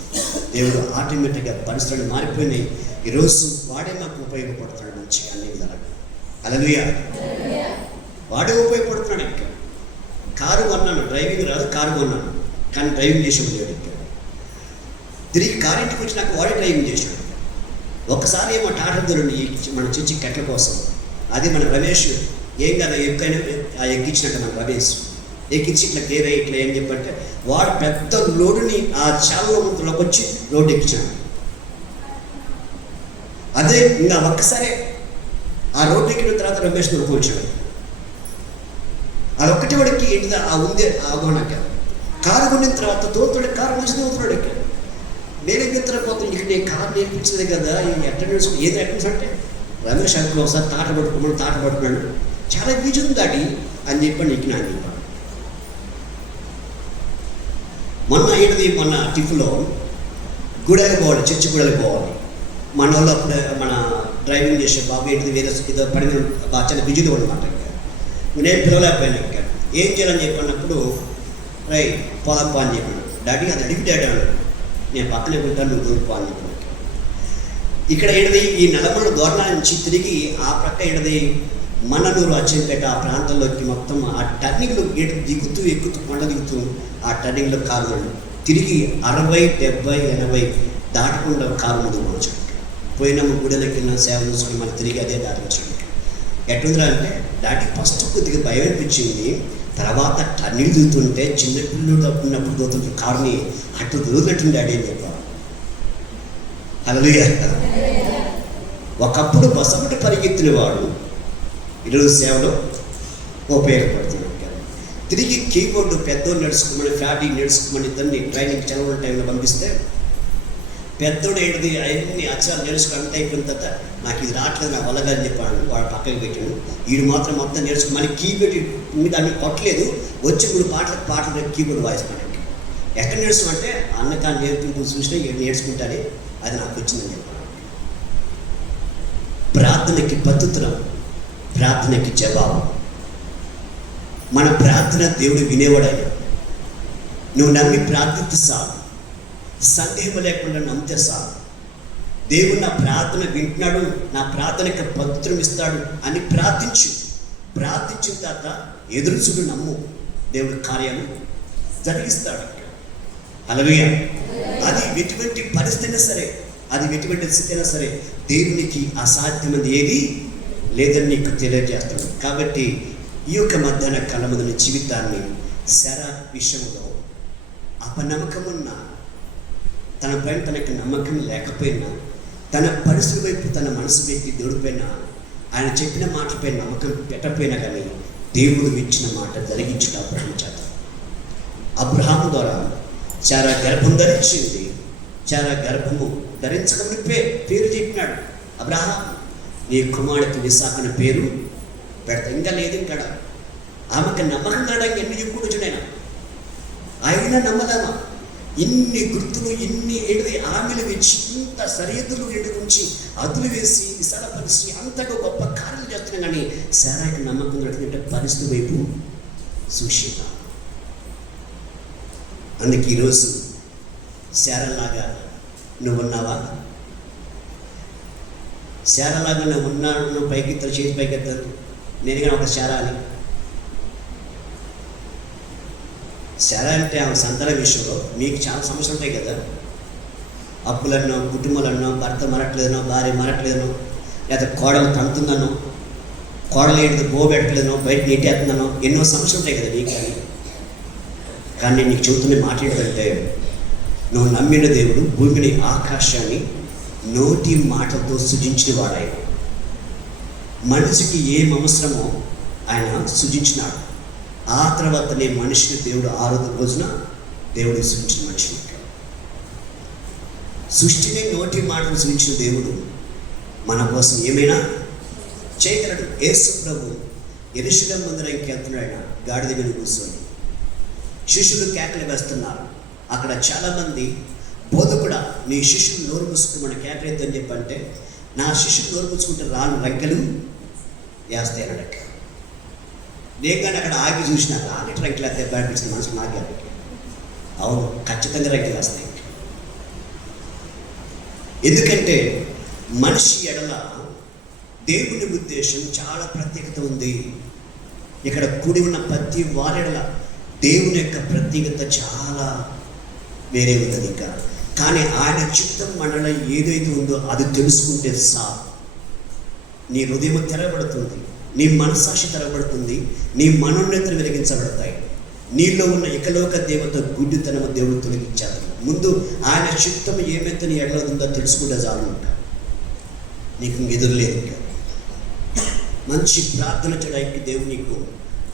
దేవుడు ఆటోమేటిక్గా పరిస్థితులు మారిపోయినాయి. ఈరోజు వాడే మాకు ఉపయోగపడుతున్నాడు మంచిగా అన్ని విధాలుగా. హల్లెలూయా. వాడే ఉపయోగపడుతున్నాడు. ఇంకా కారు కొన్నాను, డ్రైవింగ్ రాదు, కారు కొన్నాను, కానీ డ్రైవింగ్ చేసేవాడు లేడు. ఇక్కడ తిరిగి కారు ఇంటికి వచ్చి నాకు వాడే డ్రైవింగ్ చేశాడు. ఒకసారి ఏమో టాటా దొరండి మన చిచ్చి కట్ల కోసం, అది మన రమేష్ ఏం కదా ఎక్కైనా ఆ ఎక్కించినట్టు మన రమేష్ ఎక్కించి ఇట్లా గేర్ ఇట్లా ఏం చెప్పంటే వాడు పెద్ద లోడుని ఆ చాలలోకి వచ్చి రోడ్డు ఎక్కించాడు. అదే ఇంకా ఒక్కసారే ఆ రోడ్డు ఎక్కిన తర్వాత రమేష్ దొరుకువచ్చాడు. అదొక్కటి వాడికి ఏంటిదా ఆ ఉంది ఆగోనాక కారు కొనిన తర్వాత తోలుతాడు, కారు మంచి తోలుతున్నాడు. ఇక్కడ నేను ఎక్కిపోతున్నాను. ఇక్కడ నేను కారు నేర్పించలేదు కదా, ఎట్లా నేర్చుకో ఏది ఎక్కడ అంటే రమేష్ అంకులు ఒకసారి తాట పట్టుకున్నాడు, చాలా బీజం దాటి అని చెప్పి ఎక్కినా అని చెప్పాడు. మొన్న టిఫ్లో గుడెలకు పోవాలి, చర్చి గుడెలకు పోవాలి. మన వాళ్ళు అప్పుడు మన డ్రైవింగ్ చేసే బాబు ఏంటిది వేరే ఏదో పని బాగా చాలా బిజీగా అనమాట. నేను పిలవలేకపోయాను. ఇంకా ఏం చేయాలని చెప్పినప్పుడు రై పోదప్ప అని చెప్పాను. డాడీ అది అడిగి డాడీ అన్నాడు. నేను పక్కనే ఉంటాను, నువ్వు దూరిపో అని చెప్పాను. ఇక్కడ ఏంటిది ఈ నల్లమల్ల దూరణాల నుంచి తిరిగి ఆ ప్రక్క ఏంటిది మన్ననూరు అచ్చంపేట ఆ ప్రాంతంలోకి మొత్తం ఆ టర్నింగ్లో గేటు దిగుతూ ఎక్కుతూ కొండ దిగుతూ ఆ టర్నింగ్లో కారు తిరిగి 60, 70, 80 దాటకుండా కారు ముందుకు వచ్చాడు. పోయినాము గుడిలోకి వెళ్ళిన సేవ చూసుకుని మనం తిరిగి అదే దాటి వచ్చాడు. ఎట్లుందిరా అంటే డాడీ ఫస్ట్ కొద్దిగా భయం అనిపించింది, తర్వాత టర్నింగ్ దిగుతుంటే చిన్న పిల్లలు తప్పున్నప్పుడు దోతుంటే కారుని అటు దొరుకుతున్నట్టు డాడీ అని చెప్పారు. హల్లెలూయా. ఒకప్పుడు బసపటి పరిగెత్తిన వాడు ఈరోజు సేవలో ఉపయోగపడుతున్నాడు. తిరిగి కీబోర్డు పెద్దోడు నేర్చుకోమని, ఫ్లాటీ నేర్చుకోమని ఇద్దరిని ట్రైనింగ్ చదవడం టైంలో పంపిస్తే పెద్దోడు ఏంటిది అవన్నీ అక్షరాలు నేర్చుకుంటే అయిపోయిన తర్వాత నాకు ఇది రావట్లేదు, నా వల్లగా అని చెప్పాడు. వాడు పక్కకి పెట్టాడు. వీడు మాత్రం మొత్తం నేర్చుకుని మళ్ళీ కీబోర్డ్ మీద అన్ని కొట్టలేదు, వచ్చి 3 పాటలు కీబోర్డ్ వాయిస్తున్నాడు. ఎక్కడ నేర్చుకున్నట్టే అన్నకాన్ని నేర్చుకుంటూ చూసినా నేర్చుకుంటానే అది నాకు వచ్చిందని చెప్పాడు. ప్రార్థనకి పద్ధతులు, ప్రార్థనకి జవాబు. మన ప్రార్థన దేవుడు వినేవాడని నువ్వు నమ్మి ప్రార్థిస్తే చాలు, సందేహం లేకుండా నమ్మితే చాలు. దేవుడు నా ప్రార్థన వింటున్నాడు, నా ప్రార్థనకి పత్రం ఇస్తాడు అని ప్రార్థించు. ప్రార్థించిన తర్వాత ఎదురుచుడు నమ్ము, దేవుడి కార్యాలు జరిగిస్తాడు. హల్లెలూయా. అది ఎటువంటి పరిస్థితి అయినా సరే, అది ఎటువంటి స్థితి అయినా సరే దేవునికి అసాధ్యమైనది ఏది లేదని నీకు తెలియజేస్తాడు. కాబట్టి ఈ యొక్క మధ్యాహ్న కాలమున జీవితాన్ని శర విషయంలో అపనమ్మకమున్న, తన పైన తనకి నమ్మకం లేకపోయినా, తన పరిస్థితి వైపు తన మనసు పెట్టి దేవుడిపైన ఆయన చెప్పిన మాటపై నమ్మకం పెట్టకపోయినా కానీ దేవుడు ఇచ్చిన మాట జరిగించిన అబ్రహాము చేత. అబ్రహాము ద్వారా చాలా గర్భం ధరించింది. చాలా గర్భము ధరించకమునిపే పేరు చెప్పినాడు, అబ్రహాం నీ కుమారుడికి ఇస్సాకు పేరు పెడతా. ఇంకా లేదు ఇక్కడ ఆమెకు నమ్మకం కావడానికి ఎన్ని చెప్పుకుంటున్నాయన, అయినా నమ్మదామా. ఇన్ని గుర్తులు, ఇన్ని ఏడు హామీలు ఇచ్చి, ఇంత సరిహద్దులు ఏడు ఉంచి, అదులు వేసి, విశాలపరిచి, అంతగా గొప్ప కార్యాలు చేస్తున్నాం. కానీ శారాకి నమ్మకం ఉన్నటువంటి పరిస్థితి వైపు చూసిందా? అందుకే ఈరోజు శారలాగా నువ్వు ఉన్నావా? శారలాగా నువ్వు ఉన్నాడు. నువ్వు పైకెత్తారు, చేతి పైకెత్తారు. నేను కానీ ఒక శార అని. శార అంటే ఆమె సంతాన విషయంలో మీకు చాలా సమస్యలు ఉంటాయి కదా. అప్పులన్నో, కుటుంబాలన్నో, భర్త మరట్లేదనో, భార్య మరట్లేదనో, లేదా కోడలు తంతుందనో, కోడలు ఏంటి పోబెట్టలేదనో, బయట నెట్టేస్తుందనో, ఎన్నో సమస్యలు ఉంటాయి కదా నీకు. కానీ నేను నీకు చెబుతున్న మాట ఏంటంటే, నువ్వు నమ్మిన దేవుడు భూమిని, ఆకాశాన్ని నోటి మాటలతో సృజించిన వాడు ఆయన. మనిషికి ఏం అవసరమో ఆయన సృజించినాడు. ఆ తర్వాతనే మనిషిని దేవుడు 6వ రోజున దేవుడు సృష్టించిన మనిషిని. సృష్టిని నోటి మాటలు సృష్టించిన దేవుడు మన కోసం ఏమైనా చేయగలడు. యేసు ప్రభు యెరూషలేము మందిరానికి వెళ్తున్నాడు. ఆయన గాడిద మీద కూర్చొని శిష్యులు కేకలు వేస్తున్నారు. అక్కడ చాలామంది బోధకుడా, నీ శిష్యులు నోరు మూసుకుని కేకలేద్దని చెప్పంటే, నా శిష్యులు నోరు మూసుకుంటే రాను రంకెలు వేస్తాయి అన్నాడు. నేను కానీ అక్కడ ఆగి చూసిన రాని రంకెలు వేస్తే అనిపించిన మనసు నాకే. అవును, ఖచ్చితంగా రంకెలు వేస్తాయి. ఎందుకంటే మనిషి ఎడల దేవుని ఉద్దేశం చాలా ప్రత్యేకత ఉంది. ఇక్కడ కూడి ఉన్న ప్రతి వారెడల దేవుని యొక్క ప్రత్యేకత చాలా వేరే ఉన్నది. ఇంకా కానీ ఆయన చిత్తం మనలో ఏదైతే ఉందో అది తెలుసుకుంటే నీ హృదయం తెరబడుతుంది, నీ మనస్సాక్షి తెరబడుతుంది, నీ మనోన్నతులు వెలిగించబడతాయి. నీలో ఉన్న ఇకలోక దేవత గుడ్డితనము దేవుడు తొలగించారు. ముందు ఆయన చిత్తం ఏమైతే నీ ఎడలో ఉందో తెలుసుకుంటే చాలు. ఇంకా నీకు ఎదురులేదు. ఇంకా మంచి ప్రార్థన చేయడానికి దేవుడు నీకు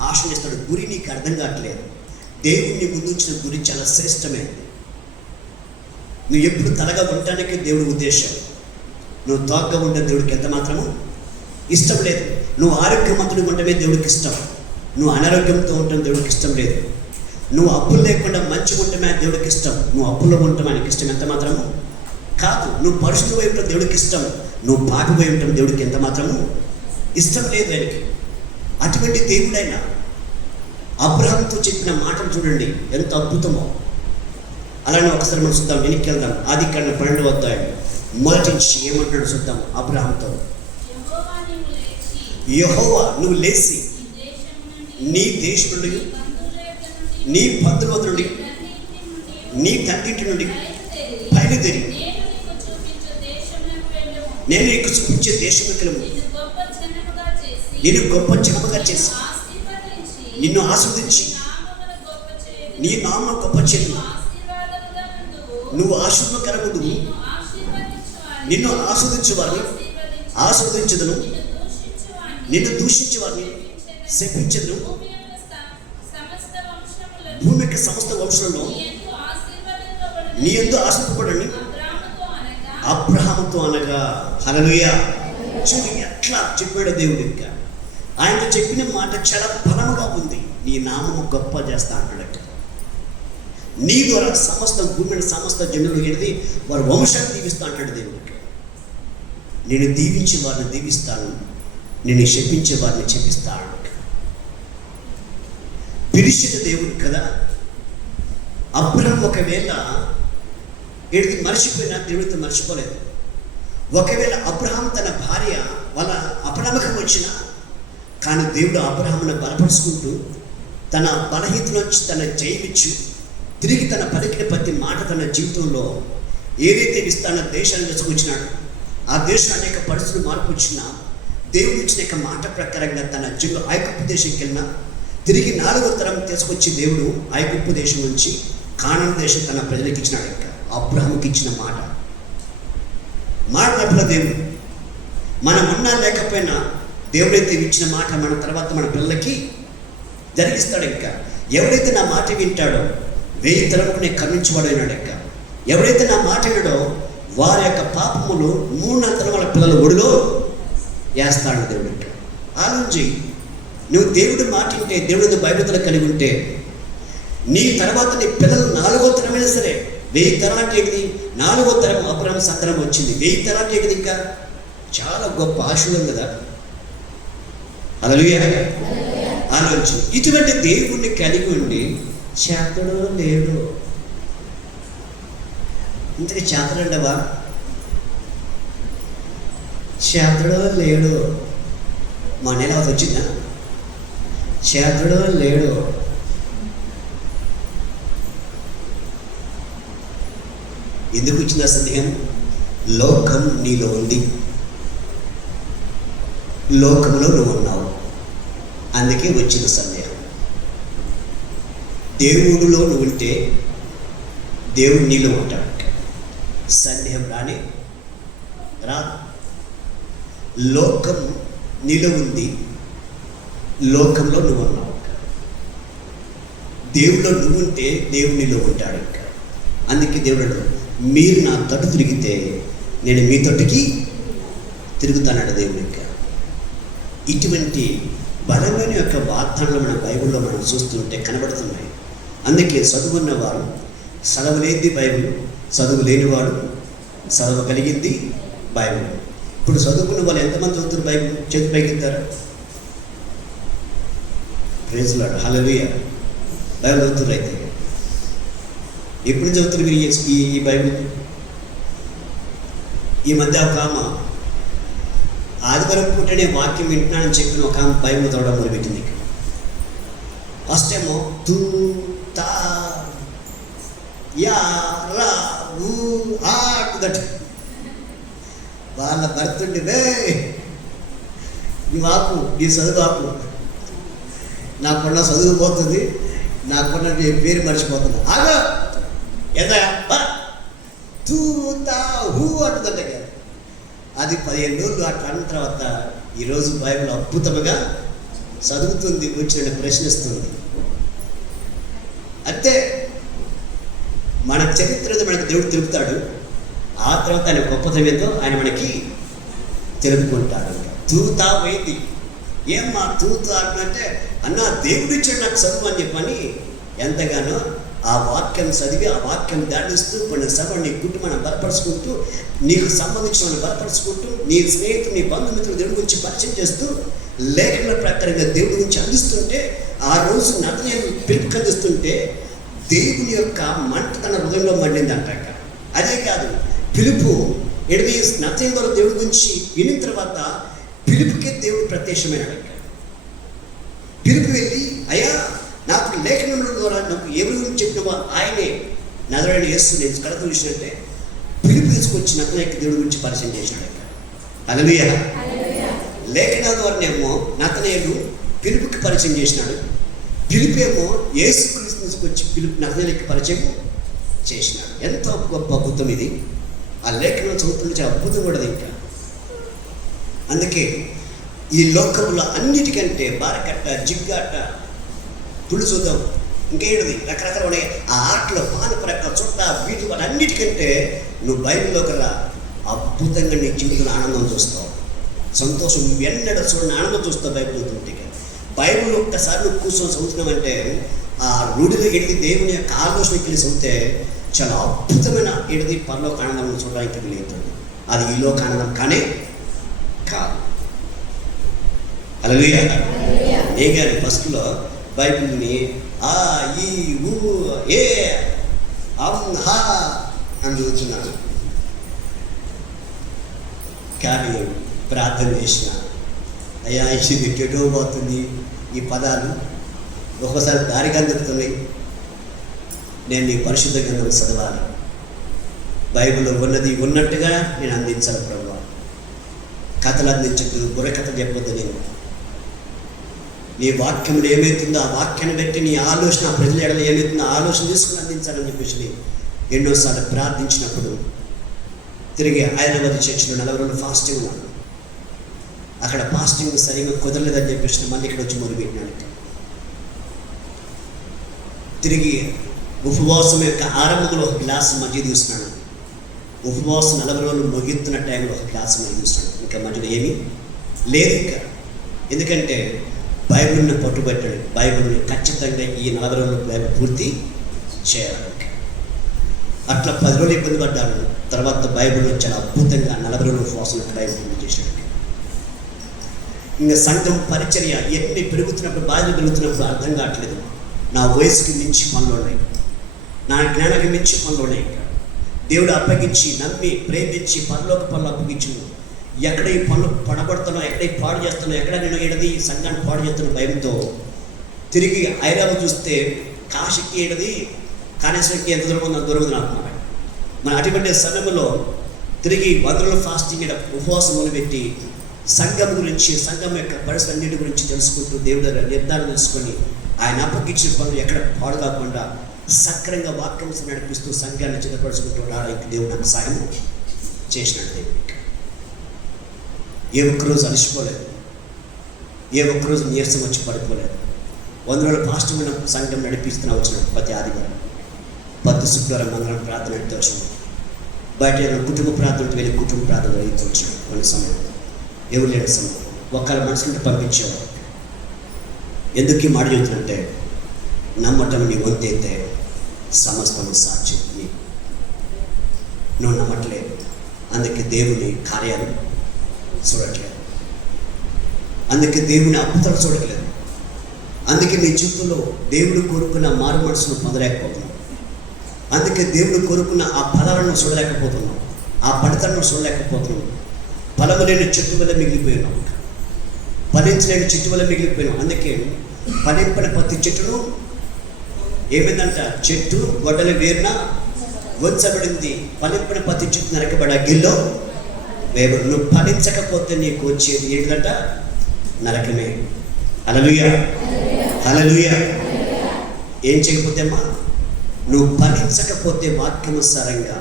ఆశనిస్తాడు. గురి నీకు అర్థం కావట్లేదు. దేవుడిని ముందుంచిన గురి చాలా శ్రేష్టమైనది. నువ్వు ఎప్పుడు తలగా ఉండటానికి దేవుడి ఉద్దేశం. నువ్వు తోకగా ఉండే దేవుడికి ఎంత మాత్రము ఇష్టం లేదు. నువ్వు ఆరోగ్యవంతుడిగా ఉండటమే దేవుడికి ఇష్టం. నువ్వు అనారోగ్యంతో ఉండటం దేవుడికి ఇష్టం లేదు. నువ్వు అప్పులు లేకుండా మంచిగా ఉండటమే దేవుడికి ఇష్టం. నువ్వు అప్పుల్లో ఉండటం ఆయనకి ఇష్టం ఎంత మాత్రము కాదు. నువ్వు పరిశుద్ధ వైపు దేవుడికి ఇష్టం. నువ్వు పాపి వైపు దేవుడికి ఎంత మాత్రము ఇష్టం లేదు ఆయనకి. అటువంటి దేవుడైనా అబ్రహాంతో చెప్పిన మాటలు చూడండి ఎంత అద్భుతమో. అలానే ఒకసారి మనం చూద్దాం, వెనక్కి వెళ్దాం. ఆదికాండం 12వ అధ్యాయం మొదటి నుంచి ఏమంటాడు చూద్దాం. అబ్రహాంతో, యెహోవా నువ్వు లేచి నీ దేశం నుండి, నీ బంధువుల నుండి, నీ తండ్రింటి నుండి బయలుదేరి నేను నీకు చూపించే దేశంలోకి వెళ్ళము. నేను గొప్ప జనముగా చేసి నిన్ను ఆస్వాదించి నీ నామం గొప్ప చేయి. నువ్వు ఆశీర్వాదకరముడు. నిన్ను ఆస్వాదించేవారిని ఆస్వాదించదును, నిన్ను దూషించేవారిని శపించదును. భూమి యొక్క సమస్త వంశంలో నీ యందు ఆశీర్వదింపబడని అబ్రహాముతో అనగా. హల్లెలూయా. చూడు ఎట్లా చెప్పాడు దేవుడు. ఇంకా ఆయనతో చెప్పిన మాట చాలా బలముగా ఉంది. నీ నామము గొప్ప చేస్తా అంటాడట. నీ ద్వారా సమస్త భూమిని సమస్త జనులు ఎడిది వారి వంశాన్ని దీవిస్తా అంటాడు దేవుడికి. నేను దీవించే వారిని దీవిస్తాను, నేను శపించే వారిని శపిస్తాను. పిలిచిన దేవుడు కదా. అబ్రహాం ఒకవేళ ఏడిది మర్చిపోయినా దేవుడితో మర్చిపోలేదు. ఒకవేళ అబ్రహాం తన భార్య వాళ్ళ అపనమ్మకం వచ్చినా కానీ దేవుడు అబ్రహామును బలపరుచుకుంటూ తన బలహీనతలోంచి తన జయమిచ్చు తిరిగి తన పలికిన ప్రతి మాట తన జీవితంలో ఏదైతే ఇస్తానో దేశాన్ని తీసుకొచ్చినాడు. ఆ దేశం అనేక పరిస్థితులు మార్పు వచ్చినా దేవుడు ఇచ్చిన యొక్క మాట ప్రకారంగా తన జీవితంలో ఐగుప్తు దేశంకి వెళ్ళినా తిరిగి 4వ తరం తీసుకొచ్చి దేవుడు ఐగుప్తు దేశం నుంచి కానాను దేశం తన ప్రజలకు ఇచ్చినాడు. ఇంకా అబ్రహాముకి ఇచ్చిన మాట తప్పల దేవుడు మనం ఉన్నా లేకపోయినా దేవుడైతే ఇచ్చిన మాట మన తర్వాత మన పిల్లలకి జరిగిస్తాడు. ఇంకా ఎవడైతే నా మాట వింటాడో 1000 తరములకు నేను కరుణించేవాడు అయినాడు. ఇంకా ఎవరైతే నా మాట వినడో వారి యొక్క పాపములు 3 తరం వాళ్ళ పిల్లల ఒడిలో వేస్తాడు దేవుడు. ఇంకా ఆలోచించి నువ్వు దేవుడు మాట వింటే, దేవుడి భయభక్తులు కలిగి ఉంటే నీ తర్వాత నీ పిల్లలు 4వ తరమైనా సరే, 1000 తరాలంటే ఏంటిది? 4వ తరం అబ్రహాం సంతానం వచ్చింది. 1000 తరాలంటే ఏంటిది? ఇంకా చాలా గొప్ప ఆశీర్వాదం కదా. హల్లెలూయా. ఆలోచన. ఇటువంటి దేవుణ్ణి కలిగి ఉండి చేతడో లేడు. ఇంతకీ చేతడండవా? చేతడో లేడు. మా నెల వచ్చిందా? చేతడో లేడు. ఎందుకు వచ్చిందా సందేహం? లోకం నీలో ఉంది, లోకంలో నువ్వు ఉన్నావు, అందుకే వచ్చిన సందేహం. దేవుడిలో నువ్వు ఉంటే దేవుడు నీలో ఉంటాడు. సందేహం రాని రా. లోకం నీలో ఉంది, లోకంలో నువ్వు ఉన్నావు. దేవుడిలో నువ్వు ఉంటే దేవుడు నీలో ఉంటాడు. ఇంకా అందుకే దేవుడు, మీరు నా తట్టు తిరిగితే నేను మీ తట్టుకి తిరుగుతానట దేవుడు. ఇంకా ఇటువంటి బలమైన యొక్క వాగ్దానాలు మన బైబిల్లో మనం చూస్తుంటే కనబడుతున్నాయి. అందుకే చదువున్న వారు చదవలేనిది బైబిల్, చదువు లేనివాడు చదవగలిగింది బైబిల్. ఇప్పుడు చదువుకున్న వాళ్ళు ఎంతమంది చదువుతారు బైబిల్? చేతి పైకెత్తారు. Praise Lord. హల్లెలూయా. బైబిల్ చదువుతారు. అయితే ఎప్పుడు చదువుతారు మీరు ఈ బైబిల్? ఈ మధ్య ఒక ఆమె ఆదివారం పూటనే వాక్యం వింటున్నానని చెప్పిన ఒక ఆమె బైబిల్ చదవడం మొదలుపెట్టింది. ఫస్ట్ ఏమో తూ తా యా రా ఊ ఆట్ దట్ వాళ్ళ భర్తుండి వే నువ్వు ఆపు, నీ చదువు ఆపు, నాకున్న చదువు పోతుంది, నాకున్న పేరు మర్చిపోతుంది. ఆగా ఎదా తూ తా హూ అంటుందంట. అది 15 రోజులు అట్లా అన్న తర్వాత ఈరోజు బైబిల్ అద్భుతంగా చదువుతుంది, వచ్చిన ప్రశ్నిస్తుంది. అంతే. మన చరిత్రతో మనకి దేవుడు తెలుపుతాడు. ఆ తర్వాత ఆయన గొప్పతనం ఏందో ఆయన మనకి తెలుపుకుంటాడు. తూతా పోయింది. ఏమ్మా తూతా అంటే అన్న దేవుడు ఇచ్చాడు నాకు చదువు అని చెప్పని ఎంతగానో ఆ వాక్యం చదివి ఆ వాక్యం దాడిస్తూ కొన్ని సభ నీ కుటుంబాన్ని బలపరుచుకుంటూ, నీకు సంబంధించిన బలపరుచుకుంటూ, నీ స్నేహితులు నీ బంధుమిత్రులు దేవుడి గురించి పరిచయం చేస్తూ లేఖన ప్రకారంగా దేవుడి గురించి అందిస్తుంటే, ఆ రోజు నతనేయులు పిలుపు అందిస్తుంటే దేవుని యొక్క మంట తన హృదయంలో మండింది అంటాక. అదే కాదు, పిలుపు ఎడిది నతనేయుల ద్వారా దేవుడి గురించి వినిన తర్వాత పిలుపుకే దేవుడు ప్రత్యక్షమైనాడు. పిలుపు వెళ్ళి అయ్యా నాకు లేఖనముల ద్వారా నాకు ఎవరి గురించి చెప్పినవా ఆయనే నజరేయుడైన యేసు నేను కడత చూసినట్టే పిలుపు తీసుకొచ్చి నతనేయులకు దేవుడి గురించి పరిచయం చేసినాడు. హల్లెలూయా. లేఖనాల ద్వారానేమో నతనేయులు పిలుపుకి పరిచయం చేసినాడు. పిలుపేమో యేసు క్రీస్తుని తీసుకొచ్చి పిలుపు నతనేయులకు పరిచయం చేసినాడు. ఎంత గొప్ప అద్భుతం ఇది. ఆ లేఖనం చదువుతుంటే చాలా అద్భుతం కూడా ఇంకా. అందుకే ఈ లోకంలో అన్నిటికంటే బారకట్ట, జిగ్గాట, పులుసుదాం ఇంకేంటిది రకరకాల ఉన్నాయి. ఆ ఆటలో పానపరక, చుట్ట, వీటి అన్నిటికంటే నువ్వు బైబిల్లోకి రా, అద్భుతంగా నీ జీవితంలో ఆనందం చూస్తావు, సంతోషం. నువ్వు ఎన్నడూ చూడని ఆనందం చూస్తావు బైబిల్ చదువుతుంటే. బైబిల్ ఒక్కసారి నువ్వు కూర్చొని చదువుతున్నావంటే ఆ రూఢిలో ఎడిది దేవుని యొక్క ఆలోచనకి వెళ్ళి చదివితే చాలా అద్భుతమైన ఎడిది పరలోక ఆనందం చూడడానికి వీలవుతుంది. అది ఈ లోక ఆనందం కానే కాదు. హల్లెలూయా. ఏ గారి ఫస్ట్లో బైబిల్ని ఆ ఈ ఊ ఏ అం హా అని చదువుతున్నాను. కానీ ప్రార్థన చేసిన అయ్యా ఇది ఎటో పోతుంది, ఈ పదాలు ఒక్కోసారి దారిగా అందుతున్నాయి, నేను నీ పరిశుద్ధ గ్రంథం చదవాలి, బైబిల్లో ఉన్నది ఉన్నట్టుగా నేను అందించాలి ప్రభువా. కథలు అందించద్దు, బుర్రకథ చెప్పొద్దు. నేను నీ వాక్యంలో ఏమవుతుందో ఆ వాక్యాన్ని బట్టి నీ ఆలోచన, ఆ ప్రజల ఎడలో ఏమవుతుందో ఆ ఆలోచన తీసుకుని అందించాలని చెప్పేసి ఎన్నోసార్లు ప్రార్థించినప్పుడు తిరిగి హైదరాబాద్ చర్చిలో 40 రోజులు ఫాస్టింగ్ ఉన్నాను. అక్కడ ఫాస్టింగ్ సరిగ్గా కుదరలేదని చెప్పేసి మళ్ళీ ఇక్కడ వచ్చి మొదలుపెట్టినాను. తిరిగి ఉపవాసం యొక్క ఆరంభంలో ఒక గ్లాస్ మధ్య తీసుకున్నాను. ఉపవాసం 40 రోజులు ముగిస్తున్న టైంలో ఒక గ్లాస్ మధ్య తీసుకున్నాను. ఇంకా మధ్యలో ఏమీ లేదు ఇంకా. ఎందుకంటే బైబిల్ని పట్టుబట్టాడు. బైబిల్ని ఖచ్చితంగా ఈ 40 రోజులు పూర్తి చేయాలి. అట్లా 10 రోజులు ఇబ్బంది పడ్డాను. తర్వాత బైబిల్లో చాలా అద్భుతంగా 40 రోజుల ఉపవాసం బైబిల్ పూర్తి చేశాడు. ఇంకా సంఘం పరిచర్య ఎన్ని పెరుగుతున్నప్పుడు, బాధ్యత పెరుగుతున్నప్పుడు అర్థం కావట్లేదు. నా వయసుకి మించి పనులు ఉన్నాయి, నా జ్ఞానానికి మించి పనులు ఉన్నాయి. దేవుడు అప్పగించి, నమ్మి, ప్రేమించి పనులకు పనులు అప్పగించు. ఎక్కడ ఈ పనులు పడబడుతున్నా, ఎక్కడ ఈ పాడు చేస్తున్నా, ఎక్కడ నేను ఏడది సంఘాన్ని పాడు చేస్తున్న భయంతో తిరిగి హైదరాబాద్ చూస్తే కాశీకి ఏడది కాళేశ్వరికి ఎంత దూరం ఉందో దూరం అంటున్నాడు. మన అటువంటి సమయంలో తిరిగి 100 రోజులు ఫాస్టింగ్ ఉపవాసం మొదలుపెట్టి సంఘం గురించి, సంఘం యొక్క పరిస్థితులన్నిటి గురించి తెలుసుకుంటూ దేవుడు నిర్ధారణ తెలుసుకొని ఆయన అప్పగించిన పనులు ఎక్కడ పాడు కాకుండా సక్రంగా వాక్యం నడిపిస్తూ సంఘాన్ని చిన్నపరుచుకుంటూ రావడానికి దేవుడు నాకు సాయం చేసినట్టు. దేవుడికి ఏ ఒక్కరోజు అలసిపోలేదు, ఏ ఒక్కరోజు నీరసం వచ్చి పడిపోలేదు. 100 రోజులు ఫాస్టింగ్ ఉన్న సంఘం నడిపిస్తున్నా వచ్చినట్టు ప్రతి ఆదివారం, ప్రతి శుక్రవారం, మంగళవారం ప్రార్థన నడితే వచ్చినాడు. బయట కుటుంబ ప్రార్థనకు వెళ్ళి కుటుంబ ప్రార్థన వెళ్తూ వచ్చినాడు. కొన్ని సమయం ఎవరు లేని సమయం ఒక్కళ్ళ మనసుకుంటే పంపించేవాడు. ఎందుకు ఈ మాట చెబుతున్నంటే, నమ్మటం నీ వంతైతే సమస్తం సాధ్యం. నువ్వు నమ్మట్లేదు, అందుకే దేవుని కార్యాలు చూడట్లేదు, అందుకే దేవుని అద్భుతాలు చూడట్లేదు, అందుకే నీ జీవితంలో దేవుడు కోరుకున్న మారు మనసును పొందలేకపోతున్నావు, అందుకే దేవుడు కోరుకున్న ఆ ఫలాలను చూడలేకపోతున్నావు, ఆ పడితలను చూడలేకపోతున్నావు. ఫలము లేని చెట్టు వల్ల మిగిలిపోయినావు, ఫలించలేని చెట్టు వల్ల మిగిలిపోయినావు. అందుకే ఫలింపని ప్రతి చెట్టును ఏమైందంట, చెట్టు గొడ్డలి వేరున వంచబడింది. ఫలింపని ప్రతి చెట్టు నరకబడి అగ్గిలో వేరు. నువ్వు ఫలించకపోతే నీకు వచ్చేది ఏంటంట, నరకమే. హల్లెలూయా, హల్లెలూయా. ఏం చేయకపోతే అమ్మా, నువ్వు ఫలించకపోతే వాక్యానుసారంగా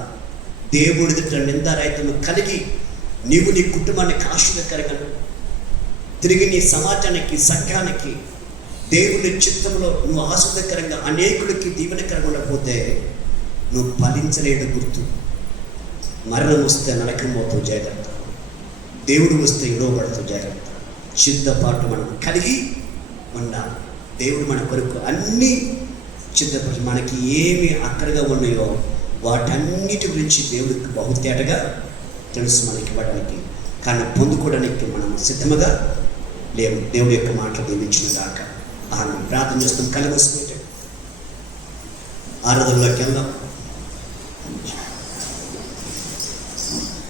దేవుడి దగ్గర నిందారాయితను కలిగి నీవు నీ కుటుంబానికి ఆశీర్వాదకరంగా, తిరిగి నీ సమాజానికి, సంఘానికి దేవుని చిత్తంలో నువ్వు ఆశీర్వాదకరంగా అనేకుడికి దీవెనకరంగా ఉండకపోతే నువ్వు ఫలించలేడు గుర్తు. మరణం వస్తే నరకం పోతూ జాగ్రత్త, దేవుడు వస్తే ఇడవబడుతూ జాగ్రత్త. సిద్ధపాటు మనం కలిగి ఉండాలి. దేవుడు మన కొరకు అన్నీ సిద్ధపరిచి, మనకి ఏమి అక్కడగా ఉన్నాయో వాటన్నిటి గురించి దేవుడికి బహుతేటగా తెలుసు మనకి ఇవ్వడానికి. కానీ పొందుకోవడానికి మనం సిద్ధముగా లేవు. దేవుడి యొక్క మాటలు దీవించిన దాకా ఆయన ప్రార్థన చేస్తాం. కలగొస్తుంటే ఆరాధనలోకి వెళ్దాం.